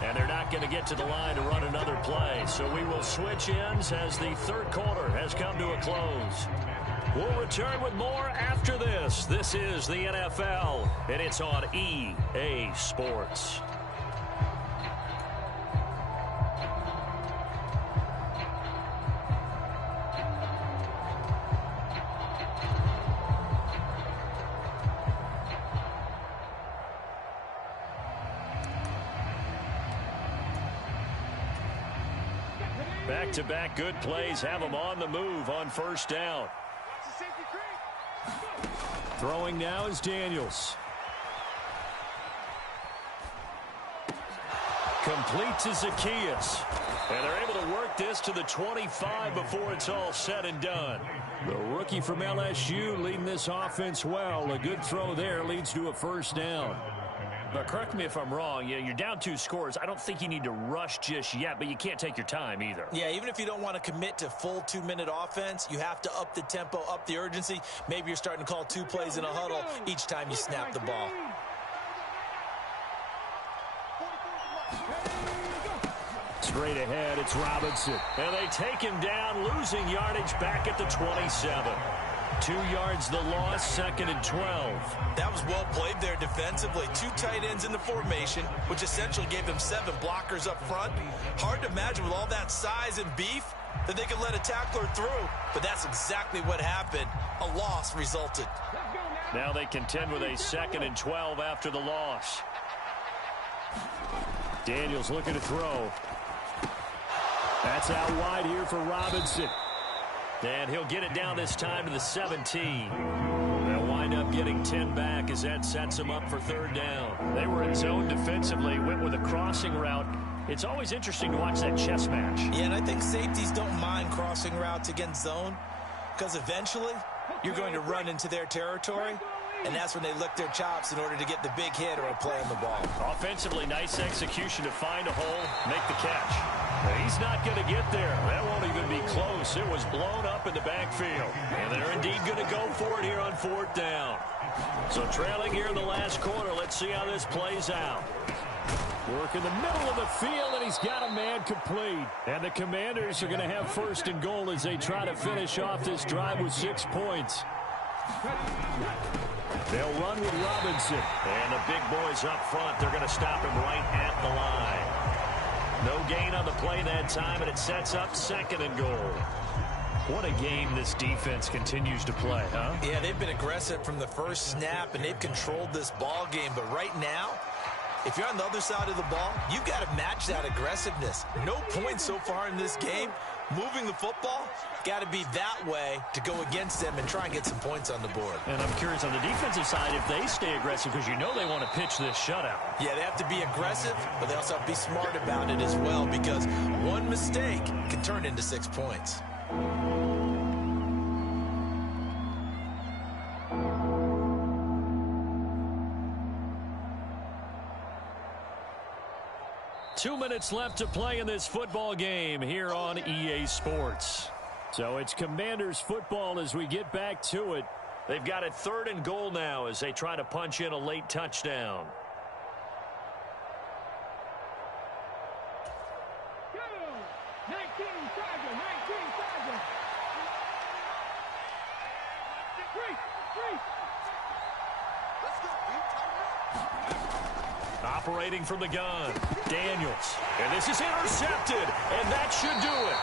And they're not going to get to the line to run another play. So we will switch ends as the third quarter has come to a close. We'll return with more after this. This is the NFL, and it's on EA Sports. Back-to-back good plays have them on the move on first down. Throwing now is Daniels. Complete to Zacchaeus. And they're able to work this to the 25 before it's all said and done. The rookie from LSU leading this offense well. A good throw there leads to a first down. But correct me if I'm wrong, you're down 2 scores. I don't think you need to rush just yet, but you can't take your time either. Yeah, even if you don't want to commit to full 2-minute offense, you have to up the tempo, up the urgency. Maybe you're starting to call 2 plays in a huddle each time you snap the ball. Straight ahead, it's Robinson. And they take him down, losing yardage back at the 27. 2 yards the loss, 2nd and 12. That was well played there defensively. 2 tight ends in the formation, which essentially gave them 7 blockers up front. Hard to imagine with all that size and beef, that they could let a tackler through, but that's exactly what happened. A loss resulted. Now they contend with a 2nd and 12 after the loss. Daniels looking to throw. That's out wide here for Robinson. And he'll get it down this time to the 17. They'll wind up getting 10 back as that sets him up for 3rd down. They were in zone defensively, went with a crossing route. It's always interesting to watch that chess match. Yeah, and I think safeties don't mind crossing routes against zone because eventually you're going to run into their territory, and that's when they lick their chops in order to get the big hit or a play on the ball. Offensively, nice execution to find a hole, make the catch. He's not going to get there. That won't even be close. It was blown up in the backfield. And they're indeed going to go for it here on 4th down. So trailing here in the last quarter. Let's see how this plays out. Work in the middle of the field, and he's got a man complete. And the Commanders are going to have 1st and goal as they try to finish off this drive with 6 points. They'll run with Robinson. And the big boys up front, they're going to stop him right at the line. No gain on the play that time, and it sets up 2nd and goal. What a game this defense continues to play, huh? Yeah, they've been aggressive from the first snap, and they've controlled this ball game. But right now, if you're on the other side of the ball, you've got to match that aggressiveness. No points so far in this game. Moving the football, got to be that way to go against them and try and get some points on the board. And I'm curious on the defensive side if they stay aggressive, because you know they want to pitch this shutout. Yeah, they have to be aggressive, but they also have to be smart about it as well, because one mistake can turn into 6 points. Two minutes left to play in this football game here on EA Sports. So it's Commanders football as we get back to it. They've got it 3rd and goal now as they try to punch in a late touchdown. Go! 19, Tiger, 19, Tiger. Free. Let's go, B. Tighten up. Operating from the gun, Daniels. And this is intercepted, and that should do it.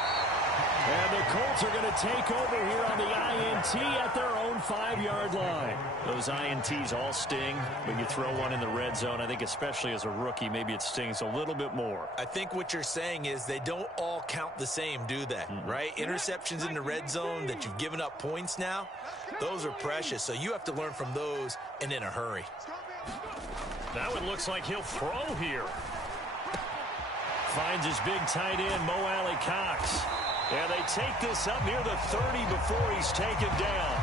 And the Colts are going to take over here on the INT at their own 5-yard line. Those INTs all sting when you throw one in the red zone. I think especially as a rookie, maybe it stings a little bit more. I think what you're saying is they don't all count the same, do they? Right? Interceptions in the red zone that you've given up points now, those are precious. So you have to learn from those and in a hurry. Now it looks like he'll throw here. Finds his big tight end, Mo Alley Cox. And they take this up near the 30 before he's taken down.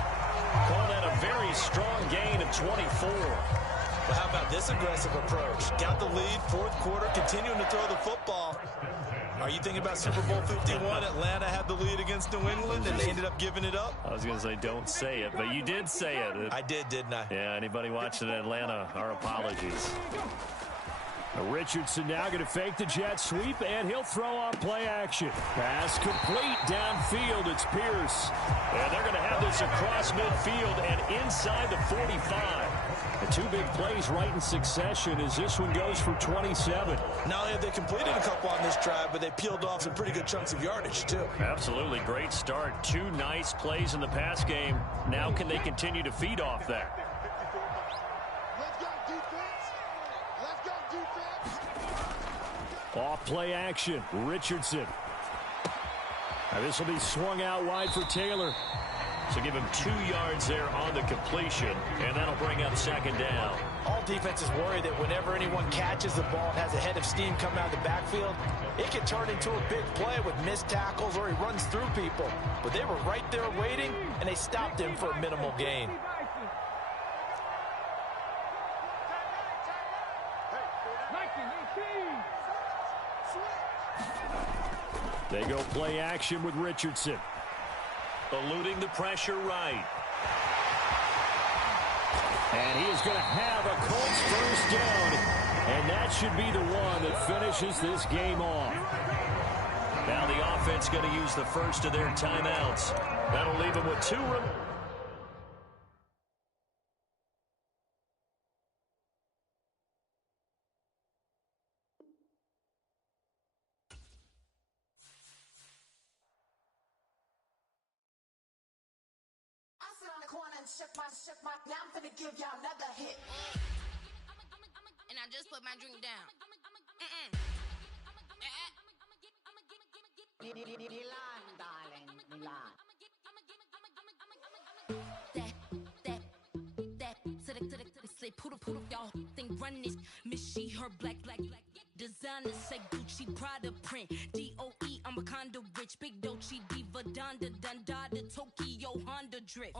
Call that a very strong gain of 24. Well, how about this aggressive approach? Got the lead, 4th quarter, continuing to throw the football. Are you thinking about Super Bowl 51? Atlanta had the lead against New England, and they ended up giving it up? I was going to say don't say it, but you did say it. I did, didn't I? Yeah, anybody watching Atlanta, our apologies. Richardson now going to fake the jet sweep, and he'll throw on play action. Pass complete downfield. It's Pierce. And they're going to have this across midfield and inside the 45. The 2 big plays right in succession as this one goes for 27. Not only have they completed a couple on this drive, but they peeled off some pretty good chunks of yardage, too. Absolutely. Great start. 2 nice plays in the pass game. Now can they continue to feed off that? Off play action, Richardson. Now this will be swung out wide for Taylor. So give him 2 yards there on the completion, and that'll bring up 2nd down. All defenses worry that whenever anyone catches the ball and has a head of steam come out of the backfield, it can turn into a big play with missed tackles or he runs through people. But they were right there waiting, and they stopped him for a minimal gain. They go play action with Richardson. Eluding the pressure right. And he is going to have a Colts 1st down. And that should be the one that finishes this game off. Now the offense going to use the first of their timeouts. That'll leave them with 2 remaining. Now I'm finna give y'all another hit. And I just put my drink down. Milan, darling, Milan. That, slip, poodle, y'all think run this. Miss she, her black. Designers say Gucci, Prada print. DOE, I'm a condo rich. Big Dolce, Diva, Donda, Dundada, Tokyo, Honda drip.